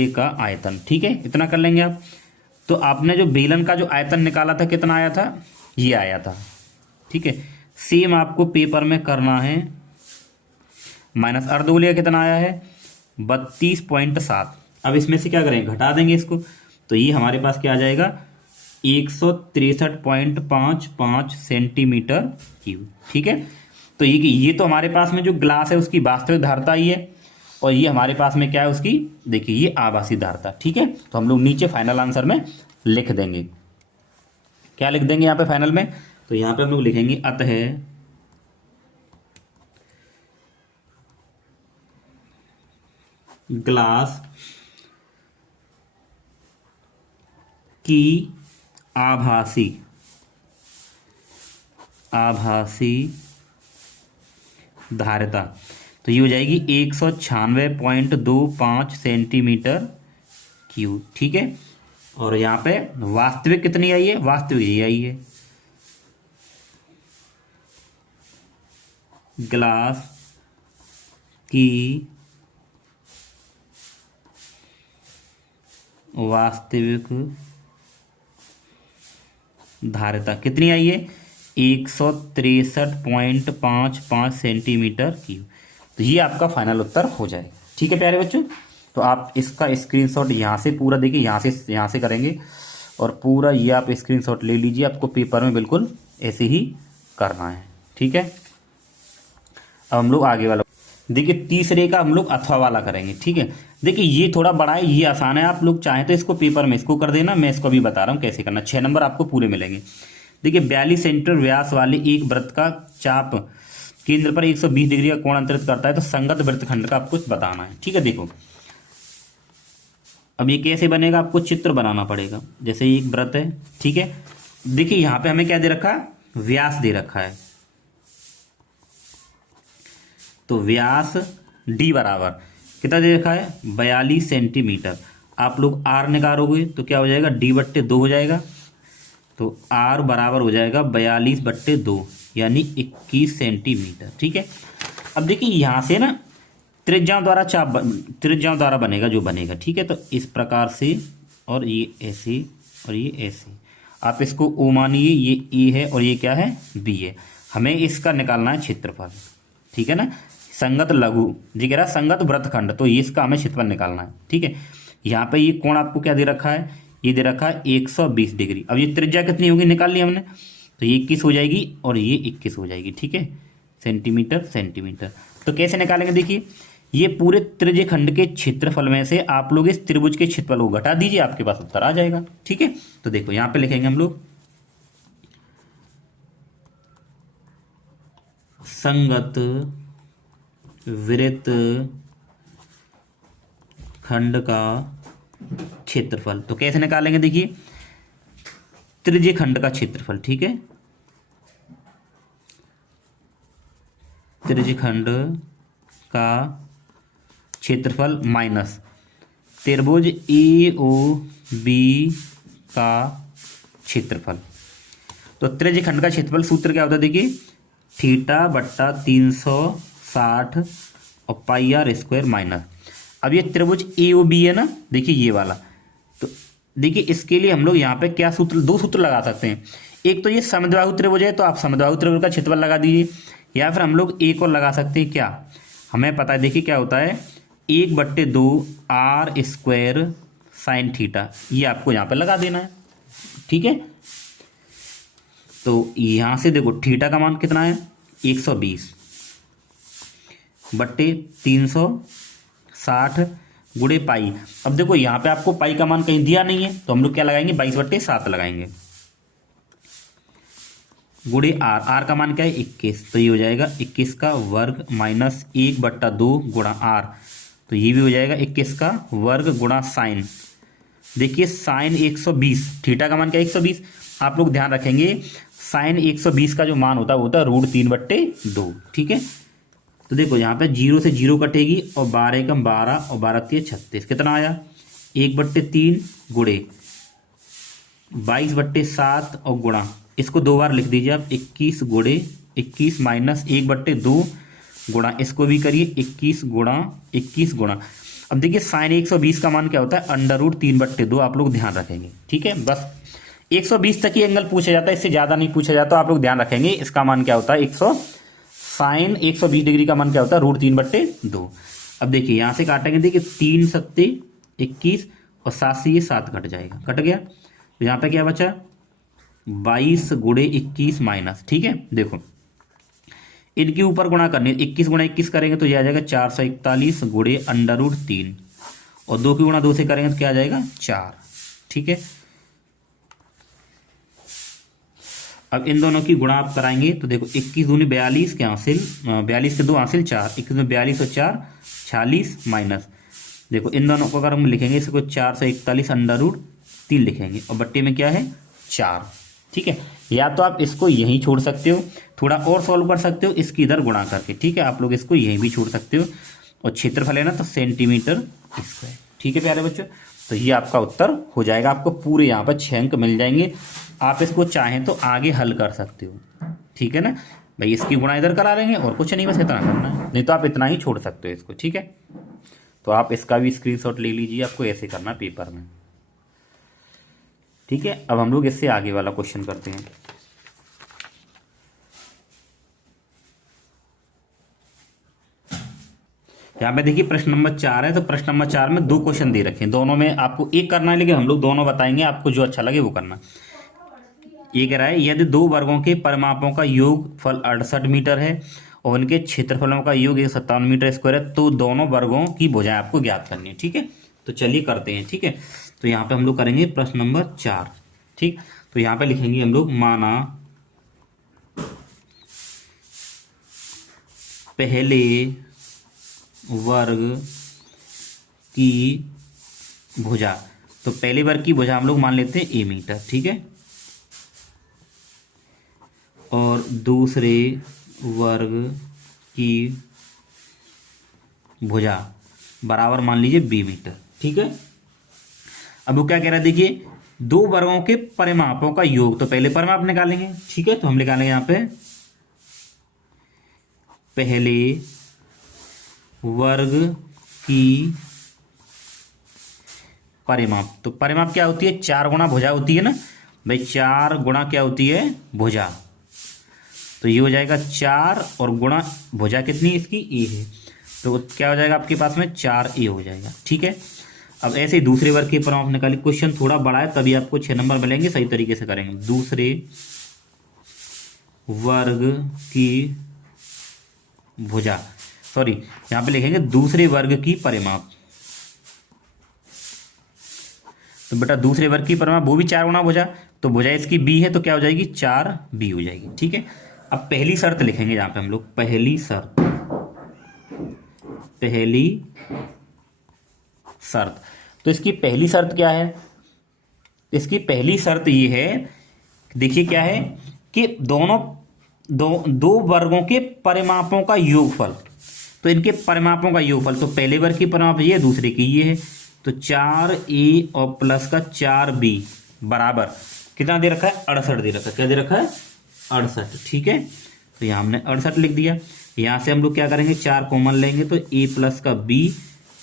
का आयतन, ठीक है, इतना कर लेंगे आप। तो आपने जो बेलन का जो आयतन निकाला था कितना आया था, ये आया था, ठीक है। सेम आपको पेपर में करना है, माइनस अर्धगोले का कितना आया है 32.7। अब इसमें से क्या करेंगे, घटा देंगे इसको, तो ये हमारे पास क्या आ जाएगा 163.55 सेंटीमीटर क्यूब, ठीक है। तो ये तो हमारे पास में जो ग्लास है उसकी वास्तविक धारता ही है, और ये हमारे पास में क्या है उसकी, देखिए ये आभासी धारता, ठीक है। तो हम लोग नीचे फाइनल आंसर में लिख देंगे, क्या लिख देंगे यहाँ पे फाइनल में, तो यहाँ पे हम लोग लिखेंगे अतः ग्लास की आभासी धारिता, तो ये हो जाएगी 196.25 सेंटीमीटर क्यूब, ठीक है। और यहाँ पे वास्तविक कितनी आई है, वास्तविक ये आई है, ग्लास की वास्तविक धारिता कितनी आई है 163.55 सेंटीमीटर क्यूब। तो ये आपका फाइनल उत्तर हो जाएगा, ठीक है प्यारे बच्चों। तो आप इसका स्क्रीनशॉट यहाँ से पूरा देखिए, यहाँ से करेंगे और पूरा ये आप स्क्रीनशॉट ले लीजिए, आपको पेपर में बिल्कुल ऐसे ही करना है, ठीक है। अब हम लोग आगे वाला, देखिए तीसरे का हम लोग अथवा वाला करेंगे, ठीक है। देखिए ये थोड़ा बड़ा है, ये आसान है, आप लोग चाहें तो इसको पेपर में इसको कर देना, मैं इसको भी बता रहा हूँ कैसे करना। 6 नंबर आपको पूरे मिलेंगे। देखिए 42 सेंटीमीटर व्यास वाले एक वृत्त का चाप केंद्र पर 120 डिग्री का कोण अंतरित करता है, तो संगत वृत्तखंड का आपको बताना है, ठीक है। देखो अब ये कैसे बनेगा, आपको चित्र बनाना पड़ेगा। जैसे ये एक वृत्त है, ठीक है। देखिए यहाँ पे हमें क्या दे रखा है, व्यास दे रखा है, तो व्यास डी बराबर कितना दे रखा है, 42 सेंटीमीटर। आप लोग आर निकालोगे तो क्या हो जाएगा, D/2 हो जाएगा, तो आर बराबर हो जाएगा 42/2 यानी 21 सेंटीमीटर, ठीक है। अब देखिए यहाँ से ना त्रिज्याओं द्वारा बनेगा जो बनेगा, ठीक है। तो इस प्रकार से, और ये ऐसे और ये ऐसे, आप इसको ओ मानिए, ये ए है और ये क्या है, बी है। हमें इसका निकालना है क्षेत्रफल, ठीक है ना। संगत लघु जी कह रहा है संगत वृत्तखंड, तो ये इसका हमें क्षेत्रफल निकालना है, ठीक है। यहाँ पे ये कोण आपको क्या दे रखा है, ये दे रखा है 120 डिग्री। अब ये त्रिज्या कितनी होगी निकाल ली हमने, तो ये 21 हो जाएगी और ये 21 हो जाएगी, ठीक है। सेंटीमीटर सेंटीमीटर, तो कैसे निकालेंगे, देखिए ये पूरे त्रिज्य खंड के क्षेत्रफल में से आप लोग इस त्रिभुज के क्षेत्रफल को घटा दीजिए, आपके पास उत्तर आ जाएगा, ठीक है। तो देखो यहाँ पे लिखेंगे हम लोग संगत वृत्त खंड का क्षेत्रफल, तो कैसे निकालेंगे, देखिए त्रिज्य खंड का क्षेत्रफल, ठीक है। त्रिज्य खंड का क्षेत्रफल माइनस त्रिभुज AOB का क्षेत्रफल। तो त्रिज्य खंड का क्षेत्रफल सूत्र क्या होता है, देखिए θ/360 और πr² माइनस। अब ये त्रिभुज AOB है ना, देखिए ये वाला, तो देखिए इसके लिए हम लोग यहाँ पे क्या सूत्र, दो सूत्र लगा सकते हैं। एक तो ये समद्विबाहु त्रिभुज है, तो आप समद्विबाहु त्रिभुज का क्षेत्रफल लगा दीजिए, या फिर हम लोग एक और लगा सकते हैं, क्या हमें पता है, देखिए क्या होता है 1/2 r² sin थीटा, ये आपको यहाँ पे लगा देना है, ठीक है। तो यहाँ से देखो थीटा का मान कितना है, 120/360 गुणे पाई। अब देखो यहाँ पे आपको पाई का मान कहीं दिया नहीं है, तो हम लोग क्या लगाएंगे, 22/7 लगाएंगे, गुणे आर का मान क्या है 21, तो ये हो जाएगा 21 का वर्ग माइनस 1/2 गुणा आर, तो ये भी हो जाएगा 21 का वर्ग गुणा साइन। देखिए साइन 120, थीटा का मान क्या है 120, आप लोग ध्यान रखेंगे साइन 120 का जो मान होता है वो होता है √3/2, ठीक है। तो देखो यहाँ पे 0 से 0 कटेगी, और 12 एकम 12 और 12 तिया 36, कितना आया 1/3 गुणे 22/7 और गुणा, इसको दो बार लिख दीजिए आप, 21 गुणे 21 माइनस 1/2 गुणा, इसको भी करिए 21 गुणा। अब देखिए साइन 120 का मान क्या होता है, √3/2, आप लोग ध्यान रखेंगे, ठीक है। बस 120 तक ही एंगल पूछा जाता है, इससे ज़्यादा नहीं पूछा जाता, आप लोग ध्यान रखेंगे। इसका मान क्या होता है, साइन 120 डिग्री का मान क्या होता है, √3/2। अब देखिए यहाँ से काटेंगे, देखिए 3 सत्ते 21 और 7 से ये 7 कट जाएगा, कट गया, तो यहाँ पे क्या बचा 22 गुणे 21 माइनस, ठीक है। देखो इनके ऊपर गुणा करनी है, 21 गुणा 21 करेंगे तो यह आ जाएगा 441 गुणे √3, और 2 की गुणा 2 से करेंगे तो क्या आ जाएगा 4, ठीक है। अब इन दोनों की गुणा आप कराएंगे तो देखो 21 दूनी 42 के हासिल, 42 के 2 हासिल 4, 21 में 42 और 4 46 माइनस, देखो इन दोनों को अगर हम लिखेंगे इसको 441 √3 लिखेंगे, और बट्टे में क्या है 4, ठीक है। या तो आप इसको यहीं छोड़ सकते हो, थोड़ा और सॉल्व कर सकते हो इसकी इधर गुणा करके, ठीक है। आप लोग इसको यहीं भी छोड़ सकते हो, और क्षेत्रफल है ना तो सेंटीमीटर स्क्वायर, ठीक है प्यारे बच्चों। तो ये आपका उत्तर हो जाएगा, आपको पूरे यहाँ पर 6 अंक मिल जाएंगे। आप इसको चाहें तो आगे हल कर सकते हो, ठीक है ना भाई, इसकी गुणा इधर करा लेंगे और कुछ नहीं, बस इतना करना है, नहीं तो आप इतना ही छोड़ सकते हो इसको, ठीक है। तो आप इसका भी स्क्रीनशॉट ले लीजिए, आपको ऐसे करना पेपर में, ठीक है। अब हम लोग इससे आगे वाला क्वेश्चन करते हैं। यहाँ पे देखिए प्रश्न नंबर 4 है, तो प्रश्न नंबर 4 में 2 क्वेश्चन दे रखे हैं, दोनों में आपको एक करना है, लेकिन हम लोग दोनों बताएंगे, आपको जो अच्छा लगे वो करना। ये कह रहा है यदि 2 वर्गों के परिमापों का योग फल 68 मीटर है और उनके क्षेत्रफलों का योग 157 मीटर स्क्वायर है, तो दोनों वर्गों की भुजाएं आपको ज्ञात करनी है। ठीक है, तो चलिए करते हैं। ठीक है, तो यहाँ पे हम लोग करेंगे प्रश्न नंबर 4। ठीक, तो यहाँ पे लिखेंगे हम लोग, माना पहले वर्ग की भुजा, तो पहले वर्ग की भुजा हम लोग मान लेते हैं a मीटर। ठीक है, और दूसरे वर्ग की भुजा बराबर मान लीजिए b मीटर। ठीक है, अब वो क्या कह रहा है, देखिए दो वर्गों के परिमापों का योग, तो पहले परिमाप निकालेंगे। ठीक है, तो हम निकालेंगे यहाँ पे पहले वर्ग की परिमाप, तो परिमाप क्या होती है, 4 गुणा भुजा होती है ना भाई, 4 गुणा क्या होती है, भुजा। तो ये हो जाएगा 4 और गुणा भुजा कितनी इसकी a है, तो क्या हो जाएगा आपके पास में 4a हो जाएगा। ठीक है, अब ऐसे ही दूसरे वर्ग के परिमाप निकालिए। क्वेश्चन थोड़ा बड़ा है तभी आपको 6 नंबर मिलेंगे, सही तरीके से करेंगे। दूसरे वर्ग की भुजा, सॉरी यहाँ पे लिखेंगे दूसरे वर्ग की परिमाप, तो बेटा दूसरे वर्ग की परिमाप वो भी 4 गुणा भुजा, तो भुजा इसकी b है, तो क्या हो जाएगी 4b हो जाएगी। ठीक है, अब पहली शर्त लिखेंगे यहाँ पे हम लोग, पहली शर्त, तो इसकी पहली शर्त क्या है, इसकी पहली शर्त ये है, देखिए क्या है कि दो वर्गों के परिमापों का योगफल, तो इनके परिमापों का योगफल, तो पहले वर्ग की परिमाप ये है, दूसरे की ये है, तो 4a और प्लस का 4b बराबर कितना दे रखा है, 68 दे रखा है। क्या दे रखा है, 68। ठीक है, तो यहाँ हमने 68 लिख दिया। यहाँ से हम लोग क्या करेंगे, 4 कॉमन लेंगे, तो a प्लस का b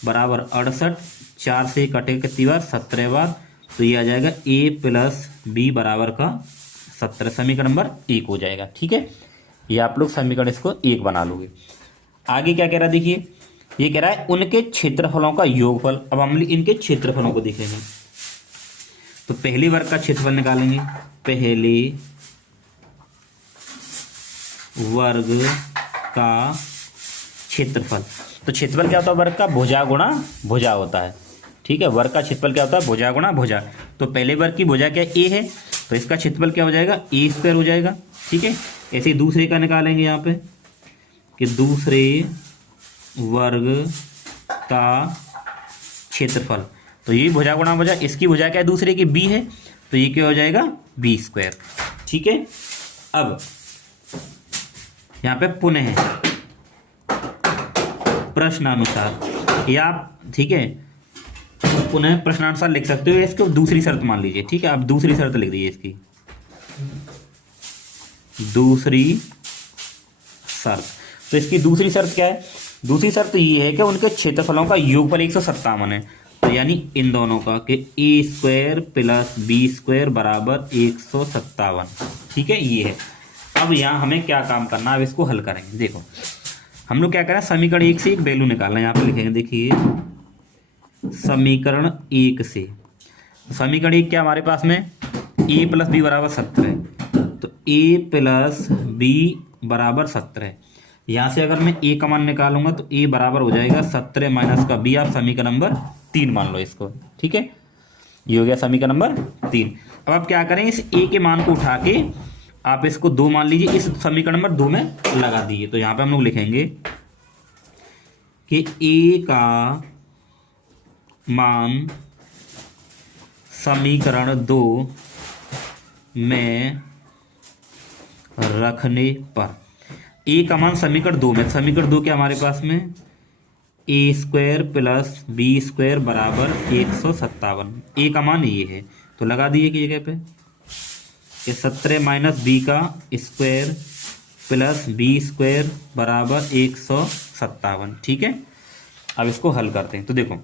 बराबर 68, 4 से कटे कितनी बार, 17 बार, तो ये आ जाएगा a प्लस b बराबर का 17, समीकरण नंबर 1 हो जाएगा। ठीक है, ये आप लोग समीकरण इसको 1 बना लोगे। आगे क्या कह रहा है, देखिए ये कह रहा है उनके क्षेत्रफलों का योगफल। अब हम इनके क्षेत्रफलों को देखेंगे, तो पहले वर्ग का क्षेत्रफल निकालेंगे, पहले वर्ग का क्षेत्रफल, तो क्षेत्रफल क्या होता है, वर्ग का भुजा गुणा भुजा होता है। ठीक है, वर्ग का क्षेत्रफल क्या होता है, भुजा गुणा भुजा, तो पहले वर्ग की भुजा क्या a है, तो इसका क्षेत्रफल क्या हो जाएगा, a स्क्वायर हो जाएगा। ठीक है, ऐसे ही दूसरे का निकालेंगे यहाँ पे कि दूसरे वर्ग का क्षेत्रफल, तो ये भुजा गुणा भुजा, इसकी भुजा क्या है, दूसरे की b है, तो ये क्या हो जाएगा, b स्क्वायर। ठीक है, अब यहाँ पे पुनः प्रश्नानुसार, या आप ठीक है पुनः प्रश्नानुसार लिख सकते हो, इसको दूसरी शर्त मान लीजिए। ठीक है, आप दूसरी शर्त लिख दीजिए, इसकी दूसरी शर्त, तो इसकी दूसरी शर्त क्या है, दूसरी शर्त ये है कि उनके क्षेत्रफलों का योगफल 157 है, तो यानी इन दोनों का कि a square plus b square बराबर 157। ठीक है, ये है। अब यहाँ हमें क्या काम करना है, अब इसको हल करेंगे। देखो हम लोग क्या करें, समीकरण 1 से एक वैल्यू निकालना है, यहाँ पे लिखेंगे, देखिए समीकरण 1 से, समीकरण 1 क्या हमारे पास में, a प्लस बी बराबर 17, तो a प्लस बी बराबर 17, यहाँ से अगर मैं a का मान निकालूंगा तो a बराबर हो जाएगा 17 माइनस का b, आप समीकरण नंबर 3 मान लो इसको। ठीक है, ये हो गया समीकरण नंबर 3। अब आप क्या करें, इस a के मान को उठा के आप इसको 2 मान लीजिए, इस समीकरण नंबर 2 में लगा दीजिए, तो यहाँ पे हम लोग लिखेंगे कि a का मान समीकरण 2 में रखने पर, a का मान समीकरण 2 में, समीकरण 2 क्या हमारे पास में, a square plus b square बराबर 157, a का मान ये है, तो लगा दिए कि जगह पे कि 17 माइनस बी का स्क्वायर प्लस बी स्क्वायर बराबर 157। ठीक है, अब इसको हल करते हैं, तो देखो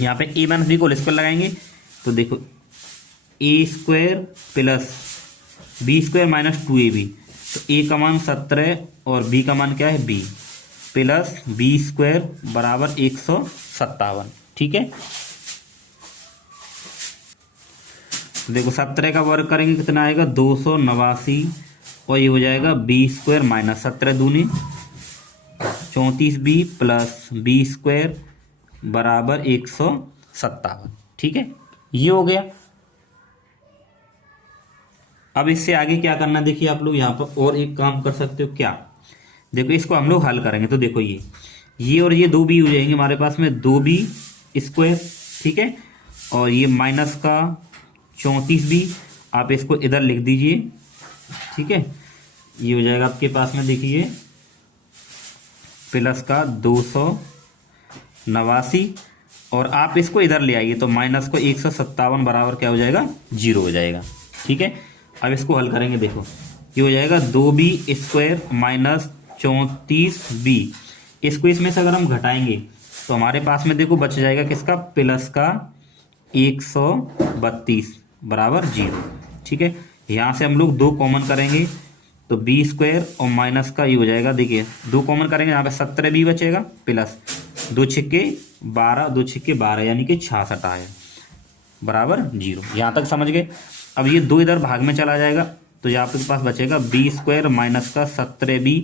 यहाँ पे a माइनस बी को होल स्क्वायर लगाएंगे, तो देखो a square plus b square minus 2ab, तो a का मान 17 और b का मान क्या है, b प्लस बी स्क्वायर बराबर 157। ठीक है, तो देखो 17 का वर्ग करेंगे कितना आएगा, 289, और ये हो जाएगा बी स्क्वायर माइनस 17 दूनी 34b प्लस बी स्क्वायर बराबर 157। ठीक है, ये हो गया। अब इससे आगे क्या करना, देखिए आप लोग यहाँ पर और एक काम कर सकते हो। क्या, देखो इसको हम लोग हल करेंगे तो देखो ये और ये 2b हो जाएंगे हमारे पास में 2b स्क्वायर। ठीक है, और ये माइनस का 34b, आप इसको इधर लिख दीजिए। ठीक है, ये हो जाएगा आपके पास में, देखिए प्लस का 289, और आप इसको इधर ले आइए तो माइनस को 157 बराबर क्या हो जाएगा, 0 हो जाएगा। ठीक है, अब इसको हल करेंगे, देखो ये हो जाएगा 2b स्क्वायर माइनस 34b। इसको इसमें से अगर हम घटाएंगे तो हमारे पास में देखो बच जाएगा किसका, प्लस का 132 बराबर 0। ठीक है, यहाँ से हम लोग 2 कॉमन करेंगे तो बी स्क्वायर और माइनस का ये हो जाएगा, देखिए 2 कॉमन करेंगे यहाँ पे 17b बचेगा प्लस 2 छिक्के 12, 2 छिक्के 12 यानी कि 66 आया बराबर 0। यहाँ तक समझ गए। अब ये 2 इधर भाग में चला जाएगा तो यहाँ पे पास बचेगा बी स्क्वायर माइनस का 17b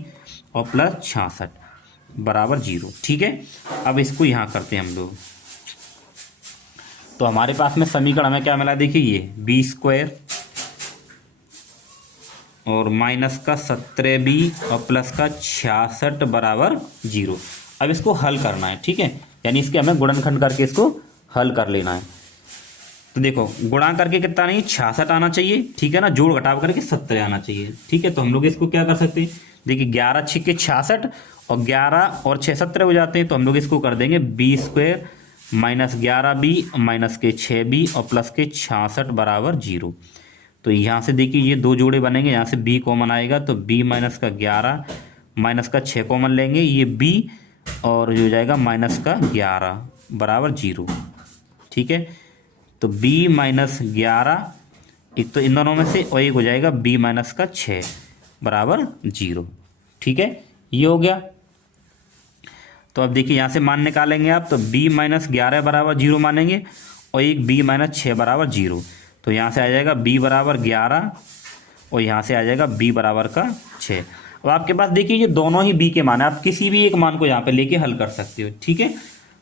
और प्लस 66 बराबर 0। ठीक है, अब इसको यहाँ करते हैं हम लोग, तो हमारे पास में समीकरण हमें क्या मिला, देखिए ये बी स्क्वायर और माइनस का 17b और प्लस का 66 बराबर 0। अब इसको हल करना है। ठीक है, यानी इसके हमें गुणनखंड करके इसको हल कर लेना है। तो देखो गुणा करके कितना नहीं, 66 आना चाहिए। ठीक है ना, जोड़ घटाव करके 70 आना चाहिए। ठीक है, तो हम लोग इसको क्या कर सकते हैं, देखिए 11 छिक्के 66 और 11 और 6 17 हो जाते हैं, तो हम लोग इसको कर देंगे B square minus 11b minus के 6b और प्लस के 66 बराबर 0। तो यहाँ से देखिए ये 2 जोड़े बनेंगे, यहाँ से b कॉमन आएगा तो b माइनस का 11 माइनस का 6 कॉमन लेंगे, ये b और जो जाएगा माइनस का 11 बराबर 0। ठीक है, तो b माइनस 11 एक तो इन दोनों में से, और एक हो जाएगा b माइनस का 6 बराबर 0। ठीक है, ये हो गया। तो अब देखिए यहाँ से मान निकालेंगे आप, तो b माइनस 11 बराबर 0 मानेंगे और एक b माइनस 6 बराबर 0। तो यहाँ से आ जाएगा b बराबर 11 और यहाँ से आ जाएगा b बराबर का 6। अब आपके पास देखिए ये दोनों ही b के मान है, आप किसी भी एक मान को यहाँ पे लेके हल कर सकते हो। ठीक है,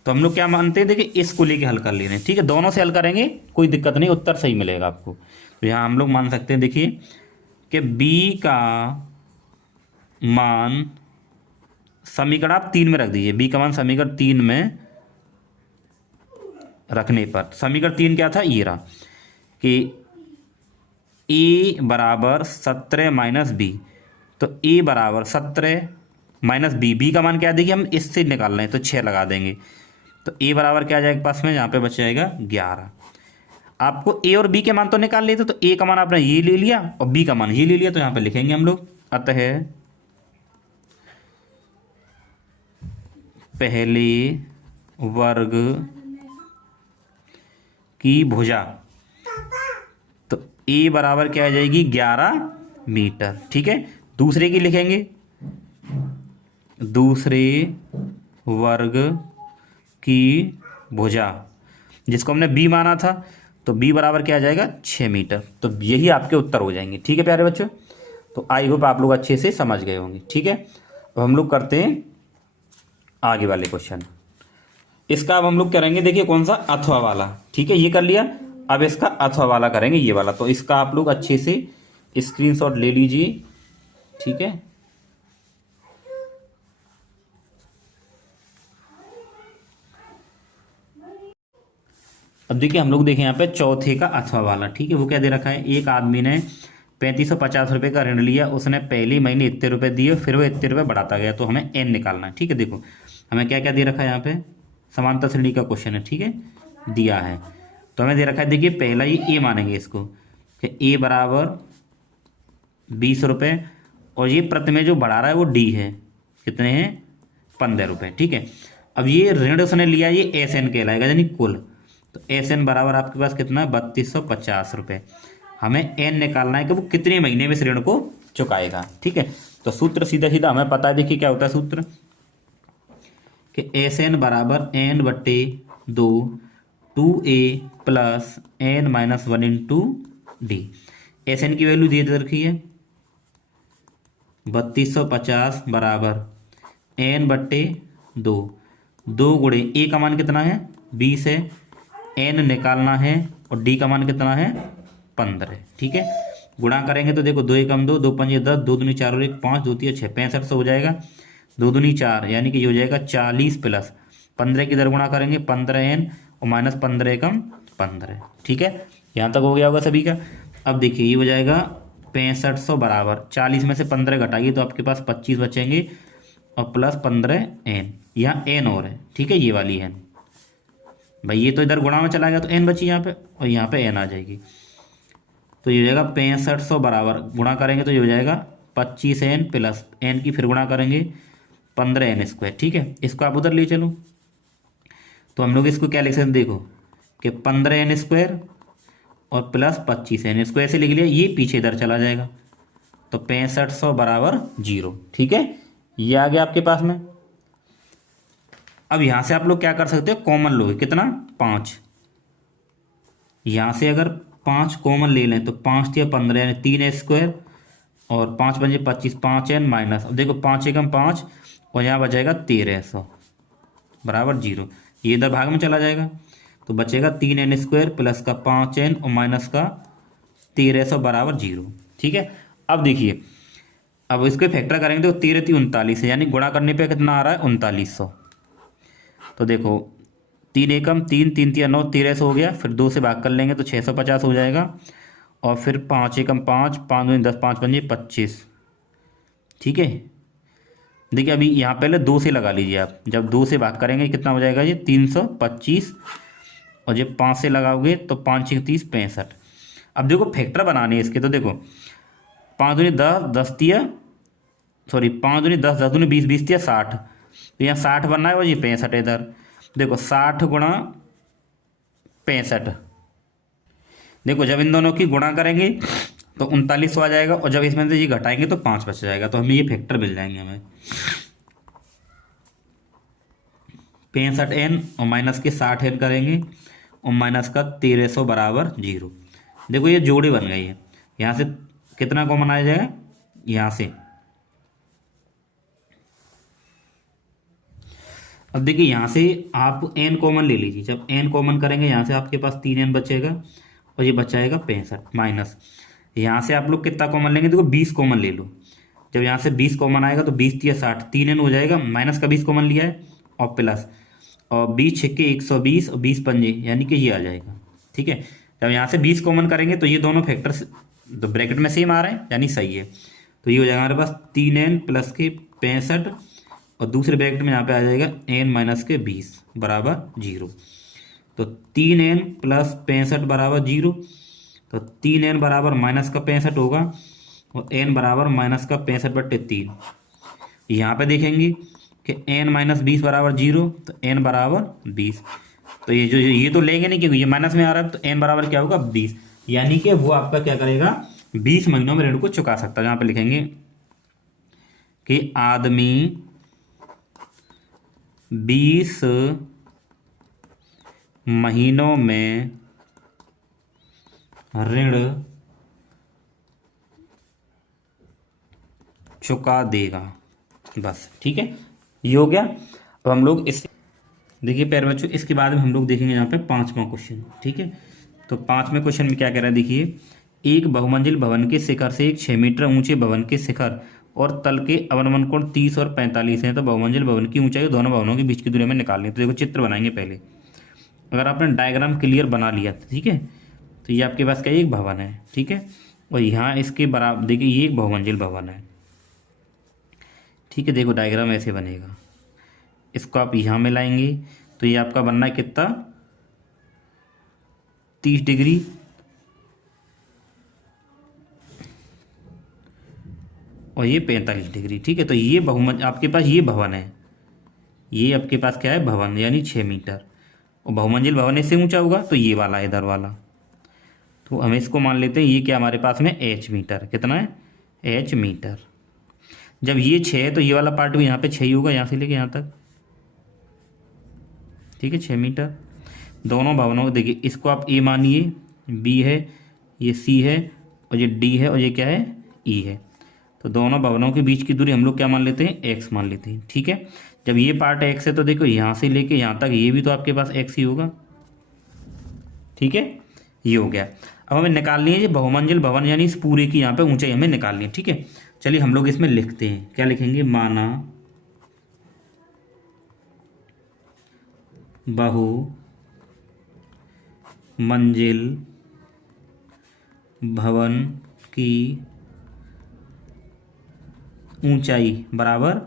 तो हम लोग क्या मानते हैं, देखिए इसको लेके हल कर ले रहे हैं। ठीक है, दोनों से हल करेंगे कोई दिक्कत नहीं, उत्तर सही मिलेगा आपको। तो यहाँ हम लोग मान सकते हैं, देखिए कि b का मान समीकरण आप 3 में रख दीजिए। b का मान समीकरण 3 में रखने पर, समीकरण 3 क्या था, ये रहा कि a बराबर 17 माइनस बी, तो a बराबर 17 माइनस बी का मान क्या है, देखिए हम इससे निकाल रहे हैं तो 6 लगा देंगे, तो a बराबर क्या आ जाएगा पास में, यहाँ पे बच जाएगा 11। आपको a और b के मान तो निकाल लेते, तो a का मान आपने ये ले लिया और b का मान ये ले लिया, तो यहाँ पे लिखेंगे हम लोग, अतः पहले वर्ग की भुजा, तो a बराबर क्या आ जाएगी 11 मीटर। ठीक है, दूसरे की लिखेंगे, दूसरे वर्ग की भुजा जिसको हमने b माना था, तो b बराबर क्या आ जाएगा 6 मीटर। तो यही आपके उत्तर हो जाएंगे। ठीक है प्यारे बच्चों, तो आई होप आप लोग अच्छे से समझ गए होंगे। ठीक है, अब हम लोग करते हैं आगे वाले क्वेश्चन। इसका अब हम लोग करेंगे, देखिए कौन सा, अथवा वाला। ठीक है, ये कर लिया, अब इसका अथवा वाला करेंगे, ये वाला। तो इसका आप लोग अच्छे से स्क्रीनशॉट ले लीजिए। ठीक है, अब देखिए हम लोग देखें यहाँ पे चौथे का अथवा वाला। ठीक है, वो क्या दे रखा है, एक आदमी ने 3550 रुपये का ऋण लिया, उसने पहले महीने इतने रुपए दिए, फिर वो इतने रुपये बढ़ाता गया, तो हमें n निकालना है। ठीक है, देखो हमें क्या क्या दे रखा है यहाँ पे, समांतर श्रेणी का क्वेश्चन है। ठीक है, दिया है तो हमें दे रखा है, देखिए पहला ही a मानेंगे इसको कि a बराबर 20 रुपये, और ये प्रति में जो बढ़ा रहा है वो d है, कितने हैं 15 रुपये। ठीक है, अब ये ऋण उसने लिया, ये एस एन कहलाएगा यानी कुल, तो एस एन बराबर आपके पास कितना है 3250 रुपये। हमें एन निकालना है कि वो कितने महीने में इस ऋण को चुकाएगा। ठीक है, तो सूत्र सीधा सीधा हमें पता है, देखिए क्या होता है सूत्र, कि एस एन बराबर एन बट्टे 2 2a plus n minus 1 into d. S n की वैल्यू दे रखी है 3250 बराबर एन बट्टे 2, 2 गुणे ए का मान कितना है 20 है, एन निकालना है और डी का मान कितना है 15। ठीक है, गुणा करेंगे तो देखो 2 एकम 2, 2 पंजे 10, 2 दूनी 4 और 1 5, 2 तिया 6, 6500 हो जाएगा। 2 दूनी 4 यानी कि ये हो जाएगा 40 प्लस 15 की इधर गुणा करेंगे 15n और माइनस 15 एकम 15। ठीक है, यहाँ तक हो गया होगा सभी का। अब देखिए ये हो जाएगा 6500 बराबर 40 में से 15 घटाइए तो आपके पास 25 बचेंगे और प्लस 15n, यहाँ n और है। ठीक है, ये वाली n भाई, ये तो इधर गुणा में चला गया तो n बची यहाँ पे और यहाँ पे n आ जाएगी। तो ये हो जाएगा 6500 बराबर गुणा करेंगे तो ये हो जाएगा 25n प्लस n की फिर गुणा करेंगे 15n²। ठीक है, इसको आप उधर ले चलो तो हम लोग इसको क्या लिख सकते हैं, देखो कि 15n² और प्लस 25n, इसको ऐसे लिख लिया, ये पीछे इधर चला जाएगा तो 6500 बराबर 0। ठीक है, ये आ गया आपके पास में। अब यहां से आप लोग क्या कर सकते हो, कॉमन लोगे कितना 5, यहां से अगर 5 कॉमन ले लें तो 5 या 15 यानी 3n² और 5 पंजे 25, 5n माइनस, अब देखो 5 एकम 5 और यहाँ बचेगा 1300 बराबर 0, ये इधर भाग में चला जाएगा तो बचेगा 3n² प्लस का 5n और माइनस का 1300 बराबर 0। ठीक है, अब देखिए अब इसको फैक्टर करेंगे तो 13 × 39 है, यानी गुणा करने पे कितना आ रहा है 3900। तो देखो 3 एकम 3, 3 तिया 9, 1300 हो गया, फिर 2 से भाग कर लेंगे तो 650 हो जाएगा और फिर 5 एकम 5, 5 दूनी 10, 5 पंजे 25। ठीक है, देखिए अभी यहाँ पहले 2 से लगा लीजिए आप, जब 2 से भाग करेंगे कितना हो जाएगा ये 325 और जब 5 से लगाओगे तो 5 × 30 65। अब देखो फैक्टर बनाने इसके, तो देखो 5 दूनी 10, 10 तिया 5 दूनी 10, 10 दूनी 20, 20 तिया 60, तो यहाँ 60 बनना है और ये 65 है इधर। देखो 60 गुणा 65, देखो जब इन दोनों की गुणा करेंगे तो 3900 आ जाएगा और जब इसमें से ये घटाएंगे तो 5 बच जाएगा, तो हमें ये फैक्टर मिल जाएंगे हमें 65n और माइनस के 60n करेंगे और माइनस का 1300 बराबर 0। देखो ये जोड़ी बन गई है, यहाँ से कितना कॉमन आ जाएगा, यहाँ से अब देखिए यहाँ से आप n कॉमन ले लीजिए, जब n कॉमन करेंगे यहाँ से आपके पास 3n बचेगा और ये बचाएगा 65 माइनस, यहाँ से आप लोग कितना कॉमन लेंगे, देखो 20 कॉमन ले लो, जब यहाँ से 20 कॉमन आएगा तो 20 तिया 60, 3n हो जाएगा, माइनस का 20 कॉमन लिया है और प्लस, और 20 छक्के 120 और 20 पंजे यानी कि ये आ जाएगा। ठीक है, जब यहाँ से 20 कॉमन करेंगे तो ये दोनों फैक्टर तो ब्रैकेट में सेम आ रहे हैं यानी सही है, तो ये हो जाएगा हमारे पास 3n प्लस के 65 और दूसरे ब्रैकेट में यहाँ पे आ जाएगा n माइनस के 20 बराबर 0। तो 3n प्लस 65 बराबर 0, तो 3n बराबर माइनस का 65 होगा और n बराबर माइनस का 65/3। यहाँ पे देखेंगे कि n माइनस 20 बराबर 0, तो n बराबर 20, तो ये तो लेंगे नहीं क्योंकि ये माइनस में आ रहा है, तो n बराबर क्या होगा 20, यानी कि वो आपका क्या करेगा 20 महीनों में ऋण को चुका सकता है। यहाँ पे लिखेंगे कि आदमी 20 महीनों में ऋण चुका देगा, बस। ठीक है, ये हो गया। अब हम लोग इस देखिए प्यारे बच्चों, इसके बाद में हम लोग देखेंगे यहाँ पे 5वां क्वेश्चन। ठीक है, तो 5वें क्वेश्चन में क्या कह रहा है, देखिए एक बहुमंजिल भवन के शिखर से एक 6 मीटर ऊंचे भवन के शिखर और तल के अवनमन कोण 30 और 45 हैं, तो बहुमंजिल भवन की ऊंचाई दोनों भवनों के बीच की दूरी में निकालनी। तो देखो चित्र बनाएंगे पहले, अगर आपने डायग्राम क्लियर बना लिया ठीक है, तो ये आपके पास क्या एक भवन है। ठीक है, और यहाँ इसके बराबर देखिए ये एक बहुमंजिल भवन है। ठीक है, देखो डायग्राम ऐसे बनेगा, इसको आप यहाँ में लाएंगे तो ये आपका बनना है कितना 30 डिग्री, और ये 45 डिग्री। ठीक है, तो ये आपके पास ये भवन है, ये आपके पास क्या है भवन यानी 6 मीटर, और बहुमंजिल भवन इससे ऊंचा होगा तो ये वाला इधर वाला, तो हम इसको मान लेते हैं ये क्या हमारे पास में h मीटर, कितना है h मीटर। जब ये 6 है तो ये वाला पार्ट भी यहाँ पे 6 ही होगा, यहाँ से लेके यहाँ तक। ठीक है, 6 मीटर। दोनों भवनों को देखिए, इसको आप a मानिए, b है, ये c है और ये d है और ये क्या है e है। तो दोनों भवनों के बीच की दूरी हम लोग क्या मान लेते हैं, एक्स मान लेते हैं। ठीक है, जब ये पार्ट एक्स है तो देखो यहाँ से लेके यहाँ तक ये भी तो आपके पास एक्स ही होगा। ठीक है, ये हो गया। अब हमें निकालनी है ये बहुमंजिल भवन, यानी इस पूरे की यहाँ पे ऊंचाई हमें निकालनी है। ठीक है, चलिए हम लोग इसमें लिखते हैं, क्या लिखेंगे, माना बहुमंजिल भवन की ऊंचाई बराबर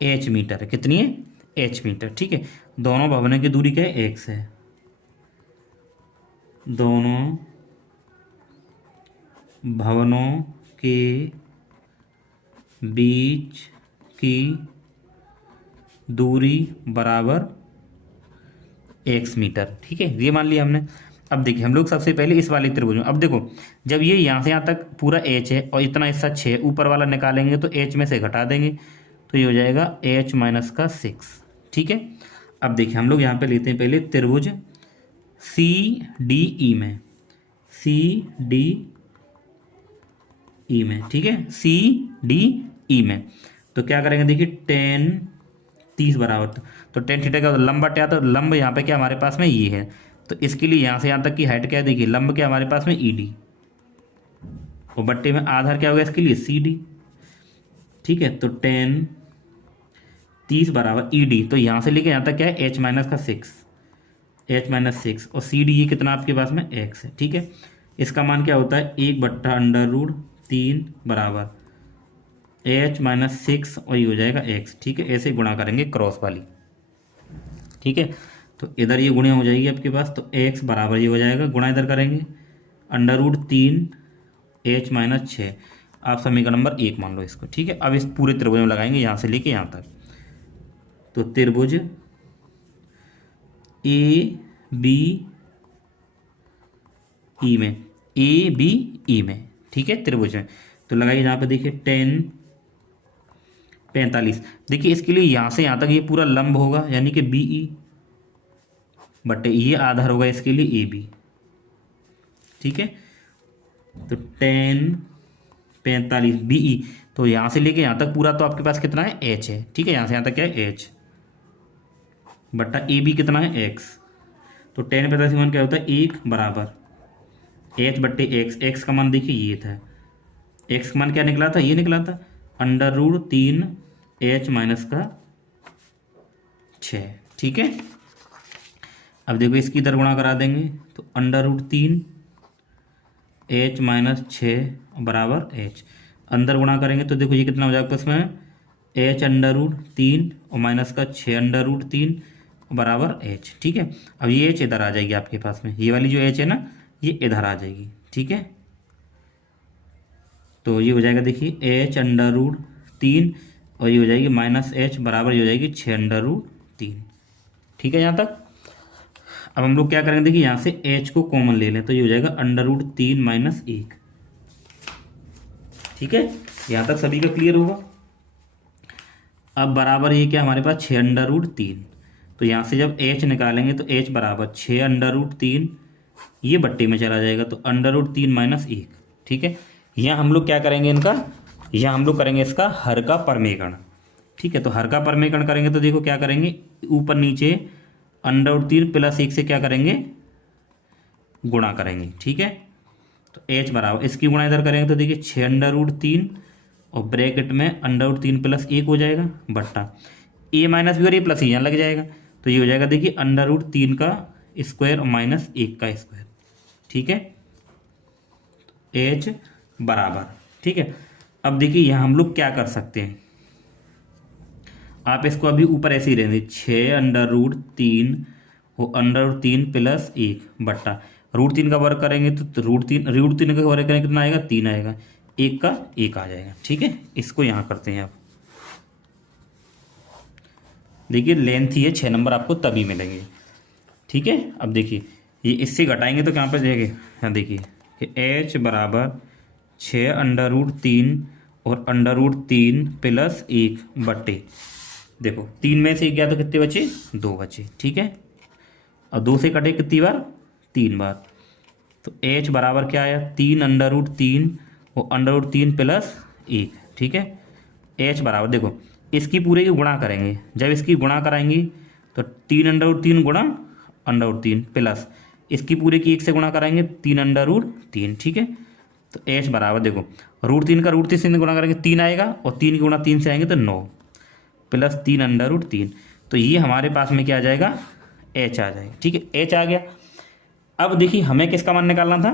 एच मीटर है। कितनी है, एच मीटर। ठीक है, दोनों भवनों की दूरी क्या है, एक्स है। दोनों भवनों के बीच की दूरी बराबर एक्स मीटर। ठीक है, ये मान लिया हमने। अब देखिए हम लोग सबसे पहले इस वाले त्रिभुज में, अब देखो जब ये यहाँ से यहाँ तक पूरा एच है और इतना हिस्सा 6 ऊपर वाला निकालेंगे तो एच में से घटा देंगे तो ये हो जाएगा एच माइनस का 6। ठीक है, अब देखिए हम लोग यहाँ पे लेते हैं पहले त्रिभुज सी डी ई में, सी डी ई में। ठीक है, सी डी ई में तो क्या करेंगे, देखिए टेन 30 बराबर, तो टेन थीटा का लंब बटा, तो लंब यहाँ पे क्या हमारे पास में ये है, तो इसके लिए यहाँ से यहाँ तक की हाइट क्या है, देखिए लंब क्या हमारे पास में ई डी, और बट्टे में आधार क्या होगा इसके लिए, सी डी। ठीक है, तो टेन 30 बराबर ई डी, तो यहाँ से लेके यहाँ तक क्या है, एच माइनस का 6, एच माइनस 6, और सी डी ये कितना आपके पास में एक्स है। ठीक है, इसका मान क्या होता है, 1/√3 बराबर एच माइनस 6 और ये हो जाएगा एक्स। ठीक है, ऐसे गुणा करेंगे क्रॉस वाली। ठीक है, तो इधर ये गुणा हो जाएगी आपके पास, तो एक्स बराबर ये हो जाएगा, गुणा इधर करेंगे √3 एच माइनस 6, आप समीकरण नंबर 1 मान लो इसको। ठीक है, अब इस पूरे त्रिभुज में लगाएंगे यहाँ से लेके यहाँ तक, तो त्रिभुज ए बी ई में, ए बी ई में। ठीक है, त्रिभुज में तो लगाइए यहाँ पे, देखिए 10 45, देखिए इसके लिए यहाँ से यहाँ तक ये पूरा लंब होगा, यानी कि बी ई, बट ये आधार होगा इसके लिए ए बी। ठीक है, तो 10 45 बी ई, तो यहाँ से लेके यहाँ तक पूरा तो आपके पास कितना है, एच है। ठीक है, यहाँ से यहाँ तक क्या है, एच बट्टा ए बी कितना है, एक्स, तो 10 45 मान क्या होता है, 1 बराबर एच बट्टे एक्स, एक्स का मान देखिए ये था, एक्स का मान क्या निकला था, ये निकला था √3 एच माइनस का 6। ठीक है, अब देखो इसकी इधर गुणा करा देंगे, तो √3 एच माइनस 6 बराबर एच, अंदर गुणा करेंगे तो देखो ये कितना हो जाएगा आपस में, एच √3 और माइनस का 6 √3 बराबर एच। ठीक है, अब ये एच इधर आ जाएगी आपके पास में, ये वाली जो एच है ना ये इधर आ जाएगी। ठीक है, तो ये हो जाएगा देखिए एच √3 और ये हो जाएगी माइनस एच बराबर ये हो जाएगी 6 √3। ठीक है, यहाँ तक। अब हम लोग क्या करेंगे, देखिए यहाँ से एच को कॉमन ले लें तो ये हो जाएगा √3 माइनस 1। ठीक है, यहाँ तक सभी का क्लियर होगा। अब बराबर ये क्या हमारे पास 6 √3, तो यहाँ से जब एच निकालेंगे तो एच बराबर 6 √3, ये बट्टे में चला जाएगा तो √3 माइनस 1। ठीक है, यहाँ हम लोग क्या करेंगे इनका, यहाँ हम लोग करेंगे इसका हर का परमेकरण। ठीक है, तो हर का परमेकरण करेंगे तो देखो क्या करेंगे, ऊपर नीचे √3 प्लस 1 से क्या करेंगे, गुणा करेंगे। ठीक है, तो एच बराबर इसकी गुणा इधर करेंगे तो देखिए 6 √3 और ब्रैकेट में √3 प्लस 1 हो जाएगा बट्टा ए माइनस बी और ए प्लस यहाँ लग जाएगा, तो ये हो जाएगा देखिए √3 का स्क्वायर और माइनस 1 का स्क्वायर। ठीक है, एच बराबर। ठीक है, अब देखिए यहाँ हम लोग क्या कर सकते हैं, आप इसको अभी ऊपर ऐसे ही रहने 6 √3 और √3 प्लस 1 बट्टा √3 का वर्ग करेंगे तो √3 का वर्ग करेंगे कितना आएगा, 3 आएगा, 1 का 1 आ जाएगा। ठीक है, इसको यहाँ करते हैं। आप देखिए लेंथ ही है 6 नंबर आपको तभी मिलेंगे। ठीक है, अब देखिए ये इससे घटाएंगे तो कहाँ पर जाएंगे, यहाँ देखिए कि एच बराबर 6 √3 और √3 प्लस 1 बट्टे, देखो 3 में से 1 गया तो कितने बचे, 2 बचे। ठीक है, और 2 से कटे कितनी बार, 3 बार, तो एच बराबर क्या आया, 3 √3 और √3 प्लस 1, ठीक है। एच बराबर देखो इसकी पूरे की गुणा करेंगे, जब इसकी गुणा कराएंगे तो 3√3 गुणा √3 प्लस इसकी पूरे की 1 से गुणा कराएंगे 3√3, ठीक है। तो एच बराबर देखो √3 का √3 से गुणा करेंगे 3 आएगा और 3 की गुणा 3 से आएंगे तो 9 प्लस 3√3। तो ये हमारे पास में क्या आ जाएगा, एच आ जाएगा, ठीक है। एच आ गया। अब देखिए हमें किसका मान निकालना था,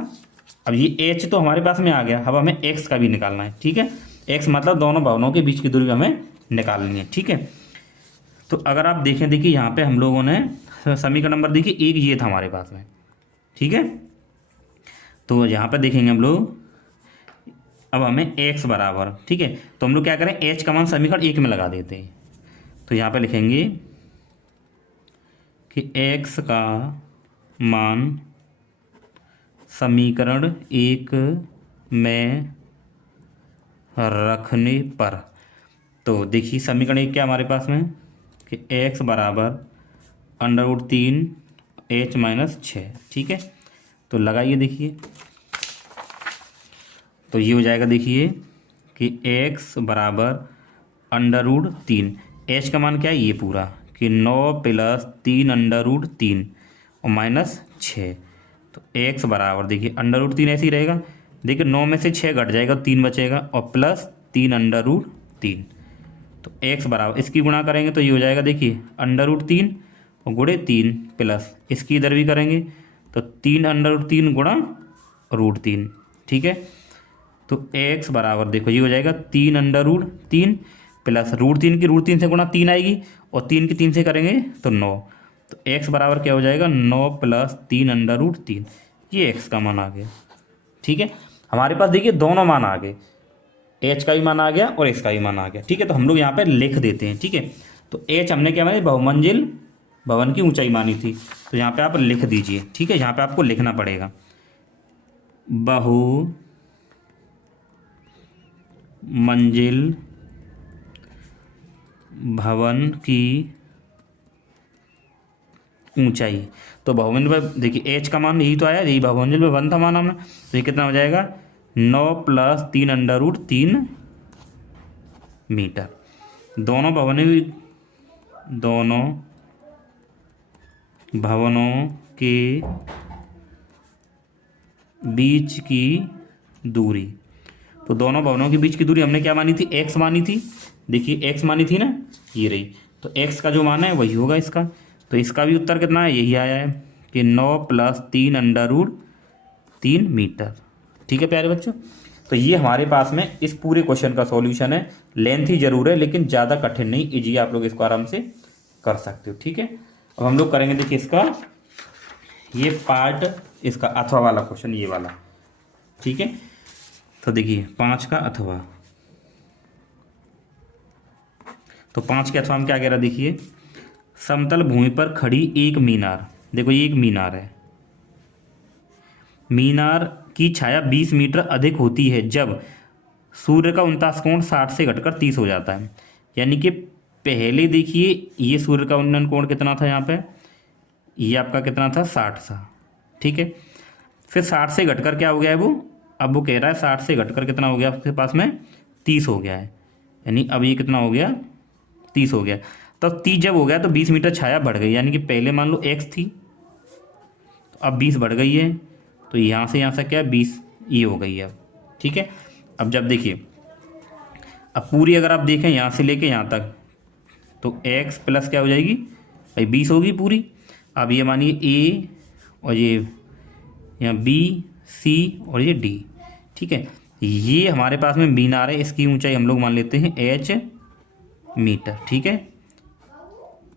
अब ये एच तो हमारे पास में आ गया, अब हमें एक्स का भी निकालना है, ठीक है। एक्स मतलब दोनों भवनों के बीच की दूरी हमें निकालनी है, ठीक है। तो अगर आप देखें, देखिए यहाँ पे हम लोगों ने समीकरण नंबर देखिए एक ये था हमारे पास में, ठीक है। तो यहाँ पे देखेंगे हम लोग, अब हमें एक्स बराबर, ठीक है, तो हम लोग क्या करें, एच का मान समीकरण एक में लगा देते हैं। तो यहाँ पे लिखेंगे कि एक्स का मान समीकरण एक में रखने पर, तो देखिए समीकरण एक क्या हमारे पास में कि x बराबर √3 h-6, ठीक है। तो लगाइए देखिए, तो ये हो जाएगा देखिए कि x बराबर √3, h का मान क्या है ये पूरा कि 9 प्लस 3√3 और -6। तो x बराबर देखिए √3 ऐसे ही रहेगा, देखिए 9 में से 6 घट जाएगा 3 बचेगा और प्लस 3√3। तो x बराबर इसकी गुणा करेंगे तो ये हो जाएगा देखिए √3 और गुणे 3 प्लस इसकी इधर भी करेंगे तो 3√3 गुणा √3, ठीक है। तो x बराबर देखो ये हो जाएगा 3√3 प्लस √3 की √3 से गुणा 3 आएगी और 3 की 3 से करेंगे तो 9। तो x बराबर क्या हो जाएगा 9 प्लस 3√3, ये x का मान आ गया, ठीक है। हमारे पास देखिए दोनों मान आ गए, एच का भी मान आ गया और एक्स का भी मान आ गया, ठीक है। तो हम लोग यहाँ पे लिख देते हैं, ठीक है। तो एच हमने क्या मानी, बहुमंजिल भवन की ऊंचाई मानी थी, तो यहाँ पे आप लिख दीजिए, ठीक है। यहाँ पे आपको लिखना पड़ेगा बहुमंजिल भवन की ऊंचाई। तो बहुमंजिल पर देखिए एच का मान यही तो आया, यही बहुमंजिल में वन था मान हमने, तो ये कितना हो जाएगा 9 प्लस 3√3 मीटर। दोनों भवनों के बीच की दूरी, तो दोनों भवनों के बीच की दूरी हमने क्या मानी थी, x मानी थी, देखिए x मानी थी ना, ये रही। तो x का जो मान है वही होगा इसका, तो इसका भी उत्तर कितना है, यही आया है कि 9 प्लस 3√3 मीटर, ठीक है प्यारे बच्चों। तो ये हमारे पास में इस पूरे क्वेश्चन का सॉल्यूशन है, लेंथी जरूर है लेकिन ज़्यादा कठिन नहीं, इजी, आप लोग इसको आराम से कर सकते हो, ठीक है। अब हम लोग करेंगे देखिए इसका ये पार्ट, इसका अथवा वाला क्वेश्चन, ये वाला, ठीक है। तो देखिए 5 का अथवा, तो 5 के अथवा में क्या कह रहा देखिए, समतल भूमि पर खड़ी एक मीनार, देखो ये एक मीनार है, मीनार की छाया 20 मीटर अधिक होती है जब सूर्य का 49 कोण 60 से घटकर 30 हो जाता है। यानी कि पहले देखिए ये सूर्य का उन्नयन कोण कितना था, यहाँ पे ये आपका कितना था 60 था, ठीक है। फिर 60 से घटकर क्या हो गया है वो, अब वो कह रहा है 60 से घटकर कितना हो गया उसके पास में 30 हो गया है, यानी अब ये कितना हो गया 30 हो गया। तो 30 जब हो गया तो 20 मीटर छाया बढ़ गई, यानी कि पहले मान लो x थी तो अब 20 बढ़ गई है, तो यहाँ से क्या 20 ये हो गई है अब, ठीक है। अब जब देखिए अब पूरी अगर आप देखें यहाँ से लेके यहाँ तक तो x प्लस क्या हो जाएगी भाई 20 होगी पूरी। अब ये मानिए a और ये यहाँ b c और ये d, ठीक है। ये हमारे पास में मीनार है, इसकी ऊंचाई हम लोग मान लेते हैं h मीटर, ठीक है,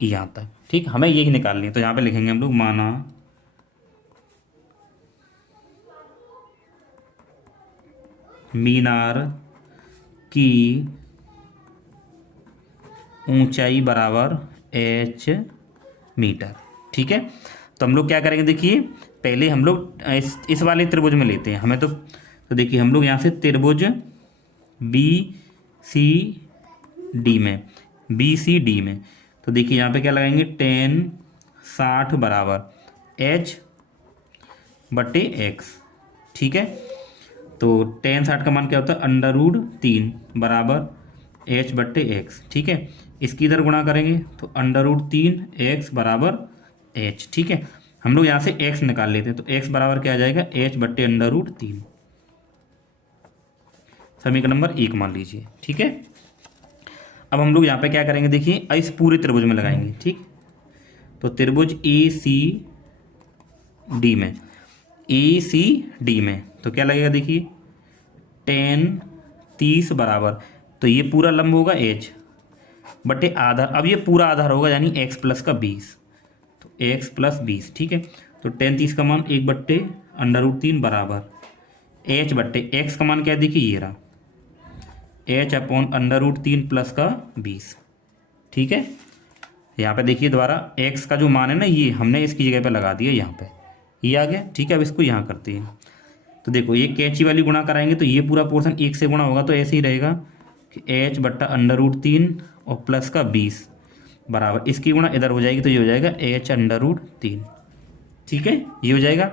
यहाँ तक, ठीक। हमें यही निकालनी है, तो यहाँ पे लिखेंगे हम लोग माना मीनार की ऊंचाई बराबर h मीटर, ठीक है। तो हम लोग क्या करेंगे देखिए, पहले हम लोग इस वाले त्रिभुज में लेते हैं हमें, तो देखिए हम लोग यहाँ से त्रिभुज BCD में, तो देखिए यहाँ पे क्या लगाएंगे tan 60 बराबर h/x, ठीक है। तो टेन 60 का मान क्या होता है, √3 बराबर h/x। ठीक है, इसकी इधर गुणा करेंगे तो √3 x बराबर h। ठीक है, हम लोग यहाँ से x निकाल लेते हैं, तो x बराबर क्या आ जाएगा, h/√3। समीकरण नंबर 1 मान लीजिए। ठीक है, अब हम लोग यहाँ पे क्या करेंगे, देखिए इस पूरे त्रिभुज में लगाएंगे। ठीक, तो त्रिभुज ACD में, ACD में तो क्या लगेगा, देखिए tan 30 बराबर, तो ये पूरा लंब होगा h बटे आधार। अब ये पूरा आधार होगा यानी x प्लस का 20, तो x प्लस 20। ठीक है, तो tan 30 का मान 1/√3 बराबर h बट्टे x का मान क्या है, देखिए ये रहा h/√3 प्लस का 20। ठीक है, यहाँ पे देखिए दोबारा x का जो मान है ना, ये हमने इसकी जगह पे लगा दिया, यहाँ पे ये आ गया। ठीक है, अब इसको यहाँ करते हैं, तो देखो ये कैंची वाली गुणा कराएंगे तो ये पूरा पोर्शन 1 से गुणा होगा, तो ऐसे ही रहेगा कि h/√3 और प्लस का 20 बराबर, इसकी गुणा इधर हो जाएगी तो ये हो जाएगा h/√3। ठीक है, ये हो जाएगा।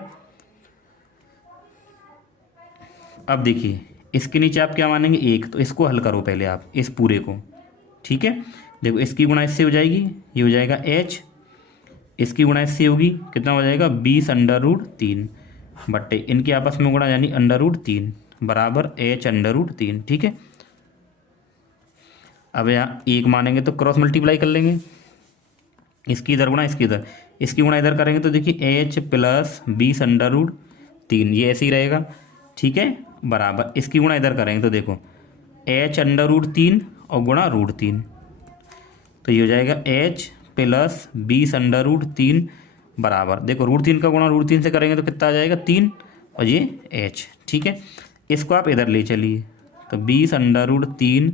अब देखिए इसके नीचे आप क्या मानेंगे, 1, तो इसको हल करो पहले आप इस पूरे को। ठीक है, देखो इसकी गुणा इससे हो जाएगी, ये हो जाएगा h, इसकी गुणा इससे होगी, कितना हो जाएगा 20√3 बट्टे इनके आपस में गुणा यानी √3 बराबर h/√3। ठीक है, अब यहाँ 1 मानेंगे तो क्रॉस मल्टीप्लाई कर लेंगे, इसकी इधर गुणा इसकी इधर, इसकी गुणा इधर करेंगे तो देखिए h प्लस 20√3, ये ऐसे ही रहेगा। ठीक है, बराबर इसकी गुणा इधर करेंगे तो देखो h/√3 और गुणा √3, तो ये हो जाएगा h प्लस 20√3 बराबर, देखो √3 का गुणा √3 से करेंगे तो कितना आ जाएगा 3, और ये h। ठीक है, इसको आप इधर ले चलिए तो 20√3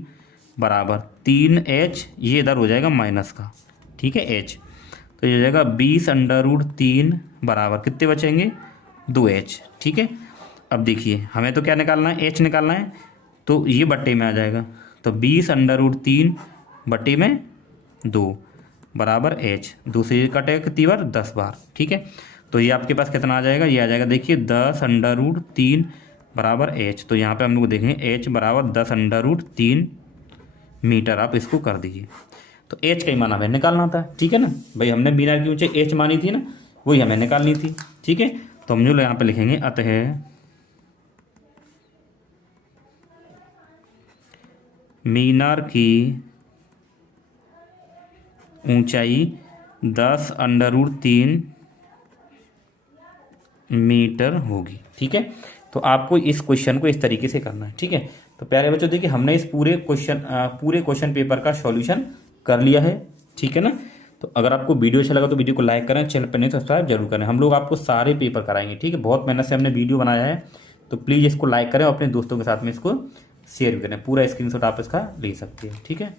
बराबर 3h, ये इधर हो जाएगा माइनस का। ठीक है, h, तो ये हो जाएगा 20√3 बराबर कितने बचेंगे, 2h। ठीक है, अब देखिए हमें तो क्या निकालना है, h निकालना है, तो ये बट्टे में आ जाएगा, तो 20√3 बट्टे में 2 बराबर h, 2 से कटेगा कितनी बार, 10 बार। ठीक है, तो ये आपके पास कितना आ जाएगा, ये आ जाएगा देखिए 10√3 बराबर h, तो यहाँ पे हम लोग देखेंगे h बराबर 10√3 मीटर, आप इसको कर दीजिए। तो h का ही मान हमें निकालना था। ठीक है ना भाई, हमने मीनार की ऊंचाई h मानी थी ना, वही हमें निकालनी थी। ठीक है, तो हम जो यहाँ पे लिखेंगे, अतः मीनार की ऊंचाई 10√3 मीटर होगी। ठीक है, तो आपको इस क्वेश्चन को इस तरीके से करना है। ठीक है, तो प्यारे बच्चों देखिए हमने इस पूरे क्वेश्चन पेपर का सॉल्यूशन कर लिया है। ठीक है ना, तो अगर आपको वीडियो अच्छा लगा तो वीडियो को लाइक करें, चैनल पर नहीं सब्सक्राइब जरूर करें। हम लोग आपको सारे पेपर कराएंगे। ठीक है, बहुत मेहनत से हमने वीडियो बनाया है, तो प्लीज़ इसको लाइक करें और अपने दोस्तों के साथ में इसको शेयर करें। पूरा स्क्रीनशॉट आप इसका ले सकते हैं। ठीक है।